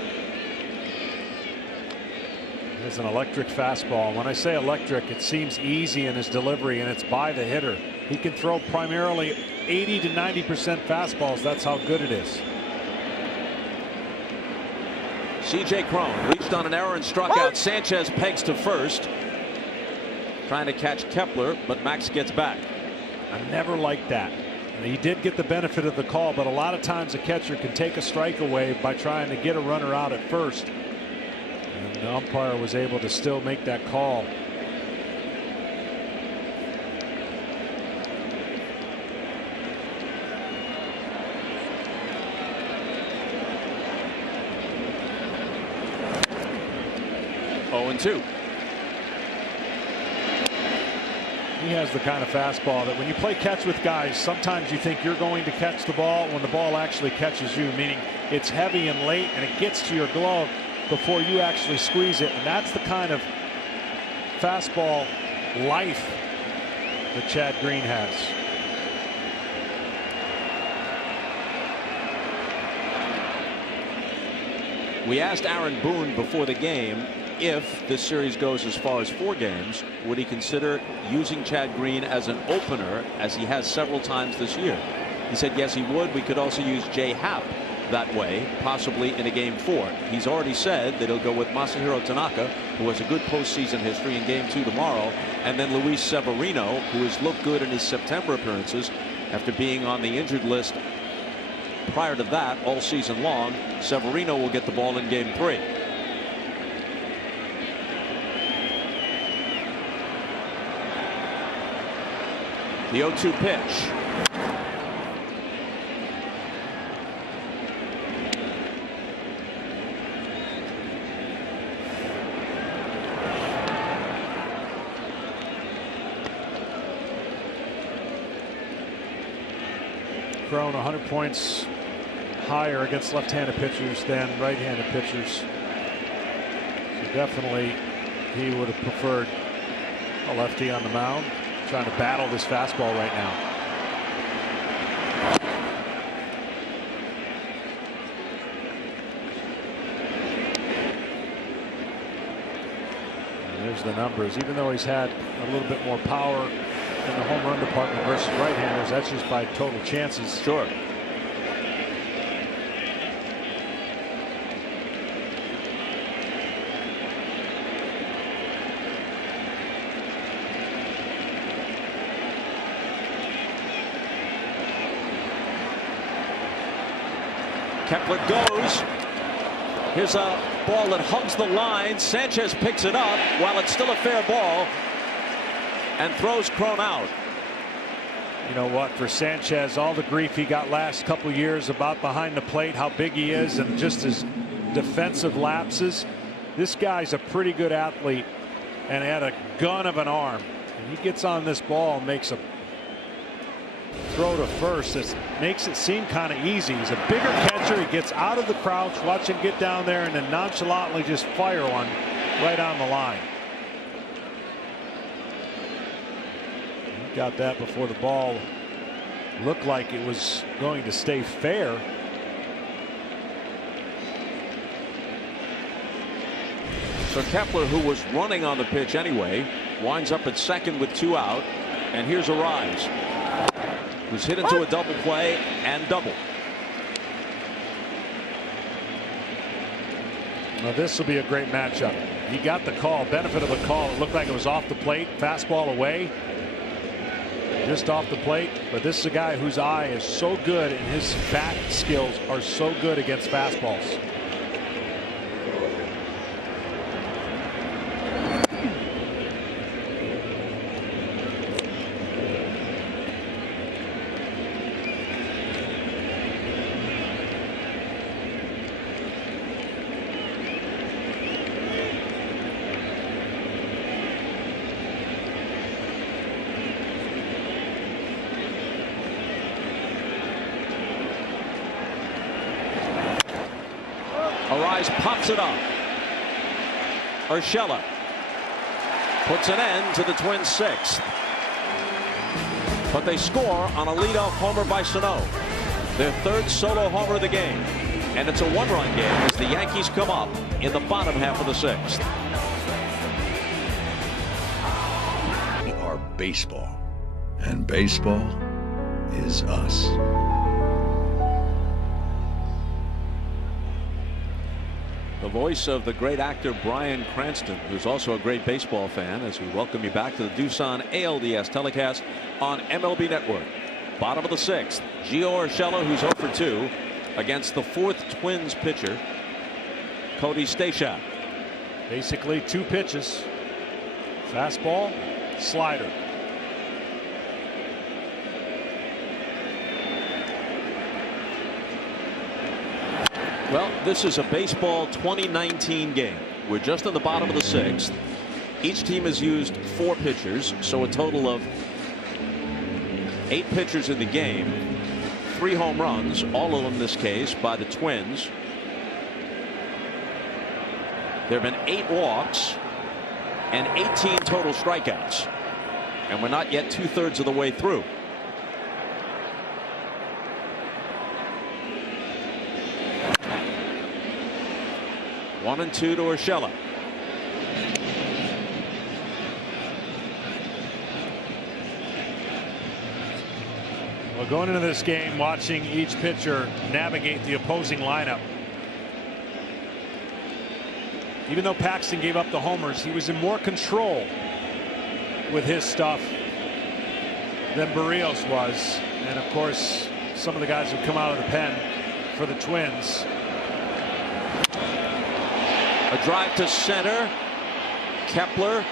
It's an electric fastball. When I say electric, it seems easy in his delivery, and it's by the hitter. He can throw primarily 80 to 90% fastballs. That's how good it is. C.J. Cron reached on an error and struck out. Sanchez pegs to first, trying to catch Kepler, but Max gets back. I never liked that. He did get the benefit of the call, but a lot of times a catcher can take a strike away by trying to get a runner out at first. And the umpire was able to still make that call. Oh, 0-2. He has the kind of fastball that when you play catch with guys, sometimes you think you're going to catch the ball when the ball actually catches you, meaning it's heavy and late and it gets to your glove before you actually squeeze it. And that's the kind of fastball life that Chad Green has. We asked Aaron Boone before the game if this series goes as far as 4 games, would he consider using Chad Green as an opener, as he has several times this year? He said yes, he would. We could also use Jay Happ that way, possibly in a game 4. He's already said that he'll go with Masahiro Tanaka, who has a good postseason history, in game 2 tomorrow, and then Luis Severino, who has looked good in his September appearances after being on the injured list prior to that all season long. Severino will get the ball in game 3. The 0-2 pitch. Grown 100 points higher against left-handed pitchers than right-handed pitchers. So definitely he would have preferred a lefty on the mound, trying to battle this fastball right now. And there's the numbers. Even though he's had a little bit more power in the home run department versus right-handers, that's just by total chances. Sure. Kepler goes. Here's a ball that hugs the line. Sanchez picks it up while it's still a fair ball and throws Cron out. You know what, for Sanchez, all the grief he got last couple years about behind the plate, how big he is, and just his defensive lapses. This guy's a pretty good athlete and had a gun of an arm. And he gets on this ball and makes a throw to first that makes it seem kind of easy. He's a bigger catcher. He gets out of the crouch, watch him get down there, and then nonchalantly just fire one right on the line. He got that before the ball looked like it was going to stay fair. So Kepler, who was running on the pitch anyway, winds up at second with 2 out. And here's a rise. Who's hit into a double play and double. Now this will be a great matchup. He got the call, benefit of the call. It looked like it was off the plate, fastball away, just off the plate. But this is a guy whose eye is so good and his bat skills are so good against fastballs. Pops it up. Urshela puts an end to the Twins' 6th. But they score on a leadoff homer by Sano, their 3rd solo homer of the game. And it's a 1-run game as the Yankees come up in the bottom half of the 6th. We are baseball, and baseball is us. The voice of the great actor Bryan Cranston, who's also a great baseball fan, as we welcome you back to the Doosan ALDS telecast on MLB Network. Bottom of the 6th, Gio Urshela, who's 0 for 2, against the 4th Twins pitcher, Cody Stashak. Basically 2 pitches. Fastball, slider. Well, this is a baseball 2019 game. We're just in the bottom of the 6th. Each team has used 4 pitchers, so a total of 8 pitchers in the game. 3 home runs, all of them in this case by the Twins. There have been 8 walks and 18 total strikeouts. And we're not yet 2/3 of the way through. One and 2 to Urshela. Well, going into this game, watching each pitcher navigate the opposing lineup. Even though Paxton gave up the homers, he was in more control with his stuff than Berríos was. And of course, some of the guys who come out of the pen for the Twins. A drive to center. Kepler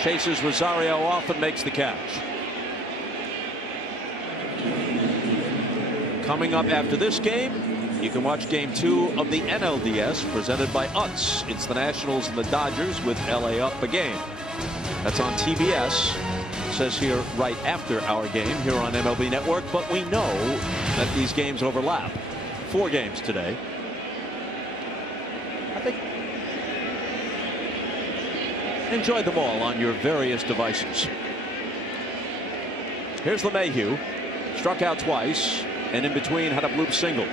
chases Rosario off and makes the catch. Coming up after this game, you can watch Game 2 of the NLDS presented by UTS. It's the Nationals and the Dodgers with LA up a game. That's on TBS. It says here right after our game here on MLB Network, but we know that these games overlap. 4 games today. I think enjoy them all on your various devices. Here's LeMahieu. Struck out twice, and in between had a bloop single.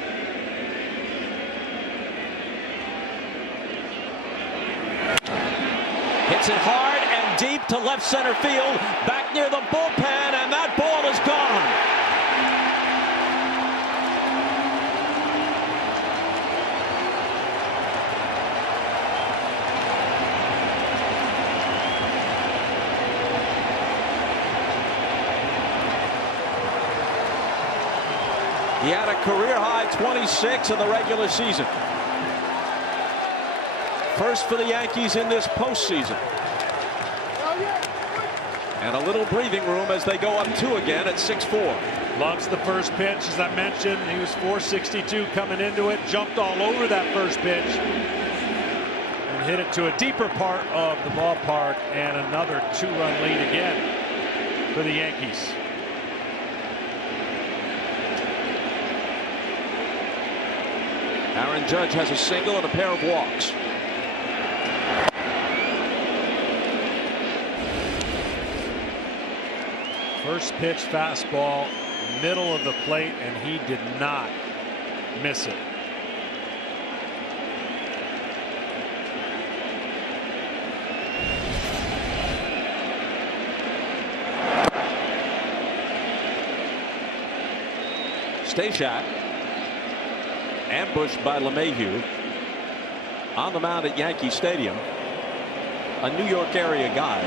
Hits it hard and deep to left center field, back near the bullpen, and that ball is gone. He had a career-high 26 in the regular season. First for the Yankees in this postseason. And a little breathing room as they go up 2 again at 6-4. Loves the first pitch, as I mentioned. He was 462 coming into it. Jumped all over that first pitch. And hit it to a deeper part of the ballpark. And another 2-run lead again for the Yankees. Aaron Judge has a single and a pair of walks. First pitch fastball, middle of the plate, and he did not miss it. Stashak ambushed by LeMahieu on the mound at Yankee Stadium. A New York area guy,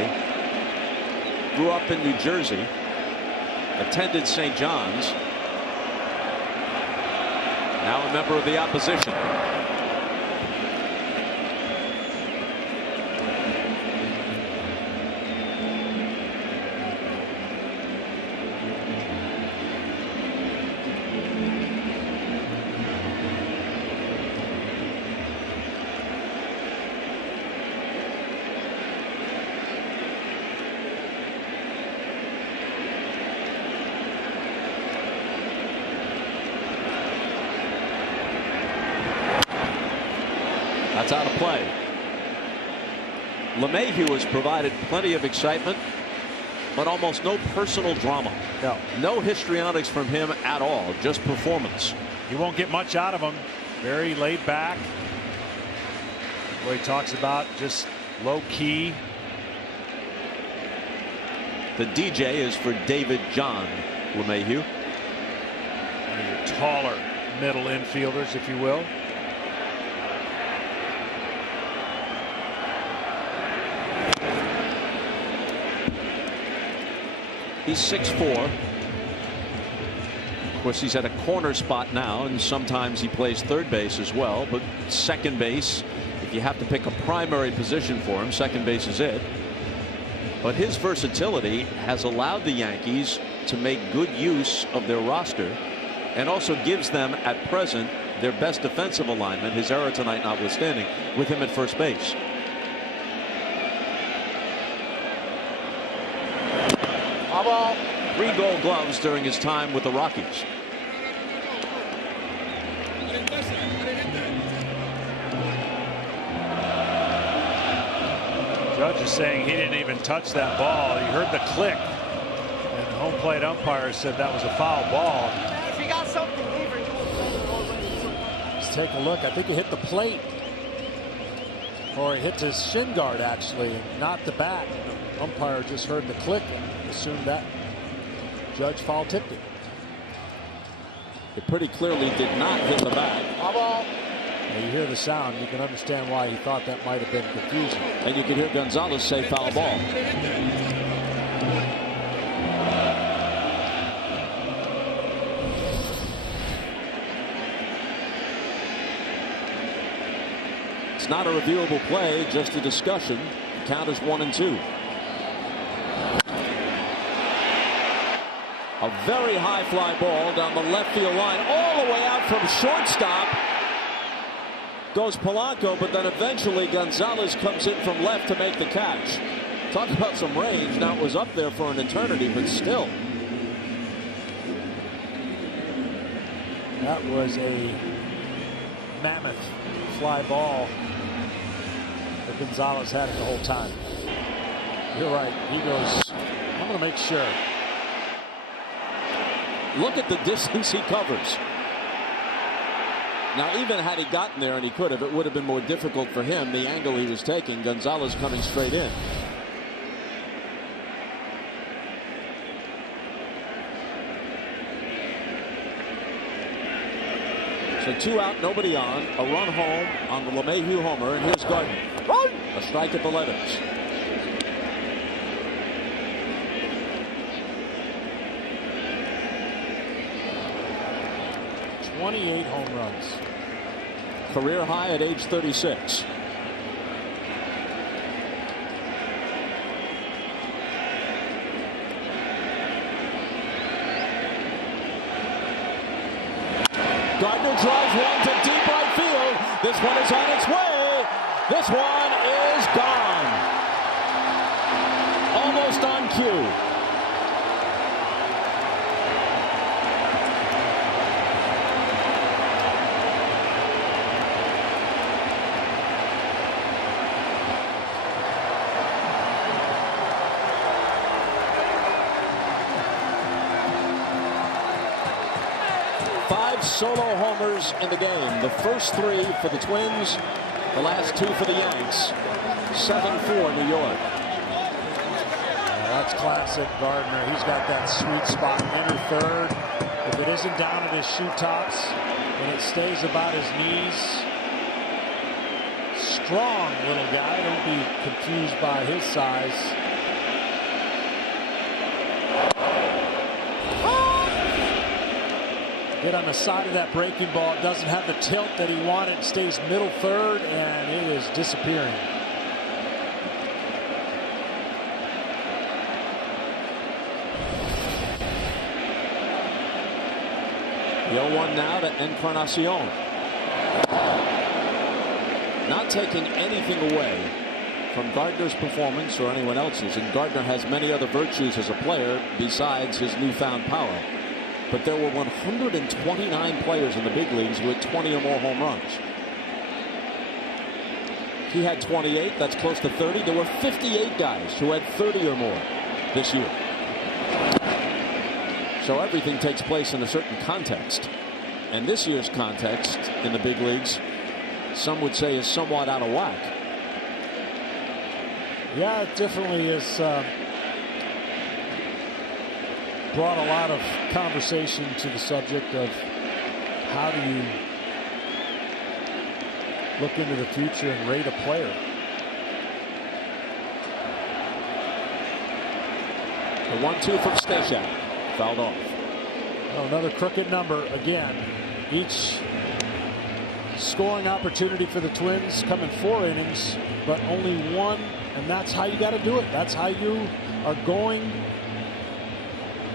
grew up in New Jersey, attended St. John's, now a member of the opposition. That's out of play. LeMahieu has provided plenty of excitement, but almost no personal drama. No histrionics from him at all, just performance. You won't get much out of him. Very laid back. Where he talks about just low key. The DJ is for David John LeMahieu. One of your taller middle infielders, if you will. He's 6'4". Of course, he's at a corner spot now, and sometimes he plays third base as well. But second base, if you have to pick a primary position for him, second base is it. But his versatility has allowed the Yankees to make good use of their roster, and also gives them at present their best defensive alignment, his error tonight notwithstanding, with him at first base. Ball. 3 Gold Gloves during his time with the Rockies. Judge is saying he didn't even touch that ball. You heard the click, and the home plate umpire said that was a foul ball. Let's take a look. I think he hit the plate, or he hit his shin guard actually, and not the bat. The umpire just heard the click and assumed that Judge foul tipped it. It pretty clearly did not hit the bag. Now you hear the sound. You can understand why he thought that might have been confusing. And you can hear Gonzalez say foul ball. It's not a reviewable play, just a discussion. The count is 1-2. A very high fly ball down the left field line, all the way out from shortstop. Goes Polanco, but then eventually Gonzalez comes in from left to make the catch. Talk about some range. Now it was up there for an eternity, but still. That was a mammoth fly ball that Gonzalez had it the whole time. You're right. He goes, I'm going to make sure. Look at the distance he covers. Now, even had he gotten there, and he could have, it would have been more difficult for him, the angle he was taking. Gonzalez coming straight in. So 2 out, nobody on. A run home on the LeMahieu homer, and here's Gardner. A strike at the letters. 28 home runs. Career high at age 36. Gardner drives one to deep right field. This one is on its way. This one is gone. Almost on cue. Solo homers in the game. The first 3 for the Twins, the last 2 for the Yanks. 7-4 New York. That's classic Gardner. He's got that sweet spot inner third. If it isn't down at his shoe tops and it stays about his knees. Strong little guy. Don't be confused by his size. Get on the side of that breaking ball. It doesn't have the tilt that he wanted. It stays middle third, and it is disappearing. The 0-1 now to Encarnacion. Not taking anything away from Gardner's performance or anyone else's, and Gardner has many other virtues as a player besides his newfound power. But there were 129 players in the big leagues who had 20 or more home runs. He had 28. That's close to 30. There were 58 guys who had 30 or more this year. So everything takes place in a certain context. And this year's context in the big leagues, some would say, is somewhat out of whack. Yeah, it definitely is. Brought a lot of conversation to the subject of how do you look into the future and rate a player. The 1-2 from Stashak. Fouled off. Oh, another crooked number again. Each scoring opportunity for the Twins come in 4 innings, but only 1, and that's how you got to do it. That's how you are going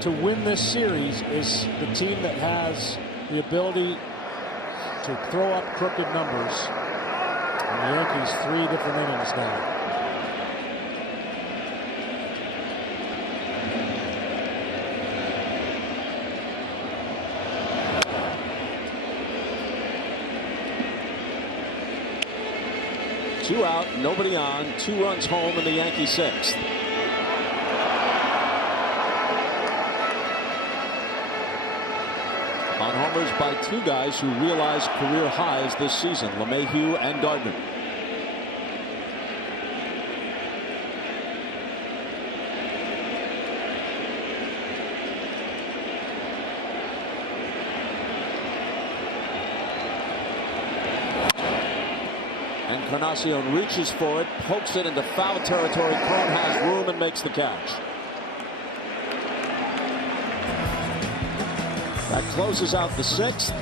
to win this series, is the team that has the ability to throw up crooked numbers. And the Yankees 3 different innings now. Two out, nobody on, 2 runs home in the Yankee 6th. On homers by 2 guys who realized career highs this season, LeMahieu and Gardner. Encarnacion reaches for it, pokes it into foul territory. Cron has room and makes the catch. That closes out the 6th,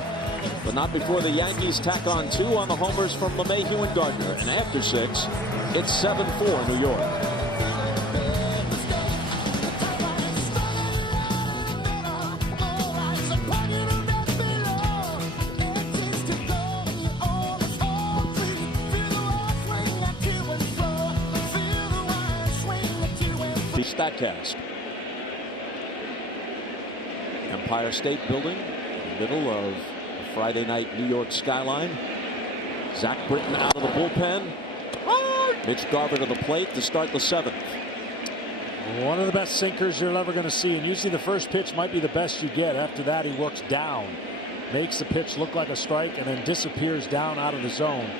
but not before the Yankees tack on 2 on the homers from LeMahieu and Gardner. And after 6, it's 7-4 New York. Statcast. Empire State Building, in the middle of the Friday night New York skyline. Zach Britton out of the bullpen. Mitch Garver to the plate to start the 7th. One of the best sinkers you're ever going to see, and usually the first pitch might be the best you get. After that, he works down, makes the pitch look like a strike, and then disappears down out of the zone.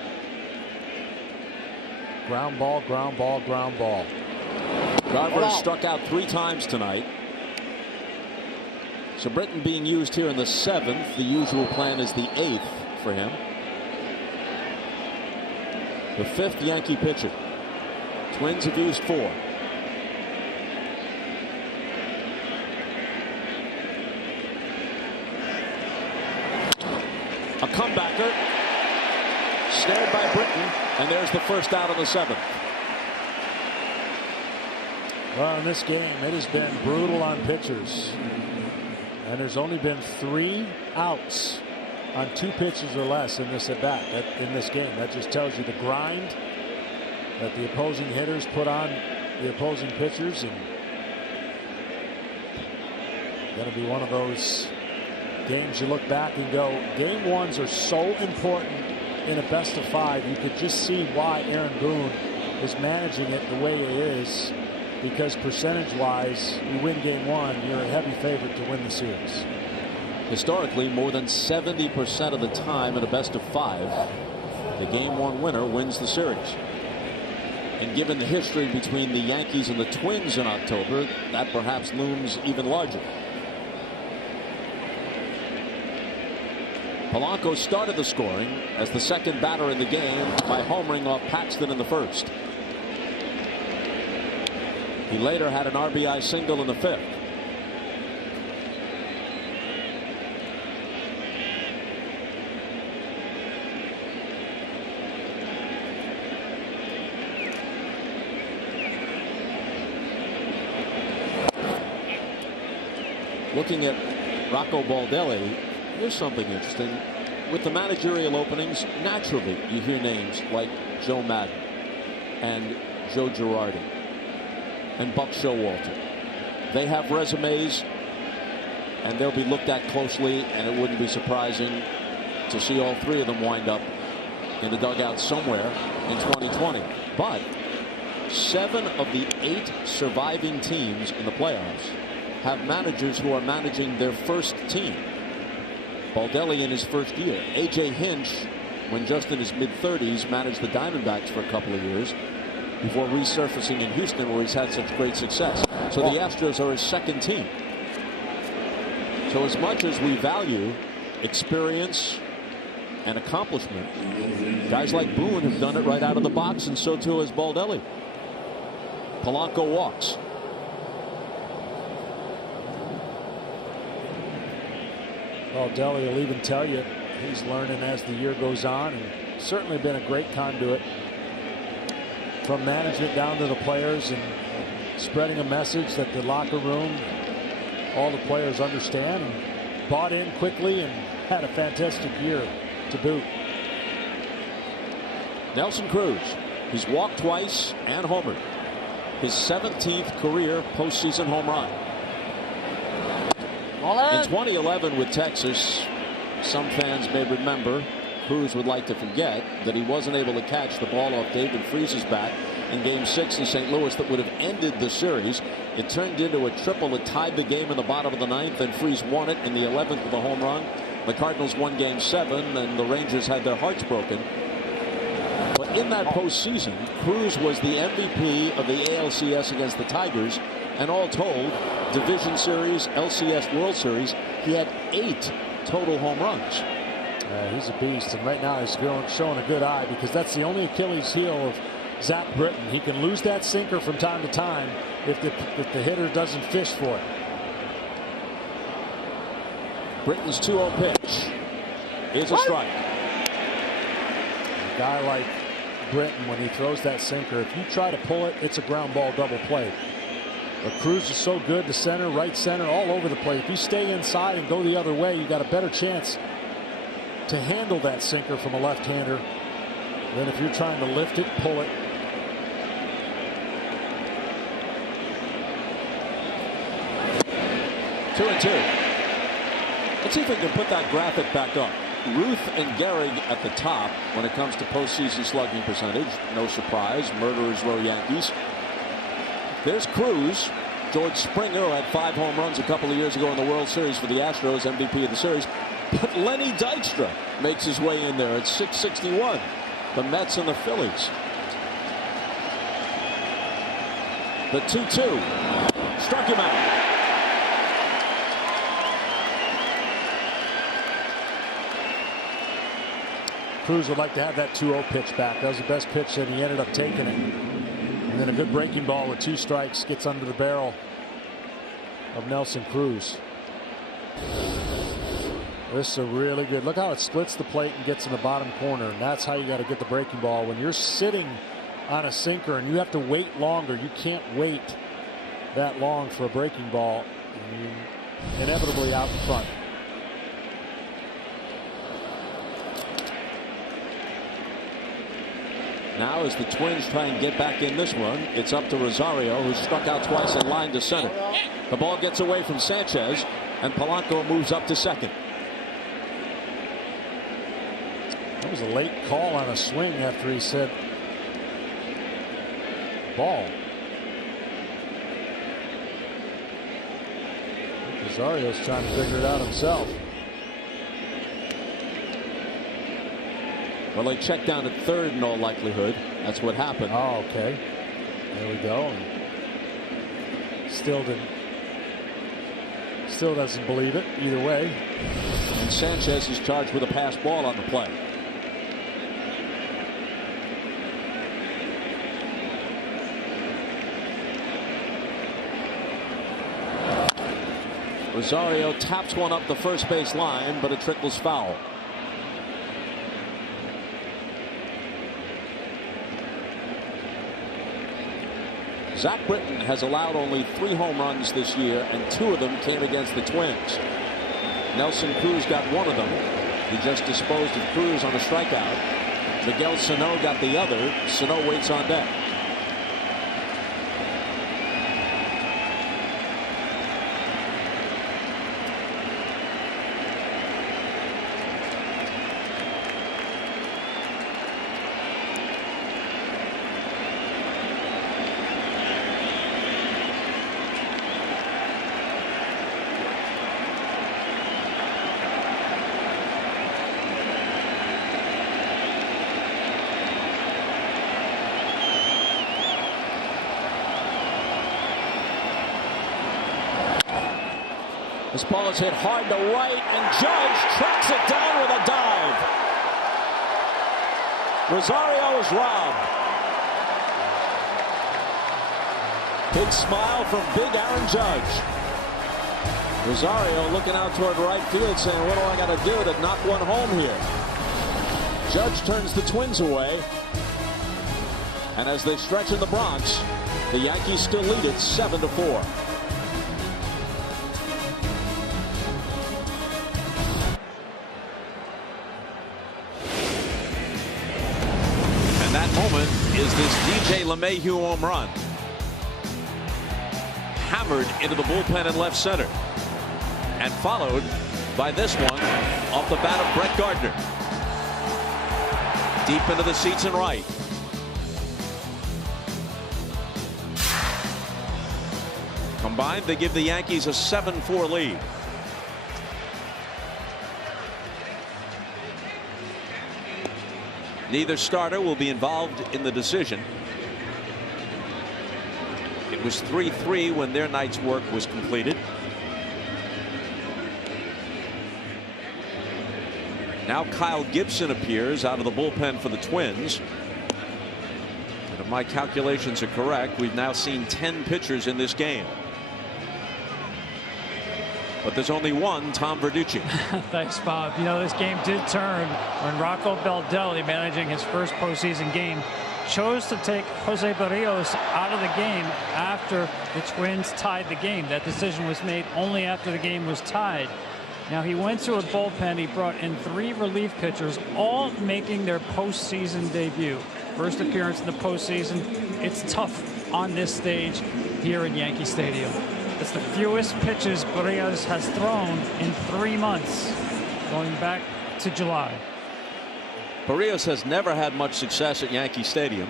Ground ball, ground ball, ground ball. Garver struck out 3 times tonight. So Britton being used here in the 7th. The usual plan is the 8th for him. The 5th Yankee pitcher. Twins have used 4. A comebacker. Snared by Britton. And there's the first out of the 7th. Well, in this game, it has been brutal on pitchers. And there's only been 3 outs on 2 pitches or less in this at-bat, in this game. That just tells you the grind that the opposing hitters put on the opposing pitchers. And going to be one of those games you look back and go, game 1s are so important in a best of 5. You could just see why Aaron Boone is managing it the way it is. Because percentage-wise, you win game 1, you're a heavy favorite to win the series. Historically, more than 70% of the time in a best of 5, the game 1 winner wins the series. And given the history between the Yankees and the Twins in October, that perhaps looms even larger. Polanco started the scoring as the second batter in the game by homering off Paxton in the 1st. He later had an RBI single in the 5th. Looking at Rocco Baldelli, here's something interesting. With the managerial openings, naturally you hear names like Joe Madden and Joe Girardi and Buck Showalter. They have resumes and they'll be looked at closely, and it wouldn't be surprising to see all 3 of them wind up in the dugout somewhere in 2020. But 7 of the 8 surviving teams in the playoffs have managers who are managing their first team. Baldelli in his first year. A.J. Hinch, when just in his mid-30s, managed the Diamondbacks for a couple of years before resurfacing in Houston, where he's had such great success. So the Astros are his second team. So as much as we value experience and accomplishment, guys like Boone have done it right out of the box, and so too has Baldelli. Polanco walks. Baldelli will even tell you he's learning as the year goes on, and certainly been a great conduit from management down to the players, and spreading a message that the locker room, all the players understand, and bought in quickly and had a fantastic year to boot. Nelson Cruz, he's walked twice and homered. His 17th career postseason home run. In 2011 with Texas, some fans may remember, Cruz would like to forget, that he wasn't able to catch the ball off David Freese's bat in Game 6 in St. Louis that would have ended the series. It turned into a triple that tied the game in the bottom of the 9th, and Freese won it in the 11th with a home run. The Cardinals won Game 7, and the Rangers had their hearts broken. But in that postseason, Cruz was the MVP of the ALCS against the Tigers, and all told, Division Series, LCS World Series, he had 8 total home runs. He's a beast, and right now he's showing a good eye, because that's the only Achilles heel of Zach Britton. He can lose that sinker from time to time if the hitter doesn't fish for it. Britton's 2-0 pitch is a strike. A guy like Britton, when he throws that sinker, if you try to pull it, it's a ground ball double play. But Cruz is so good to center, right center, all over the plate. If you stay inside and go the other way, you got a better chance to handle that sinker from a left-hander than if you're trying to lift it, pull it. Two and two. Let's see if we can put that graphic back up. Ruth and Gehrig at the top when it comes to postseason slugging percentage. No surprise, Murderers Row Yankees. There's Cruz. George Springer had 5 home runs a couple of years ago in the World Series for the Astros, MVP of the series. But Lenny Dykstra makes his way in there at 661. The Mets and the Phillies. The 2-2. Struck him out. Cruz would like to have that 2-0 pitch back. That was the best pitch, and he ended up taking it. And then a good breaking ball with 2 strikes gets under the barrel of Nelson Cruz. This is a really good. Look how it splits the plate and gets in the bottom corner. And that's how you got to get the breaking ball. When you're sitting on a sinker and you have to wait longer, you can't wait that long for a breaking ball. And you're inevitably out in front. Now as the Twins try and get back in this one, it's up to Rosario, who struck out twice and lined to center. The ball gets away from Sanchez, and Polanco moves up to second. That was a late call on a swing after he said ball. Rosario's trying to figure it out himself. Well, they checked down at third in all likelihood. That's what happened. Oh, okay. There we go. Still doesn't believe it either way. And Sanchez is charged with a pass ball on the play. Rosario taps one up the first base line, but it trickles foul. Zach Britton has allowed only 3 home runs this year, and 2 of them came against the Twins. Nelson Cruz got 1 of them. He just disposed of Cruz on a strikeout. Miguel Sano got the other. Sano waits on deck. This ball is hit hard to right, and Judge tracks it down with a dive. Rosario is robbed. Big smile from big Aaron Judge. Rosario looking out toward right field saying, what do I got to do to knock one home here? Judge turns the Twins away. And as they stretch in the Bronx, the Yankees still lead it 7-4. Is this DJ LeMahieu home run. Hammered into the bullpen in left center. And followed by this one off the bat of Brett Gardner. Deep into the seats and right. Combined, they give the Yankees a 7-4 lead. Neither starter will be involved in the decision. It was 3-3 when their night's work was completed. Now Kyle Gibson appears out of the bullpen for the Twins. And if my calculations are correct, we've now seen 10 pitchers in this game. But there's only one, Tom Verducci. Thanks, Bob. You know, this game did turn when Rocco Baldelli, managing his first postseason game, chose to take Jose Barrios out of the game after the Twins tied the game. That decision was made only after the game was tied. Now, he went to a bullpen. He brought in 3 relief pitchers, all making their postseason debut. First appearance in the postseason. It's tough on this stage here in Yankee Stadium. It's the fewest pitches Barrios has thrown in 3 months, going back to July. Barrios has never had much success at Yankee Stadium.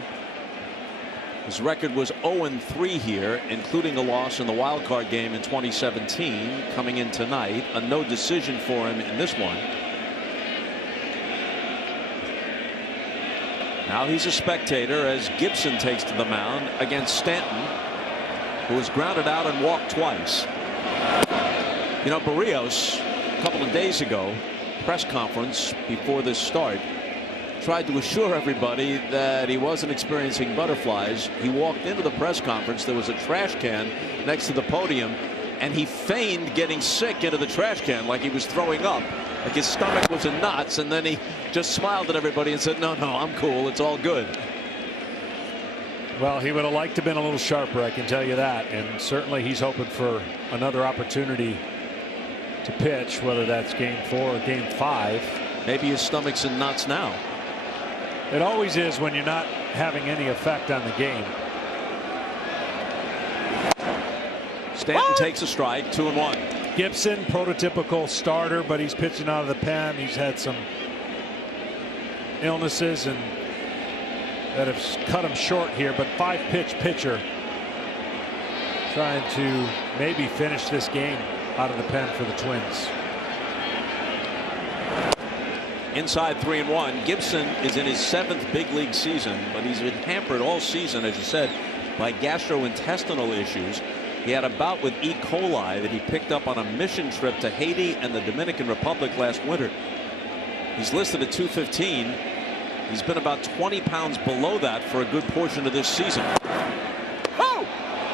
His record was 0-3 here, including a loss in the wild card game in 2017. Coming in tonight, a no decision for him in this one. Now he's a spectator as Gibson takes to the mound against Stanton, who was grounded out and walked twice. You know, Barrios, a couple of days ago, press conference before this start, tried to assure everybody that he wasn't experiencing butterflies. He walked into the press conference. There was a trash can next to the podium, and he feigned getting sick into the trash can like he was throwing up, like his stomach was in knots, and then he just smiled at everybody and said, no, I'm cool. It's all good. Well, he would have liked to have been a little sharper, I can tell you that. And certainly he's hoping for another opportunity to pitch, whether that's game 4 or game 5. Maybe his stomach's in knots now. It always is when you're not having any effect on the game. Stanton takes a strike, 2-1. Gibson, prototypical starter, but he's pitching out of the pen. He's had some illnesses and that have cut him short here, but 5-pitch pitcher trying to maybe finish this game out of the pen for the Twins. Inside 3-1. Gibson is in his 7th big league season, but he's been hampered all season, as you said, by gastrointestinal issues. He had a bout with E. coli that he picked up on a mission trip to Haiti and the Dominican Republic last winter. He's listed at 215. He's been about 20 pounds below that for a good portion of this season. Oh!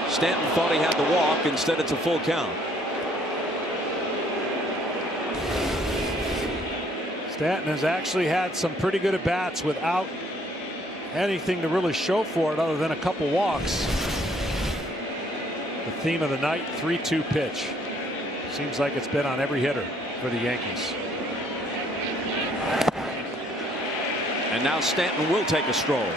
Stanton thought he had the walk. Instead, it's a full count. Stanton has actually had some pretty good at-bats without anything to really show for it other than a couple walks. The theme of the night, 3-2 pitch. Seems like it's been on every hitter for the Yankees. And now Stanton will take a stroll.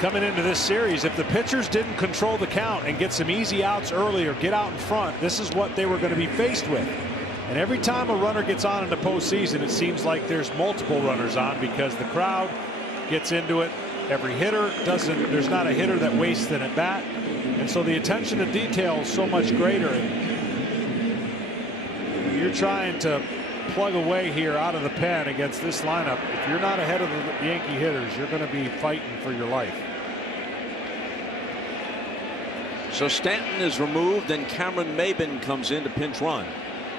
Coming into this series, if the pitchers didn't control the count and get some easy outs early or get out in front, this is what they were going to be faced with. And every time a runner gets on in the postseason, it seems like there's multiple runners on because the crowd gets into it. Every hitter doesn't, there's not a hitter that wastes an at bat. And so the attention to detail is so much greater. And you're trying to plug away here out of the pen against this lineup. If you're not ahead of the Yankee hitters, you're going to be fighting for your life. So Stanton is removed and Cameron Maybin comes in to pinch run.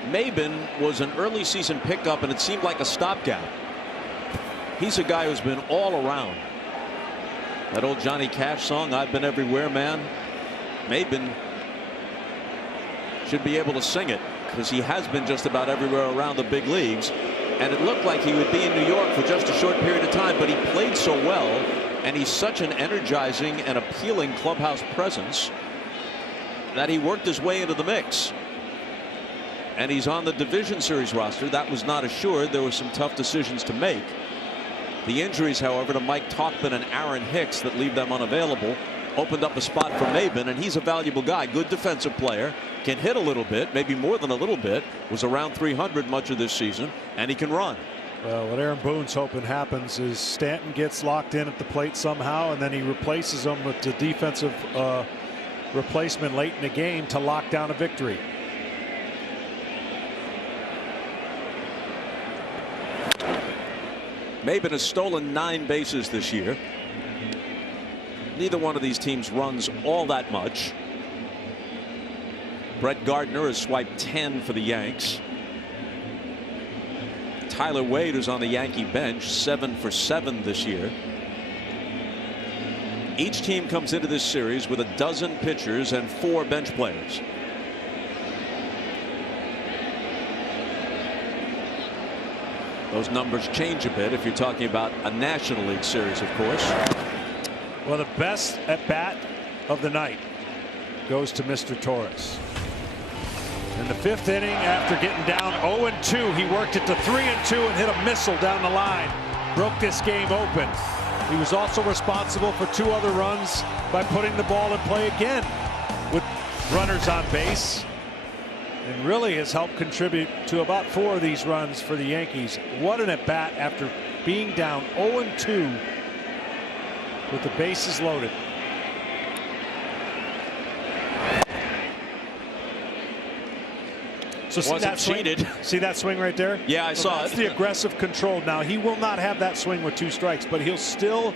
Maybin was an early season pickup and it seemed like a stopgap. He's a guy who's been all around. That old Johnny Cash song, I've Been Everywhere, Man. Maybin should be able to sing it because he has been just about everywhere around the big leagues. And it looked like he would be in New York for just a short period of time, but he played so well and he's such an energizing and appealing clubhouse presence that he worked his way into the mix. And he's on the division series roster. That was not assured. There were some tough decisions to make. The injuries, however, to Mike Tauchman and Aaron Hicks that leave them unavailable opened up a spot for Maybin, and he's a valuable guy. Good defensive player, can hit a little bit, maybe more than a little bit, was around 300 much of this season, and he can run. Well, what Aaron Boone's hoping happens is Stanton gets locked in at the plate somehow, and then he replaces him with the defensive replacement late in the game to lock down a victory. Maybin has stolen 9 bases this year. Neither one of these teams runs all that much. Brett Gardner has swiped 10 for the Yanks. Tyler Wade, who's on the Yankee bench, 7 for 7 this year. Each team comes into this series with a dozen pitchers and 4 bench players. Those numbers change a bit if you're talking about a National League series, of course. Well, the best at bat of the night goes to Mr. Torres. In the 5th inning, after getting down 0-2, he worked it to 3-2 and hit a missile down the line. Broke this game open. He was also responsible for 2 other runs by putting the ball in play again with runners on base, and really has helped contribute to about 4 of these runs for the Yankees. What an at bat after being down 0-2 with the bases loaded. So see that swing? See that swing right there? Yeah, I saw it. That's the aggressive control. Now he will not have that swing with 2 strikes, but he'll still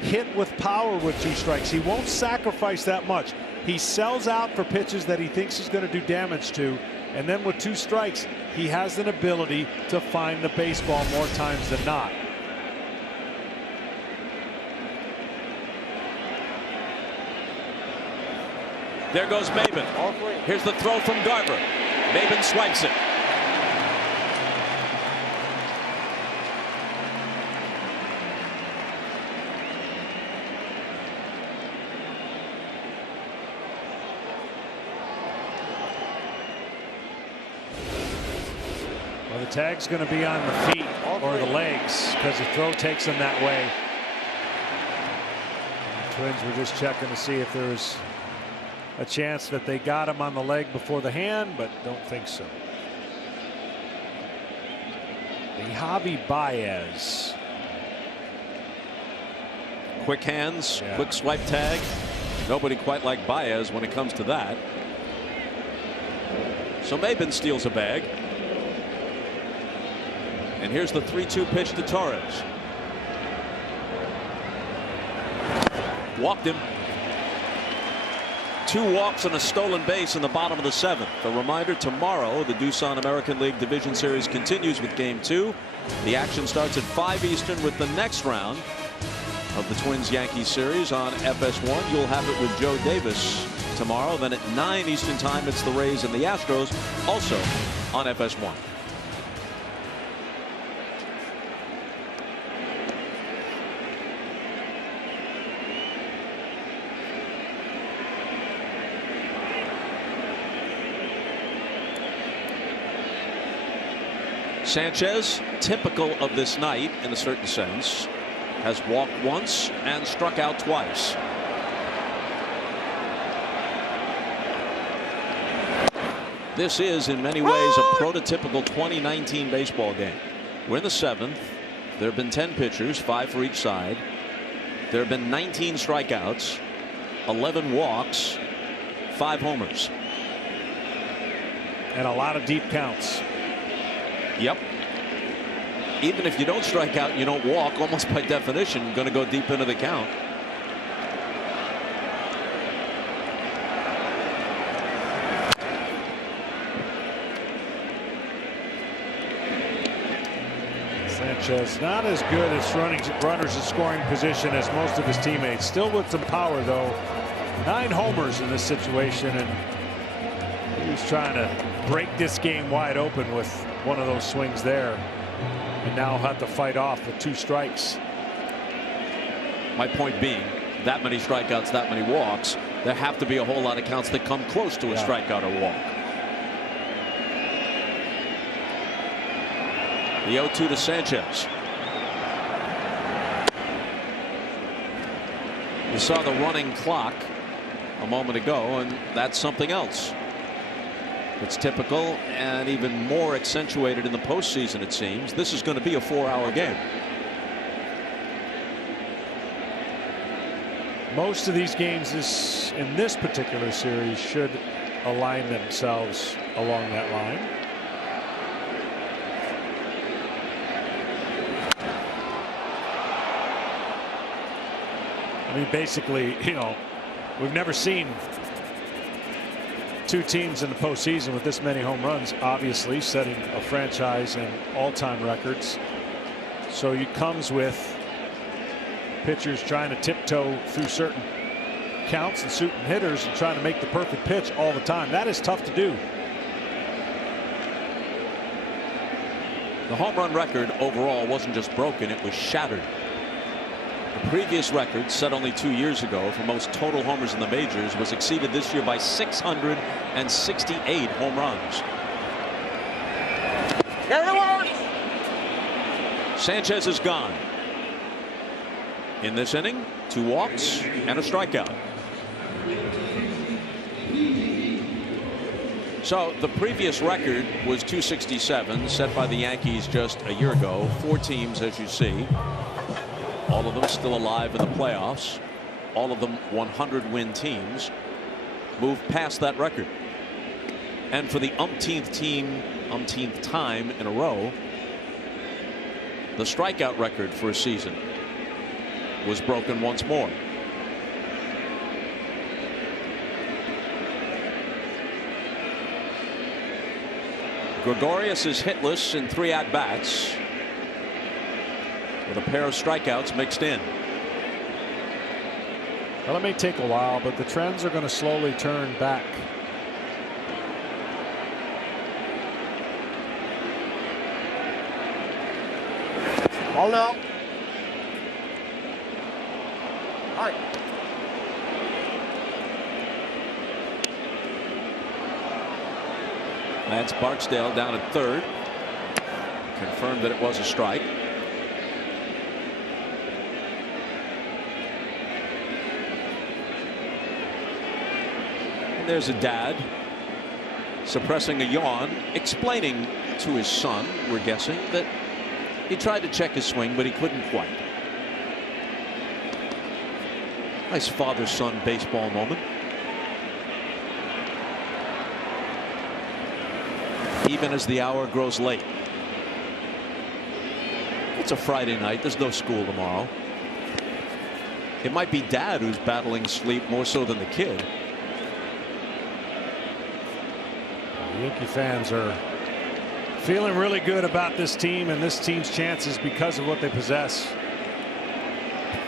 hit with power with 2 strikes. He won't sacrifice that much. He sells out for pitches that he thinks he's going to do damage to, and then with 2 strikes, he has an ability to find the baseball more times than not. There goes Maben. Here's the throw from Garver. Maben swipes it. Well, the tag's going to be on the feet or the legs because the throw takes him that way. The Twins were just checking to see if there was a chance that they got him on the leg before the hand, but don't think so. The Javi Baez. Quick hands, quick swipe tag. Nobody quite like Baez when it comes to that. So Maben steals a bag. And here's the 3-2 pitch to Torres. Walked him. 2 walks and a stolen base in the bottom of the 7th. A reminder, tomorrow the Doosan American League Division Series continues with Game 2. The action starts at 5 Eastern with the next round of the Twins-Yankees series on FS1. You'll have it with Joe Davis tomorrow. Then at 9 Eastern time, it's the Rays and the Astros, also on FS1. Sanchez, typical of this night in a certain sense, has walked once and struck out twice. This is in many ways a prototypical 2019 baseball game. We're in the 7th. There have been 10 pitchers, 5 for each side. There have been 19 strikeouts, 11 walks, 5 homers. And a lot of deep counts. Yep. Even if you don't strike out, you don't walk, almost by definition, going to go deep into the count. Sanchez not as good as runners in scoring position as most of his teammates. Still with some power, though. 9 homers in this situation, and he was trying to break this game wide open with one of those swings there, and now have to fight off with 2 strikes. My point being, that many strikeouts, that many walks, there have to be a whole lot of counts that come close to a strikeout or walk. The 0-2 to Sanchez. You saw the running clock a moment ago, and that's something else. It's typical and even more accentuated in the postseason, it seems. This is going to be a 4-hour game. Most of these games in this particular series should align themselves along that line. I mean, basically, you know, we've never seen two teams in the postseason with this many home runs, obviously setting a franchise and all-time records. So it comes with pitchers trying to tiptoe through certain counts and certain hitters and trying to make the perfect pitch all the time. That is tough to do. The home run record overall wasn't just broken, it was shattered. The previous record, set only 2 years ago, for most total homers in the majors was exceeded this year by 668 home runs. Sanchez is gone. In this inning, 2 walks and a strikeout. So the previous record was 267, set by the Yankees just a year ago. 4 teams, as you see, all of them still alive in the playoffs, all of them 100-win teams, moved past that record. And for the umpteenth time in a row, the strikeout record for a season was broken once more. Gregorius is hitless in 3 at-bats, with a pair of strikeouts mixed in. Well, it may take a while, but the trends are going to slowly turn back. Ball now. All right. Lance Barksdale down at third. Confirmed that it was a strike. And there's a dad suppressing a yawn, explaining to his son, we're guessing, that he tried to check his swing, but he couldn't quite. Nice father-son baseball moment. Even as the hour grows late. It's a Friday night. There's no school tomorrow. It might be dad who's battling sleep more so than the kid. Yankee fans are feeling really good about this team and this team's chances because of what they possess.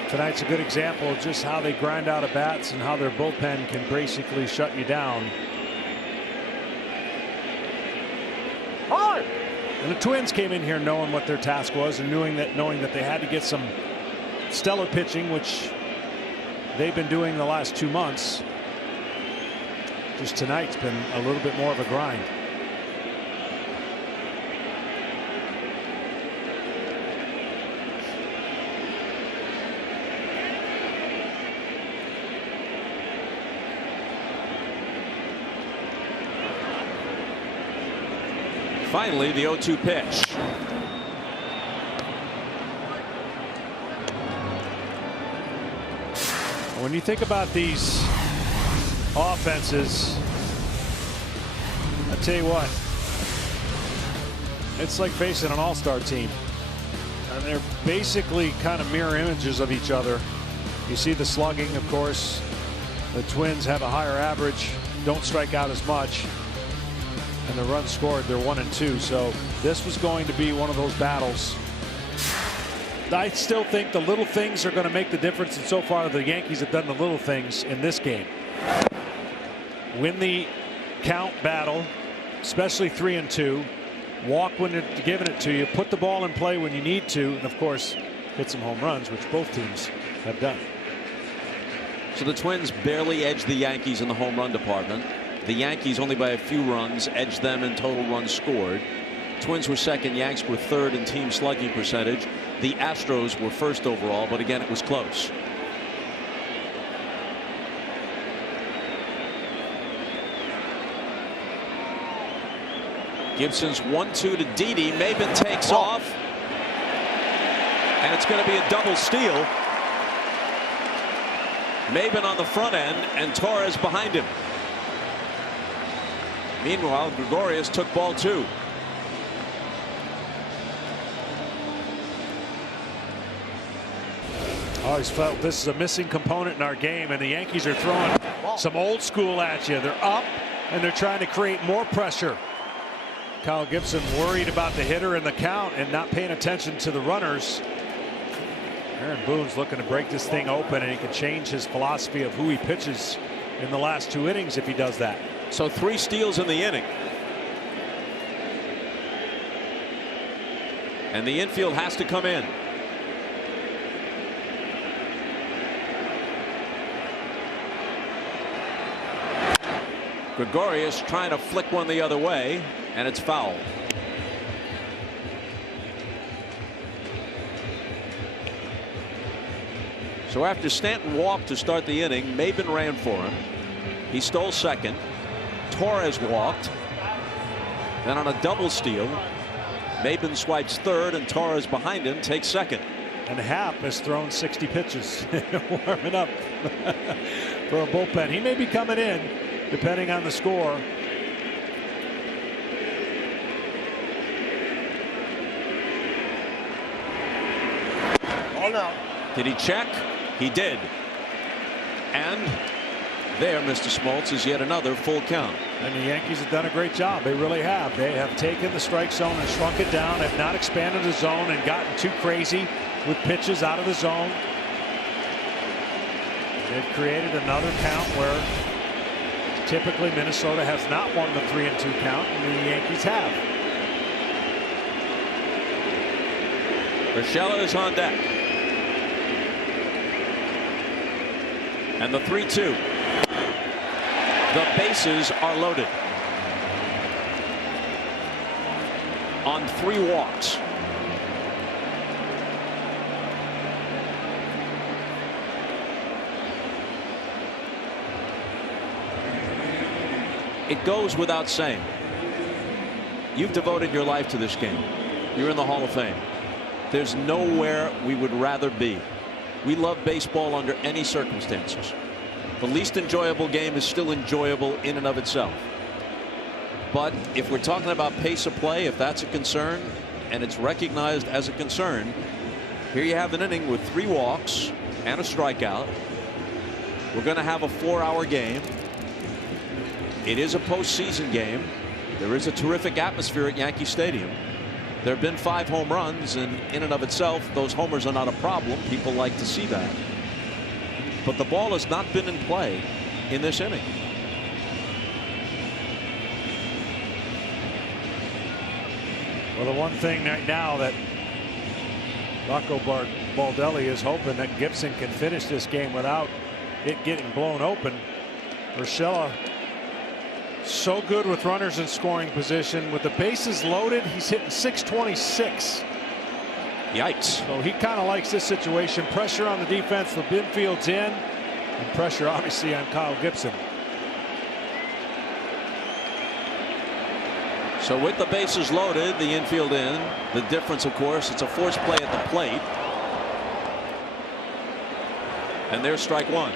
Tonight's a good example of just how they grind out at bats and how their bullpen can basically shut you down. And the Twins came in here knowing what their task was and knowing that they had to get some stellar pitching, which they've been doing the last 2 months. Just tonight's been a little bit more of a grind. Finally, the 0-2 pitch. When you think about these offenses, I tell you what, it's like facing an all-star team. And they're basically kind of mirror images of each other. You see the slugging, of course. The Twins have a higher average, don't strike out as much. And the runs scored, they're 1-2. So this was going to be one of those battles. I still think the little things are going to make the difference. And so far, the Yankees have done the little things in this game. Win the count battle, especially 3-2. Walk when they're giving it to you. Put the ball in play when you need to. And, of course, hit some home runs, which both teams have done. So the Twins barely edged the Yankees in the home run department. The Yankees only by a few runs edged them in total runs scored. Twins were second. Yanks were third in team slugging percentage. The Astros were first overall, but again, it was close. Gibson's 1-2 to Didi. Maben takes off. And it's going to be a double steal. Maben on the front end and Torres behind him. Meanwhile, Gregorius took ball 2. I always felt this is a missing component in our game, and the Yankees are throwing some old school at you. They're up, and they're trying to create more pressure. Kyle Gibson worried about the hitter in the count and not paying attention to the runners. Aaron Boone's looking to break this thing open, and he can change his philosophy of who he pitches in the last 2 innings if he does that. So 3 steals in the inning. And the infield has to come in. Gregorius trying to flick one the other way, and it's foul. So after Stanton walked to start the inning, Maben ran for him. He stole second. Torres walked. Then on a double steal, Maben swipes third, and Torres behind him takes second. And Happ has thrown 60 pitches warming up for a bullpen. He may be coming in depending on the score. Oh no. Did he check? He did. And there, Mr. Smoltz, is yet another full count. And the Yankees have done a great job. They really have. They have taken the strike zone and shrunk it down, have not expanded the zone and gotten too crazy with pitches out of the zone. They've created another count where typically Minnesota has not won the 3-2 count, and the Yankees have. Urshela is on deck. And the 3-2. The bases are loaded. On 3 walks. It goes without saying. You've devoted your life to this game. You're in the Hall of Fame. There's nowhere we would rather be. We love baseball under any circumstances. The least enjoyable game is still enjoyable in and of itself. But if we're talking about pace of play, if that's a concern, and it's recognized as a concern, here you have an inning with 3 walks and a strikeout. We're going to have a 4-hour game. It is a postseason game. There is a terrific atmosphere at Yankee Stadium. There have been 5 home runs, and in and of itself, those homers are not a problem. People like to see that. But the ball has not been in play in this inning. Well, the one thing right now that Rocco Baldelli is hoping that Gibson can finish this game without it getting blown open. Urshela so good with runners in scoring position. With the bases loaded, he's hitting .626. Yikes. So he kind of likes this situation. Pressure on the defense. The infield's in. And pressure obviously on Kyle Gibson. So with the bases loaded, the infield in. The difference, of course, it's a force play at the plate. And there's strike 1.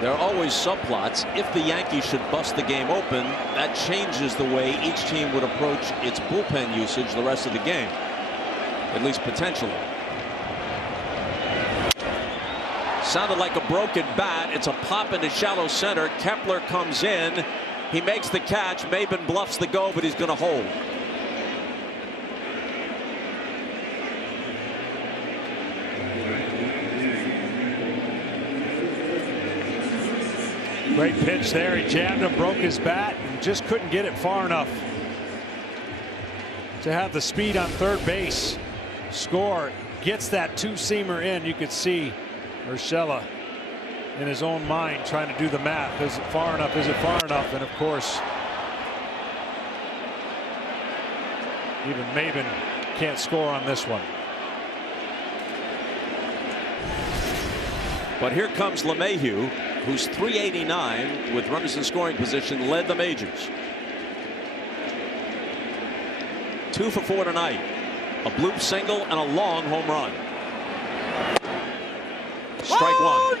There are always subplots. If the Yankees should bust the game open, that changes the way each team would approach its bullpen usage the rest of the game, at least potentially. Sounded like a broken bat. It's a pop into shallow center. Kepler comes in. He makes the catch. Maben bluffs the go, but he's going to hold. Great pitch there. He jammed him, broke his bat, and just couldn't get it far enough to have the speed on third base. Score. Gets that 2-seamer in. You could see Urshela in his own mind trying to do the math. Is it far enough? Is it far enough? And of course, even Maben can't score on this one. But here comes LeMahieu, who's .389 with runners in scoring position, led the majors. 2 for 4 tonight. A bloop single and a long home run. Strike 1.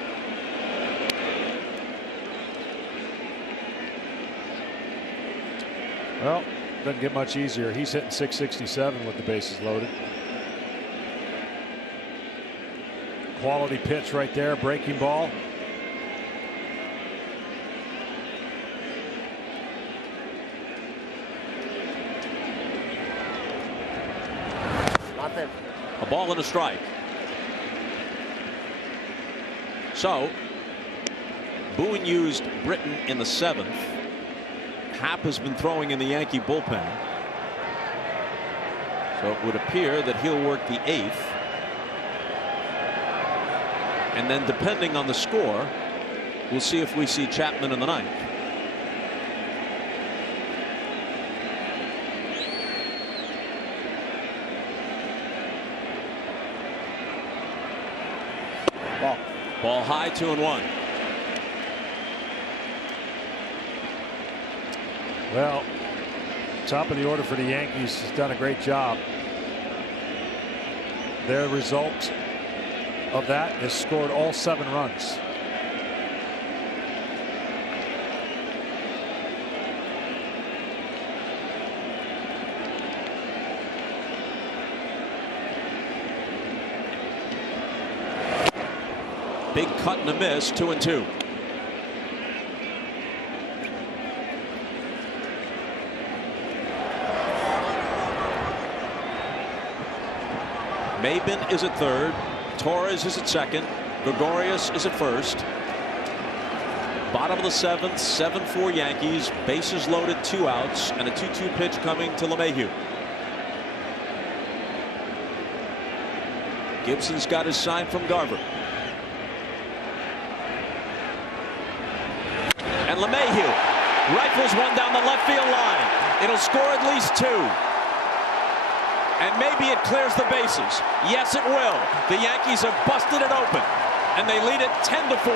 Well, doesn't get much easier. He's hitting .667 with the bases loaded. Quality pitch right there, breaking ball. Nothing. A ball and a strike. So Boone used Britton in the 7th. Happ has been throwing in the Yankee bullpen. So it would appear that he'll work the 8th. And then depending on the score, we'll see if we see Chapman in the 9th. Ball high, 2-1. Well, top of the order for the Yankees has done a great job. Their result of that has scored all 7 runs. Big cut and a miss, 2-2. Maben is at third. Torres is at second. Gregorius is at first. Bottom of the 7th, 7-4 Yankees. Bases loaded, 2 outs, and a 2-2 pitch coming to LeMahieu. Gibson's got his sign from Garver. And LeMahieu rifles one down the left field line. It'll score at least 2. And maybe it clears the bases. Yes, it will. The Yankees have busted it open, and they lead it 10-4.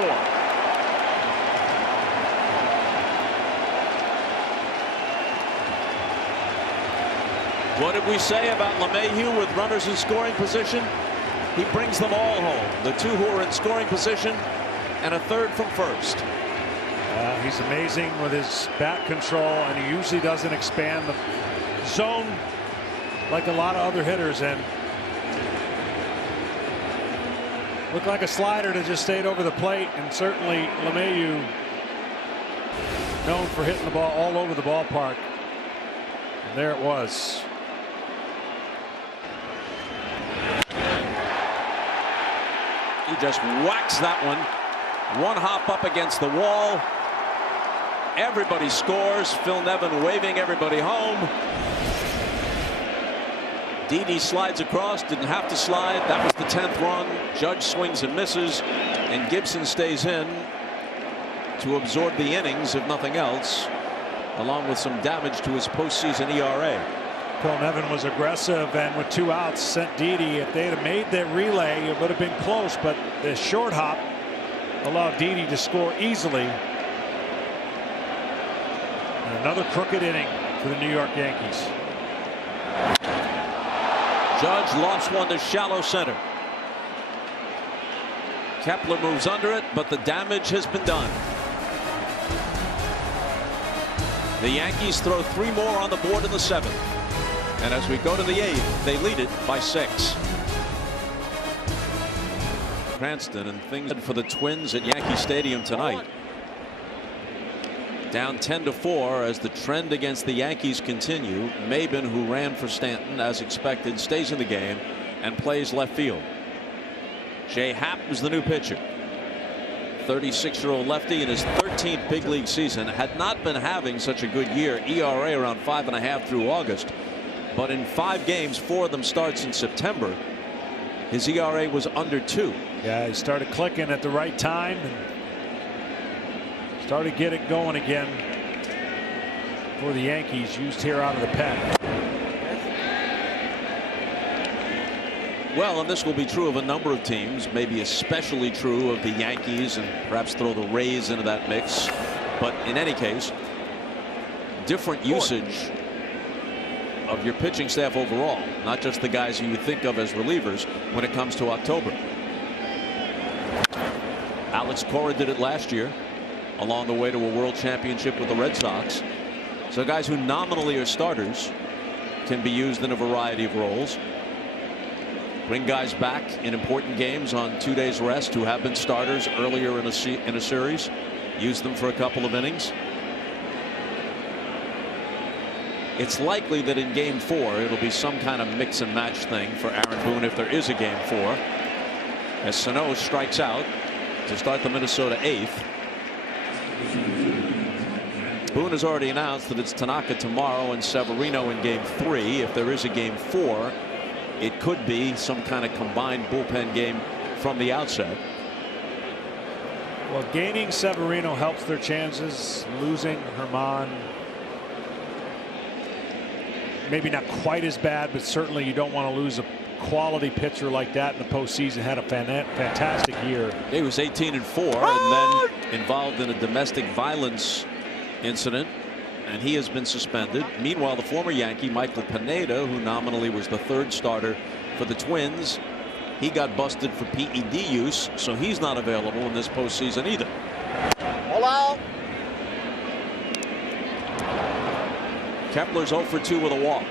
What did we say about LeMahieu with runners in scoring position? He brings them all home. The 2 who are in scoring position and a 3rd from first. He's amazing with his bat control, and he usually doesn't expand the zone like a lot of other hitters, and looked like a slider that just stayed over the plate. And certainly LeMahieu, known for hitting the ball all over the ballpark, and there it was. He just whacks that one. One hop up against the wall. Everybody scores. Phil Nevin waving everybody home. Didi slides across, didn't have to slide. That was the 10th run. Judge swings and misses, and Gibson stays in to absorb the innings, if nothing else, along with some damage to his postseason ERA. Phil Nevin was aggressive, and with 2 outs sent Didi. If they'd have made that relay, it would have been close, but the short hop allowed Didi to score easily. And another crooked inning for the New York Yankees. Judge lost one to shallow center. Kepler moves under it, but the damage has been done. The Yankees throw 3 more on the board in the 7th. And as we go to the 8th, they lead it by 6. Cranston, and things for the Twins at Yankee Stadium tonight. Down 10-4 as the trend against the Yankees continue. Maben, who ran for Stanton as expected, stays in the game and plays left field. Jay Happ is the new pitcher. 36-year-old lefty in his 13th big league season. Had not been having such a good year. ERA around 5.5 through August. But in 5 games, 4 of them starts in September, his ERA was under 2. Yeah, he started clicking at the right time and started getting going again for the Yankees, used here out of the pen. Well, and this will be true of a number of teams, maybe especially true of the Yankees, and perhaps throw the Rays into that mix. But in any case, different usage of your pitching staff overall, not just the guys who you think of as relievers when it comes to October. Alex Cora did it last year along the way to a world championship with the Red Sox. So guys who nominally are starters can be used in a variety of roles. Bring guys back in important games on 2 days rest who have been starters earlier in a series. Use them for a couple of innings. It's likely that in game 4 it'll be some kind of mix and match thing for Aaron Boone if there is a game 4. As Sano strikes out to start the Minnesota 8th. Boone has already announced that it's Tanaka tomorrow and Severino in game 3. If there is a game 4, it could be some kind of combined bullpen game from the outset. Well, gaining Severino helps their chances. Losing Herman, maybe not quite as bad, but certainly you don't want to lose a quality pitcher like that in the postseason. Had a fantastic year. He was 18-4 and then involved in a domestic violence incident, and he has been suspended. Meanwhile, the former Yankee Michael Pineda, who nominally was the 3rd starter for the Twins, he got busted for PED use, so he's not available in this postseason either. Hello. Kepler's 0 for 2 with a walk.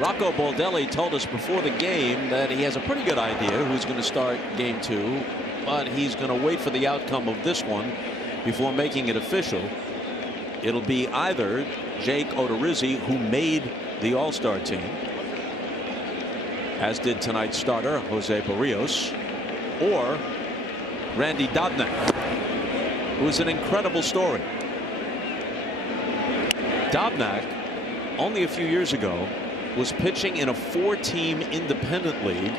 Rocco Baldelli told us before the game that he has a pretty good idea who's going to start game 2, but he's going to wait for the outcome of this one before making it official. It'll be either Jake Odorizzi, who made the All-Star team, as did tonight's starter Jose Barrios, or Randy Dobnak, who is an incredible story. Dobnak, only a few years ago, was pitching in a 4-team independent league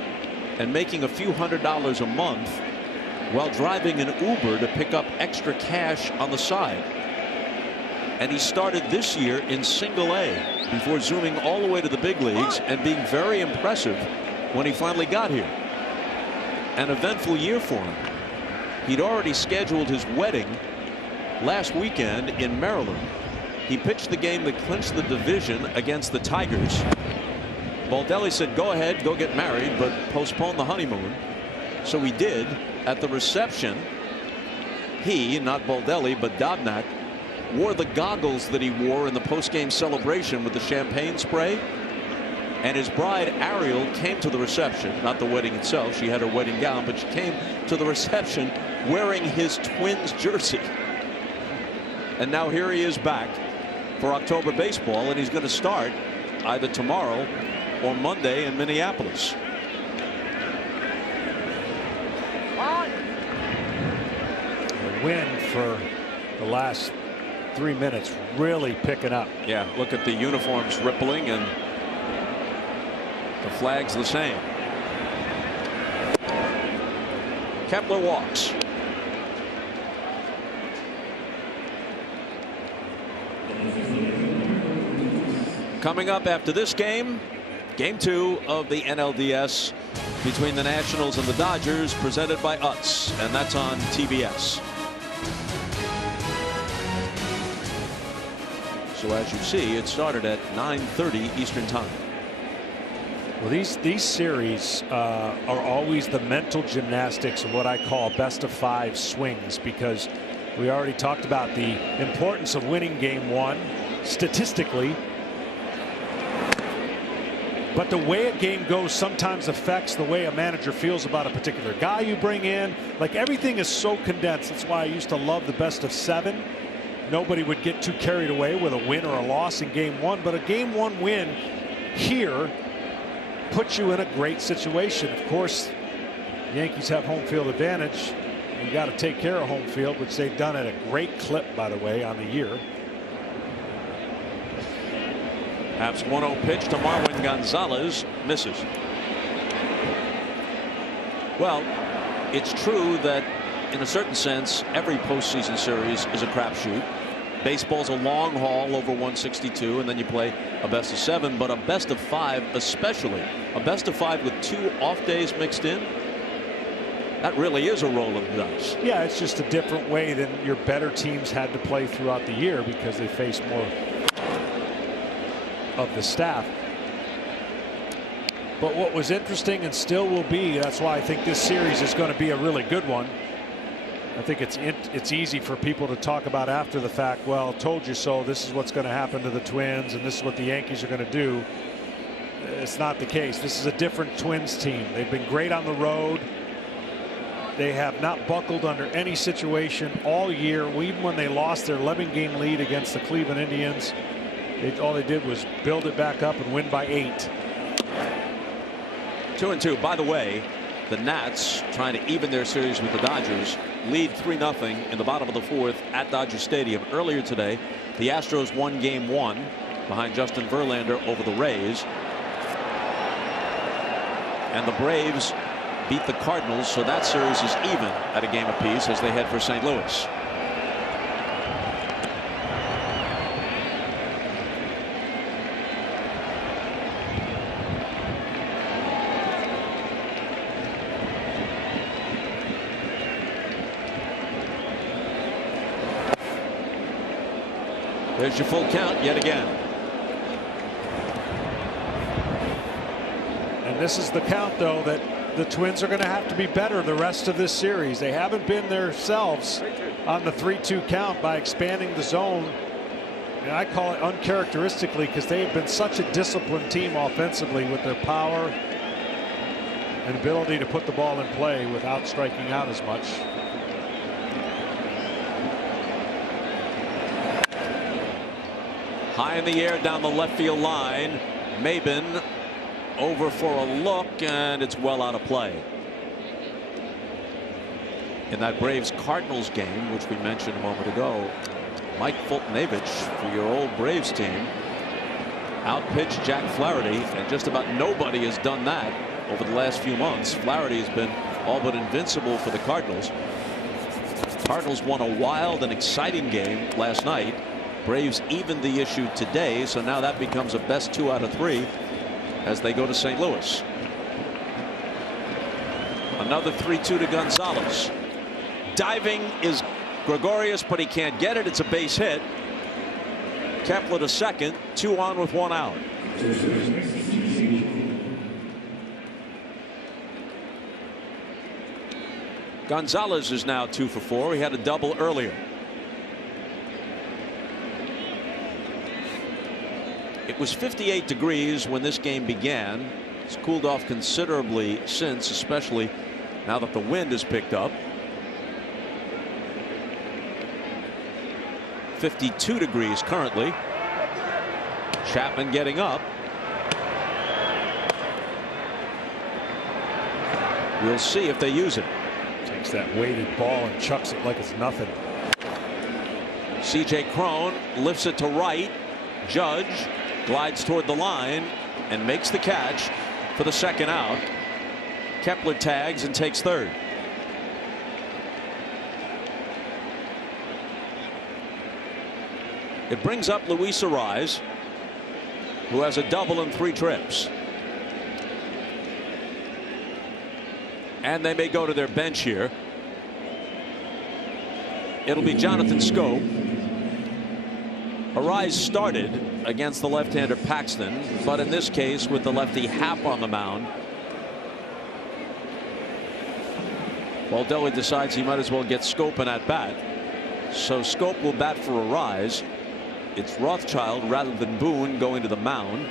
and making a few $100s a month while driving an Uber to pick up extra cash on the side. And he started this year in Single A before zooming all the way to the big leagues and being very impressive when he finally got here. An eventful year for him. He'd already scheduled his wedding last weekend in Maryland. He pitched the game that clinched the division against the Tigers. Baldelli said, go ahead, go get married, but postpone the honeymoon. So he did. At the reception, he, not Baldelli, but Dobnak, wore the goggles that he wore in the postgame celebration with the champagne spray. And his bride, Ariel, came to the reception, not the wedding itself. She had her wedding gown, but she came to the reception wearing his Twins jersey. And now here he is back for October baseball, and he's going to start either tomorrow or Monday in Minneapolis. The wind for the last 3 minutes really picking up. Yeah, look at the uniforms rippling and the flag's the same. Kepler walks. Coming up after this game, game 2 of the NLDS between the Nationals and the Dodgers, presented by Utz, and that's on TBS. So as you see, it started at 9:30 Eastern Time. Well, these series are always the mental gymnastics of what I call best of 5 swings, because we already talked about the importance of winning game 1 statistically. But the way a game goes sometimes affects the way a manager feels about a particular guy you bring in. Like, everything is so condensed. That's why I used to love the best of 7. Nobody would get too carried away with a win or a loss in game 1. But a game 1 win here puts you in a great situation. Of course, the Yankees have home field advantage. You got to take care of home field, which they've done at a great clip, by the way, on the year. Perhaps 1-0 pitch to Marwin Gonzalez, misses. Well, it's true that in a certain sense every postseason series is a crapshoot. Baseball's a long haul over 162, and then you play a best of 7, but a best of 5, especially a best of 5 with 2 off days mixed in, that really is a roll of the dice. Yeah, it's just a different way than your better teams had to play throughout the year because they faced more. of the staff. But what was interesting and still will be, that's why I think this series is going to be a really good one. I think it's easy for people to talk about after the fact. Well, told you so. This is what's going to happen to the Twins, and this is what the Yankees are going to do. It's not the case. This is a different Twins team. They've been great on the road. They have not buckled under any situation all year. Even when they lost their 11-game lead against the Cleveland Indians, all they did was build it back up and win by 8. 2-2. By the way, the Nats, trying to even their series with the Dodgers, lead 3-0 in the bottom of the 4th at Dodger Stadium. Earlier today, the Astros won Game 1 behind Justin Verlander over the Rays. And the Braves beat the Cardinals, so that series is even at a game apiece as they head for St. Louis. There's your full count yet again. And this is the count, though, that the Twins are going to have to be better the rest of this series. They haven't been themselves on the 3-2 count by expanding the zone. And I call it uncharacteristically because they have been such a disciplined team offensively with their power and ability to put the ball in play without striking out as much. High in the air down the left field line. Maben over for a look, and it's well out of play. In that Braves-Cardinals game, which we mentioned a moment ago, Mike Fultonavich, for your old Braves team, outpitched Jack Flaherty, and just about nobody has done that over the last few months. Flaherty has been all but invincible for the Cardinals. Cardinals won a wild and exciting game last night. Braves evened the issue today, so now that becomes a best 2 out of 3 as they go to St. Louis. Another 3-2 to Gonzalez. Diving is Gregorius, but he can't get it. It's a base hit. Kepler to second, 2 on with 1 out. Gonzalez is now 2 for 4. He had a double earlier. It was 58 degrees when this game began. It's cooled off considerably since, especially now that the wind has picked up. 52 degrees currently. Chapman getting up. We'll see if they use it. Takes that weighted ball and chucks it like it's nothing. C.J. Cron lifts it to right. Judge glides toward the line and makes the catch for the second out. Kepler tags and takes third. It brings up Luis Ariz, who has a double in 3 trips. And they may go to their bench here. It'll be Jonathan Scope. Ariz started against the left-hander Paxton, but in this case with the lefty Happ on the mound. Baldelli decides he might as well get Scope in at bat, so Scope will bat for Ariz. It's Rothschild rather than Boone going to the mound.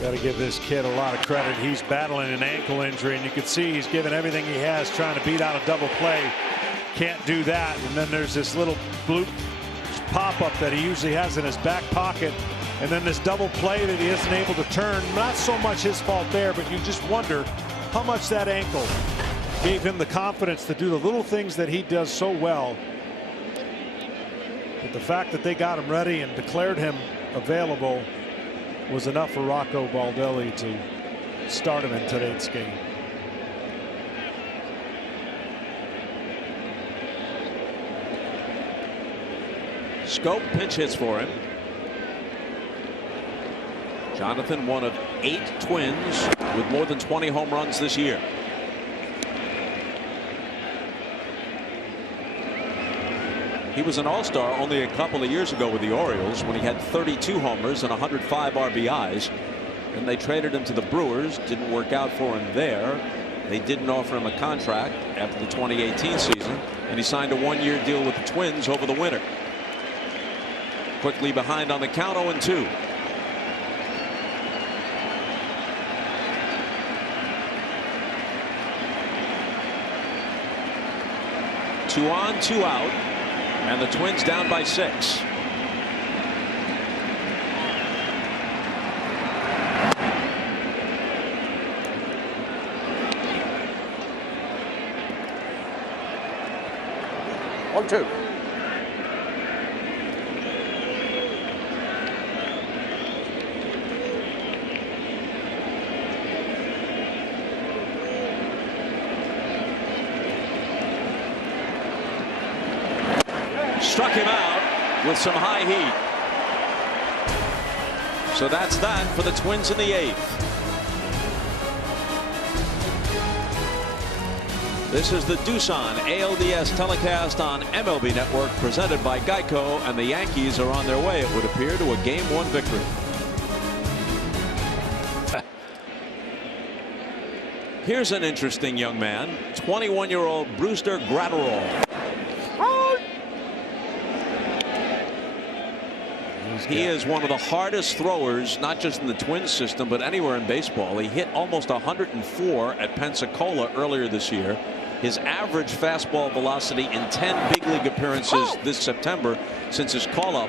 Got to give this kid a lot of credit. He's battling an ankle injury, and you can see he's giving everything he has trying to beat out a double play. Can't do that. And then there's this little bloop pop-up that he usually has in his back pocket. And then this double play that he isn't able to turn. Not so much his fault there, but you just wonder how much that ankle gave him the confidence to do the little things that he does so well. But the fact that they got him ready and declared him available was enough for Rocco Baldelli to start him in today's game. Scope pinch hits for him. Jonathan, one of 8 Twins with more than 20 home runs this year. He was an all-star only a couple of years ago with the Orioles when he had 32 homers and 105 RBIs. And they traded him to the Brewers. Didn't work out for him there. They didn't offer him a contract after the 2018 season, and he signed a one-year deal with the Twins over the winter. Quickly behind on the count, 0-2. Two on, two out, and the Twins down by 6. One, two. Struck him out with some high heat. So that's that for the Twins in the 8th. This is the Doosan ALDS telecast on MLB Network, presented by Geico, and the Yankees are on their way, it would appear, to a Game 1 victory. Here's an interesting young man, 21-year-old Brewster Gratterall. He is one of the hardest throwers, not just in the Twins system, but anywhere in baseball. He hit almost 104 at Pensacola earlier this year. His average fastball velocity in 10 big league appearances this September since his call-up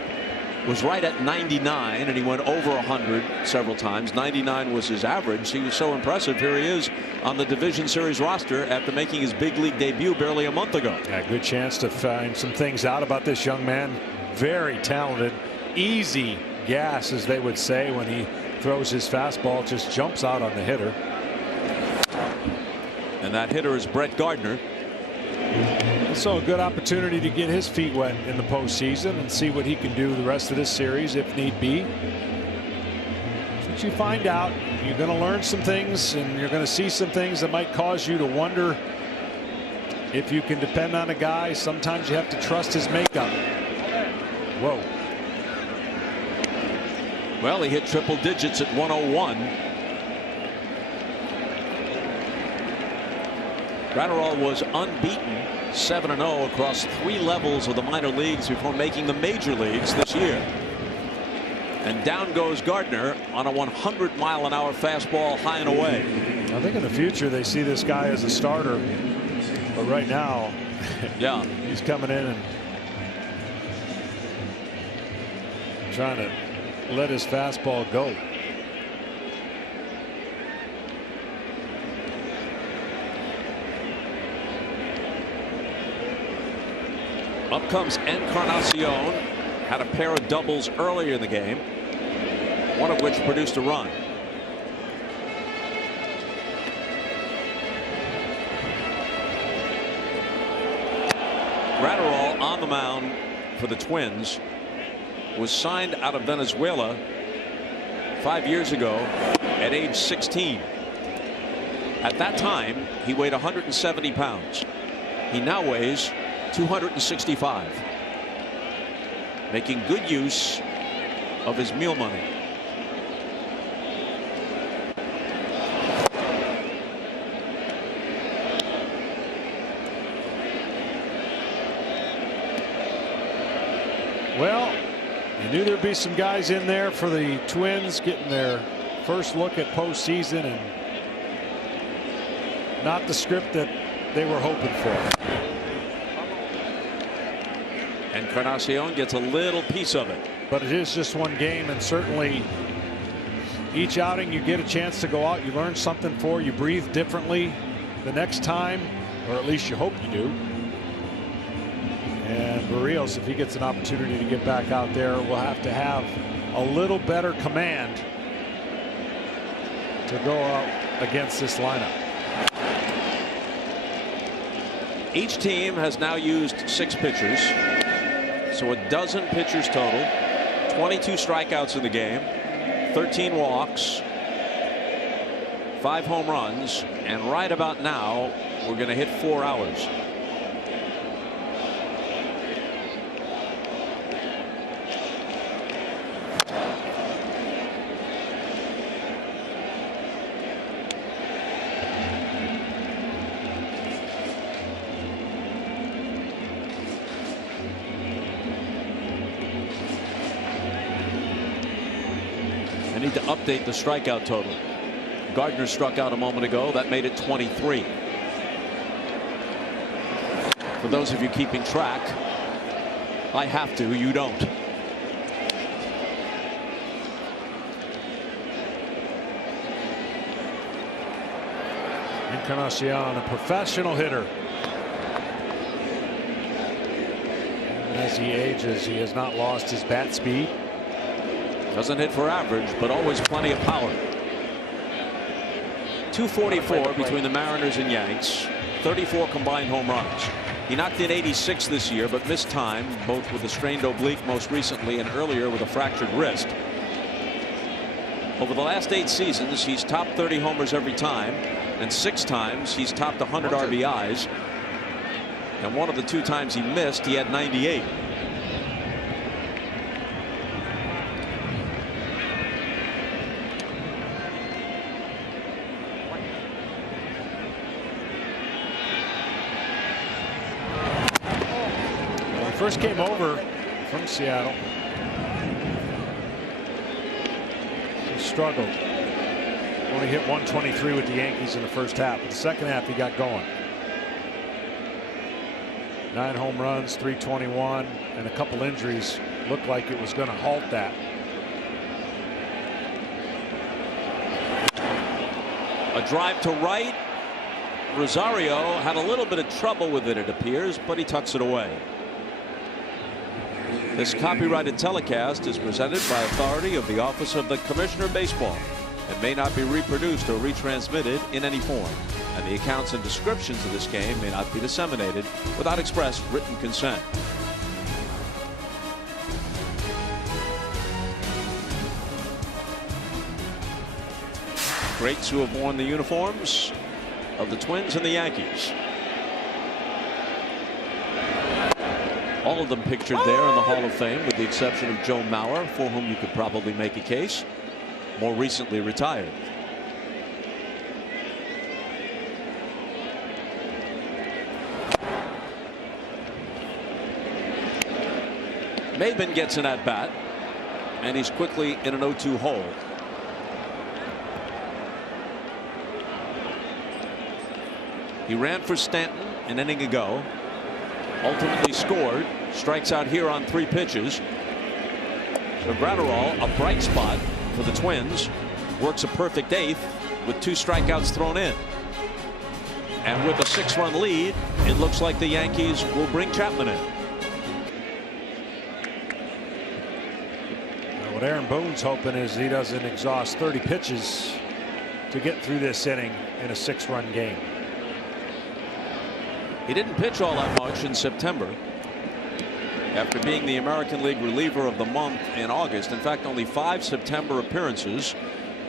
was right at 99, and he went over 100 several times. 99 was his average. He was so impressive. Here he is on the Division Series roster after making his big league debut barely a month ago. Yeah, good chance to find some things out about this young man. Very talented. Easy gas, as they would say, when he throws his fastball. Just jumps out on the hitter. And that hitter is Brett Gardner. So a good opportunity to get his feet wet in the postseason and see what he can do the rest of this series if need be. Once you find out, you're going to learn some things, and you're going to see some things that might cause you to wonder if you can depend on a guy. Sometimes you have to trust his makeup. Whoa. Well, he hit triple digits at 101. Gratterall was unbeaten, 7-0 across 3 levels of the minor leagues before making the major leagues this year. And down goes Gardner on a 100-mile-an-hour fastball high and away. I think in the future they see this guy as a starter, but right now, yeah, he's coming in and trying to let his fastball go. Up comes Encarnacion. Had a pair of doubles earlier in the game, one of which produced a run. Gratterall on the mound for the Twins was signed out of Venezuela 5 years ago at age 16. At that time, he weighed 170 pounds. He now weighs 265, making good use of his meal money. Well, you knew there'd be some guys in there for the Twins getting their first look at postseason, and not the script that they were hoping for. Encarnacion gets a little piece of it. But it is just one game, and certainly each outing you get a chance to go out, you learn something you breathe differently the next time, or at least you hope you do. And Barrios, if he gets an opportunity to get back out there, will have to have a little better command to go out against this lineup. Each team has now used 6 pitchers. So a dozen pitchers total, 22 strikeouts in the game, 13 walks, 5 home runs, and right about now we're going to hit 4 hours. need to update the strikeout total. Gardner struck out a moment ago. That made it 23. For those of you keeping track, I have to, you don't. Encarnacion, a professional hitter. And as he ages, he has not lost his bat speed. Doesn't hit for average, but always plenty of power. 244 between the Mariners and Yanks. 34 combined home runs. He knocked in 86 this year, but missed time, both with a strained oblique most recently and earlier with a fractured wrist. Over the last 8 seasons, he's topped 30 homers every time, and 6 times he's topped 100 RBIs. And one of the 2 times he missed, he had 98. First came over from Seattle. He struggled. Only hit 123 with the Yankees in the first half. But the second half, he got going. 9 home runs, 321, and a couple injuries. Looked like it was going to halt that. A drive to right. Rosario had a little bit of trouble with it, it appears, but he tucks it away. This copyrighted telecast is presented by authority of the Office of the Commissioner of Baseball and may not be reproduced or retransmitted in any form. And the accounts and descriptions of this game may not be disseminated without express written consent. Greats who have worn the uniforms of the Twins and the Yankees. All of them pictured there in the Hall of Fame, with the exception of Joe Mauer, for whom you could probably make a case. More recently retired. Maben gets an at-bat, and he's quickly in an 0-2 hole. He ran for Stanton an inning ago. Ultimately scored. Strikes out here on 3 pitches. So Gratterall, a bright spot for the Twins, works a perfect 8th with 2 strikeouts thrown in. And with a 6-run lead, it looks like the Yankees will bring Chapman in. Now what Aaron Boone's hoping is he doesn't exhaust 30 pitches to get through this inning in a 6-run game. He didn't pitch all that much in September after being the American League reliever of the month in August. In fact, only 5 September appearances,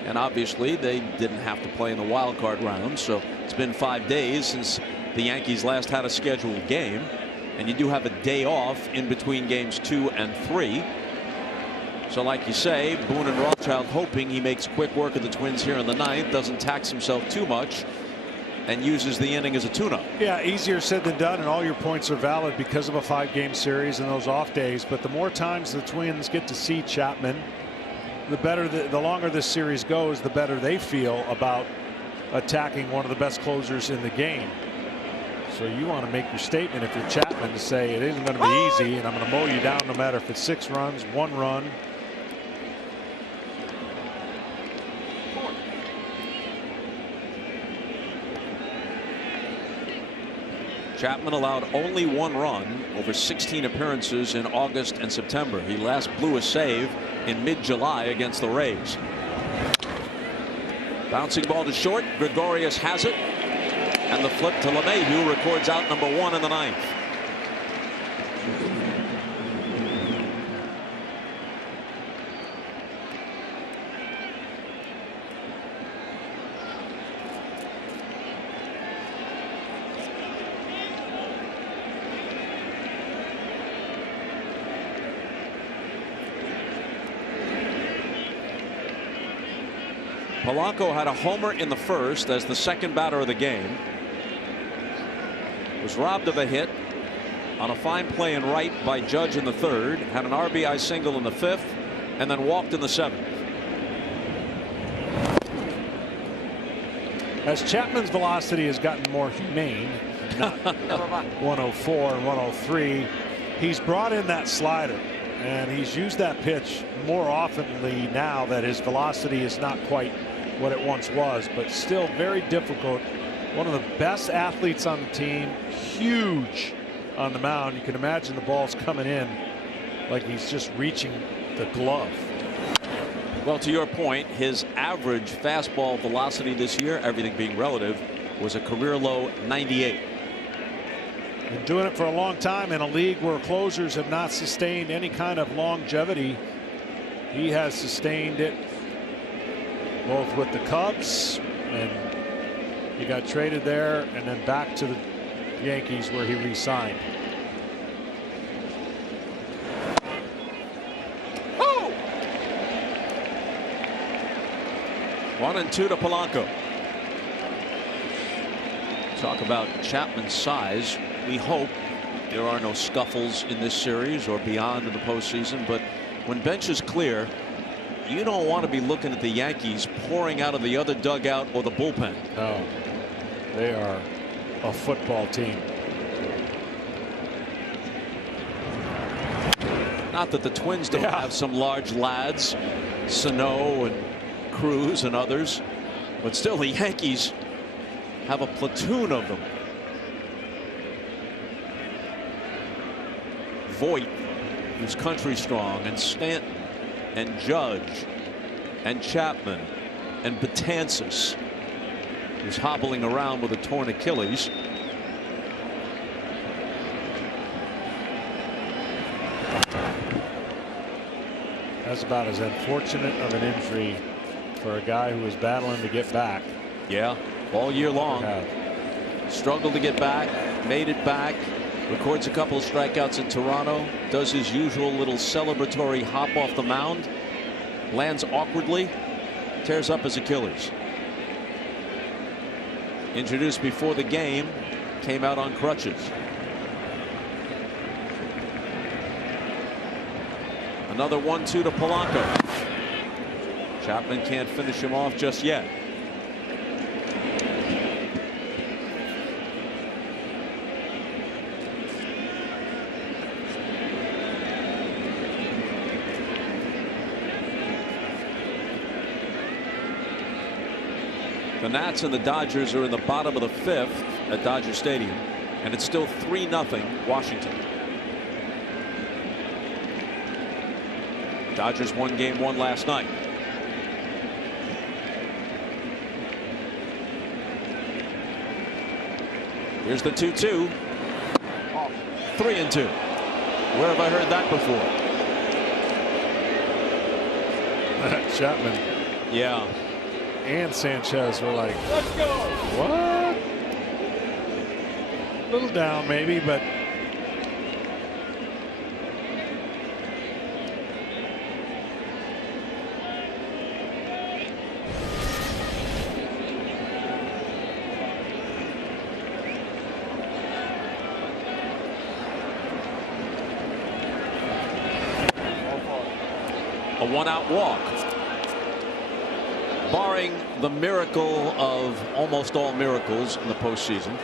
and obviously they didn't have to play in the wild card round, so it's been 5 days since the Yankees last had a scheduled game, and you do have a day off in between games 2 and 3. So like you say, Boone and Rothschild hoping he makes quick work of the Twins here in the 9th, doesn't tax himself too much, and uses the inning as a tune-up. Yeah, easier said than done, and all your points are valid because of a 5-game series and those off days. But the more times the Twins get to see Chapman, the better, the longer this series goes, the better they feel about attacking one of the best closers in the game. So you want to make your statement if you're Chapman to say it isn't going to be easy, and I'm going to mow you down no matter if it's 6 runs, 1 run. Chapman allowed only 1 run over 16 appearances in August and September. He last blew a save in mid-July against the Rays. Bouncing ball to short. Gregorius has it, and the flip to LeMahieu records out number 1 in the 9th. Polanco had a homer in the first as the second batter of the game. Was robbed of a hit on a fine play in right by Judge in the 3rd. Had an RBI single in the 5th, and then walked in the 7th. As Chapman's velocity has gotten more humane, not 104 and 103, he's brought in that slider, and he's used that pitch more oftenly now that his velocity is not quite what it once was, but still very difficult. One of the best athletes on the team, huge on the mound. You can imagine the ball's coming in like he's just reaching the glove. Well, to your point, his average fastball velocity this year, everything being relative, was a career low 98. Been doing it for a long time in a league where closers have not sustained any kind of longevity. He has sustained it both with the Cubs, and he got traded there and then back to the Yankees where he re-signed. 1-2 to Polanco. Talk about Chapman's size. We hope there are no scuffles in this series or beyond in the postseason, but when bench is clear, you don't want to be looking at the Yankees pouring out of the other dugout or the bullpen. No, they are a football team. Not that the Twins don't have some large lads, Sano and Cruz and others, but still the Yankees have a platoon of them. Voit, who's country strong, and Stanton and Judge and Chapman and Betances, who's hobbling around with a torn Achilles. That's about as unfortunate of an injury for a guy who was battling to get back. Yeah, all year long. Struggled to get back, made it back, records a couple of strikeouts in Toronto, does his usual little celebratory hop off the mound, lands awkwardly, tears up his Achilles. Introduced before the game, came out on crutches. Another 1-2 to Polanco. Chapman can't finish him off just yet. The Nats and the Dodgers are in the bottom of the 5th at Dodger Stadium, and it's still 3-0 Washington. Dodgers won game 1 last night. Here's the 2-2. 3-2. Where have I heard that before? Chapman. Yeah. And Sanchez were like, let's go. What? A little down maybe, but a 1-out walk. Barring the miracle of almost all miracles in the postseason,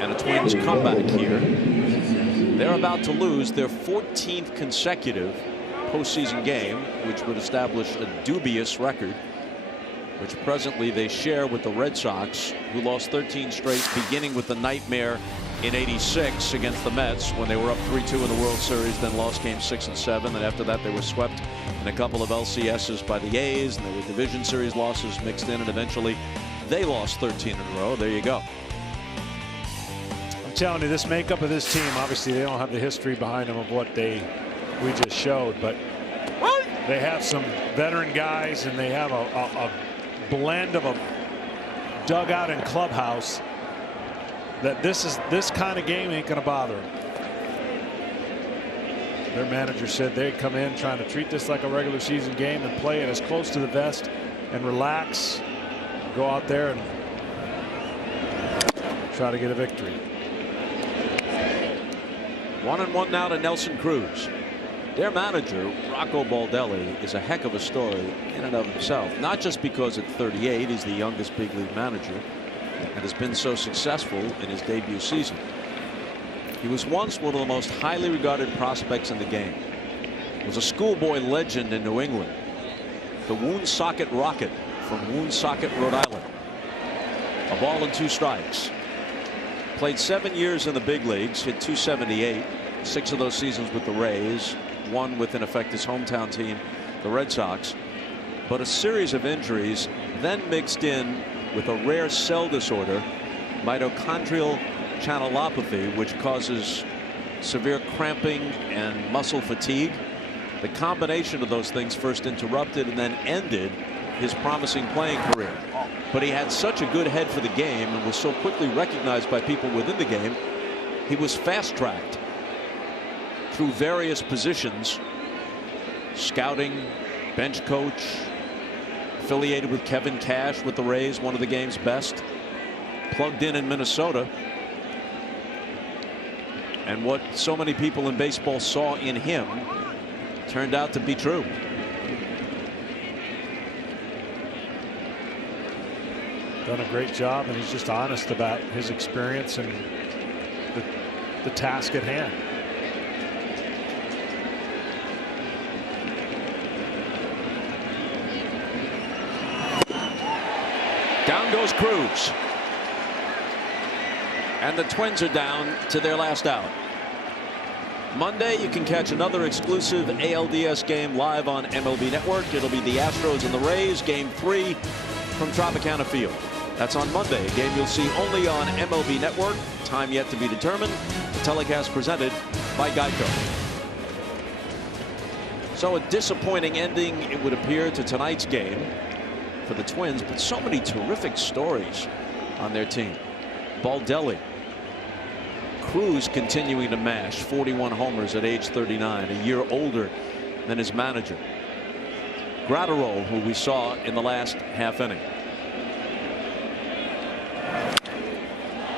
and a Twins comeback here, they're about to lose their 14th consecutive postseason game, which would establish a dubious record, which presently they share with the Red Sox, who lost 13 straight, beginning with the nightmare in '86 against the Mets when they were up 3-2 in the World Series, then lost games 6 and 7, and after that they were swept in a couple of LCSs by the A's, and there were division series losses mixed in, and eventually they lost 13 in a row. There you go. I'm telling you, this makeup of this team, obviously they don't have the history behind them of what we just showed, but they have some veteran guys, and they have a blend of a dugout and clubhouse that this kind of game ain't going to bother them. Their manager said they'd come in trying to treat this like a regular season game and play it as close to the vest and relax, go out there and try to get a victory. 1-1 now to Nelson Cruz. Their manager, Rocco Baldelli, is a heck of a story in and of himself. Not just because at 38 he's the youngest big league manager and has been so successful in his debut season. He was once one of the most highly regarded prospects in the game. Was a schoolboy legend in New England. The Woonsocket Rocket from Woonsocket, Rhode Island. A ball and 2 strikes. Played 7 years in the big leagues, hit .278, 6 of those seasons with the Rays, 1 with, in effect, his hometown team, the Red Sox. But a series of injuries then mixed in with a rare cell disorder, mitochondrial channelopathy, which causes severe cramping and muscle fatigue. The combination of those things first interrupted and then ended his promising playing career. But he had such a good head for the game and was so quickly recognized by people within the game, he was fast-tracked through various positions, scouting, bench coach, affiliated with Kevin Cash with the Rays, one of the game's best, plugged in Minnesota. And what so many people in baseball saw in him turned out to be true. Done a great job, and he's just honest about his experience and the task at hand. Down goes Cruz. And the Twins are down to their last out. Monday, you can catch another exclusive ALDS game live on MLB Network. It'll be the Astros and the Rays, Game 3 from Tropicana Field. That's on Monday, a game you'll see only on MLB Network. Time yet to be determined. The telecast presented by Geico. So a disappointing ending, it would appear, to tonight's game for the Twins, but so many terrific stories on their team. Baldelli. Cruz continuing to mash, 41 homers at age 39, a year older than his manager. Gratterol, who we saw in the last half inning.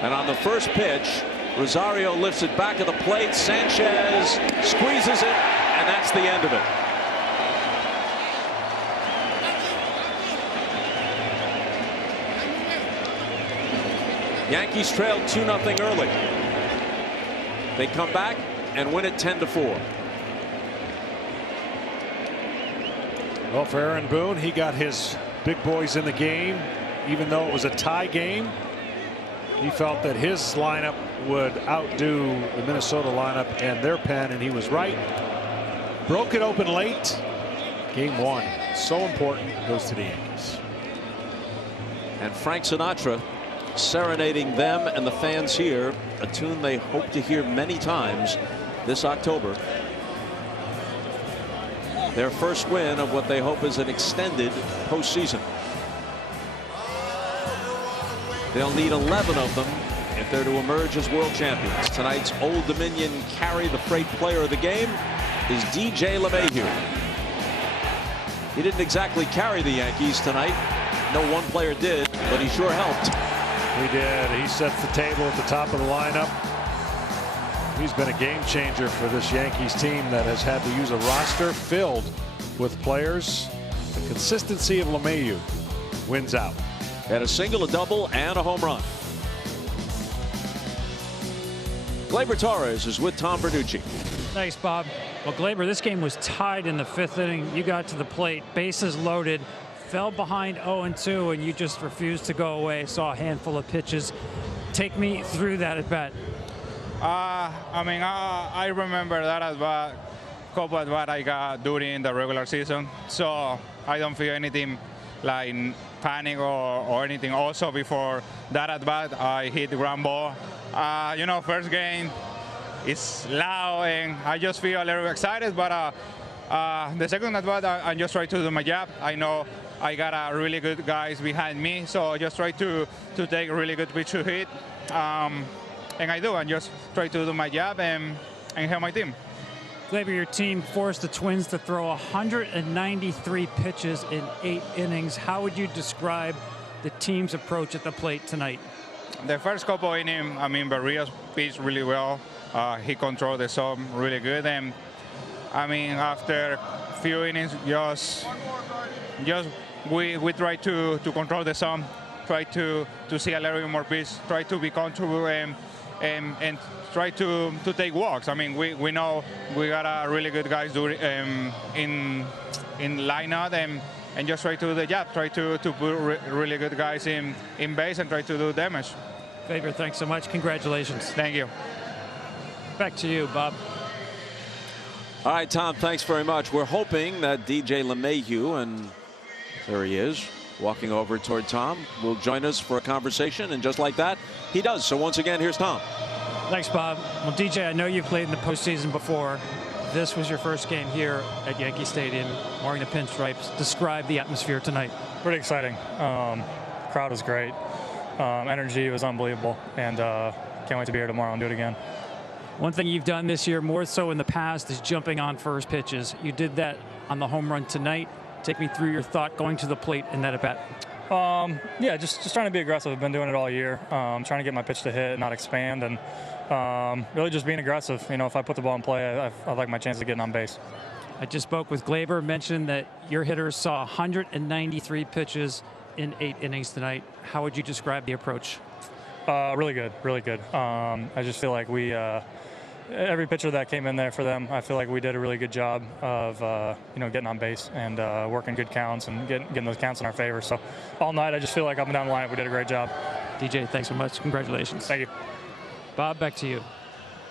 And on the first pitch, Rosario lifts it back of the plate. Sanchez squeezes it, and that's the end of it. Yankees trailed 2-0 early. They come back and win it 10-4. Well, for Aaron Boone, he got his big boys in the game, even though it was a tie game. He felt that his lineup would outdo the Minnesota lineup and their pen, and he was right. Broke it open late. Game 1, so important, goes to the Yankees. And Frank Sinatra serenading them and the fans here, a tune they hope to hear many times this October. Their first win of what they hope is an extended postseason. They'll need 11 of them if they're to emerge as world champions. Tonight's Old Dominion carry, the freight player of the game, is DJ LeMahieu. He didn't exactly carry the Yankees tonight. No one player did, but he sure helped. He did. He sets the table at the top of the lineup. He's been a game changer for this Yankees team that has had to use a roster filled with players. The consistency of LeMahieu wins out. Had a single, a double, and a home run. Gleyber Torres is with Tom Verducci. Thanks, Bob. Well, Gleyber, this game was tied in the 5th inning. You got to the plate, bases loaded, fell behind 0-2, and you just refused to go away. Saw a handful of pitches. Take me through that at bat. I remember that at bat, couple at bat I got during the regular season, so I don't feel anything like panic or anything. Also, before that at bat, I hit the ground ball. First game, it's loud, and I just feel a little excited. But the second at bat, I just try to do my job. I know I got really good guys behind me, so I just try to take a really good pitch to hit. And I do, and just try to do my job and help my team. Gleyber, your team forced the Twins to throw 193 pitches in 8 innings. How would you describe the team's approach at the plate tonight? The first couple innings, Berrios pitched really well. He controlled the zone really good, and I mean, after a few innings, just we try to control the zone, try to see a little bit more pitch, try to be comfortable and try to take walks. I mean, we know we got a really good guys in lineup and just try to do the job, try to put really good guys in base and try to do damage. Faber, thanks so much. Congratulations. Thank you. Back to you, Bob. All right, Tom, thanks very much. We're hoping that DJ LeMahieu, and there he is, walking over toward Tom, will join us for a conversation, and just like that, he does. So once again, here's Tom. Thanks, Bob. Well, DJ, I know you've played in the postseason before. This was your first game here at Yankee Stadium, wearing the pinstripes. Describe the atmosphere tonight. Pretty exciting. Crowd was great. Energy was unbelievable, and can't wait to be here tomorrow and do it again. One thing you've done this year, more so in the past, is jumping on first pitches. You did that on the home run tonight. Take me through your thought going to the plate in that at-bat. Yeah, just trying to be aggressive. I've been doing it all year. Trying to get my pitch to hit, not expand, and really just being aggressive. You know, if I put the ball in play, I like my chance of getting on base. I just spoke with Glaber, mentioned that your hitters saw 193 pitches in 8 innings tonight. How would you describe the approach? Really good, really good. I just feel like we, every pitcher that came in there for them, I feel like we did a really good job of, you know, getting on base and working good counts and getting those counts in our favor. So all night, I just feel like up and down the line, we did a great job. DJ, thanks so much. Congratulations. Thank you. Bob, back to you.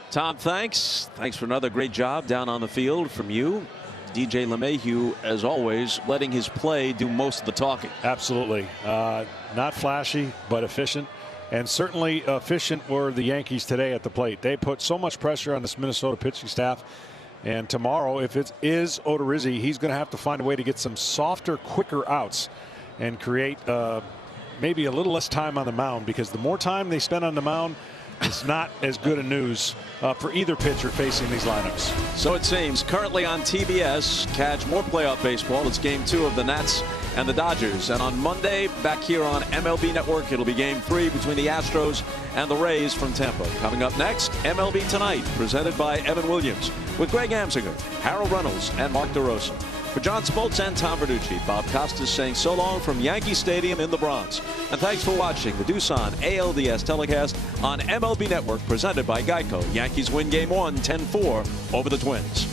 Tom, thanks. Thanks for another great job down on the field from you. DJ LeMahieu, as always, letting his play do most of the talking. Absolutely. Not flashy, but efficient. And certainly efficient were the Yankees today at the plate. They put so much pressure on this Minnesota pitching staff. And tomorrow, if it is Odorizzi, he's going to have to find a way to get some softer, quicker outs and create maybe a little less time on the mound, because the more time they spend on the mound, it's not as good a news for either pitcher facing these lineups. So it seems. Currently on TBS, catch more playoff baseball. It's game 2 of the Nats and the Dodgers. And on Monday, back here on MLB Network, it'll be game 3 between the Astros and the Rays from Tampa. Coming up next, MLB Tonight, presented by Evan Williams, with Greg Amsinger, Harold Reynolds, and Mark DeRosa. For John Spoltz and Tom Verducci, Bob Costas saying so long from Yankee Stadium in the Bronx. And thanks for watching the Doosan ALDS telecast on MLB Network, presented by Geico. Yankees win game 1, 10-4 over the Twins.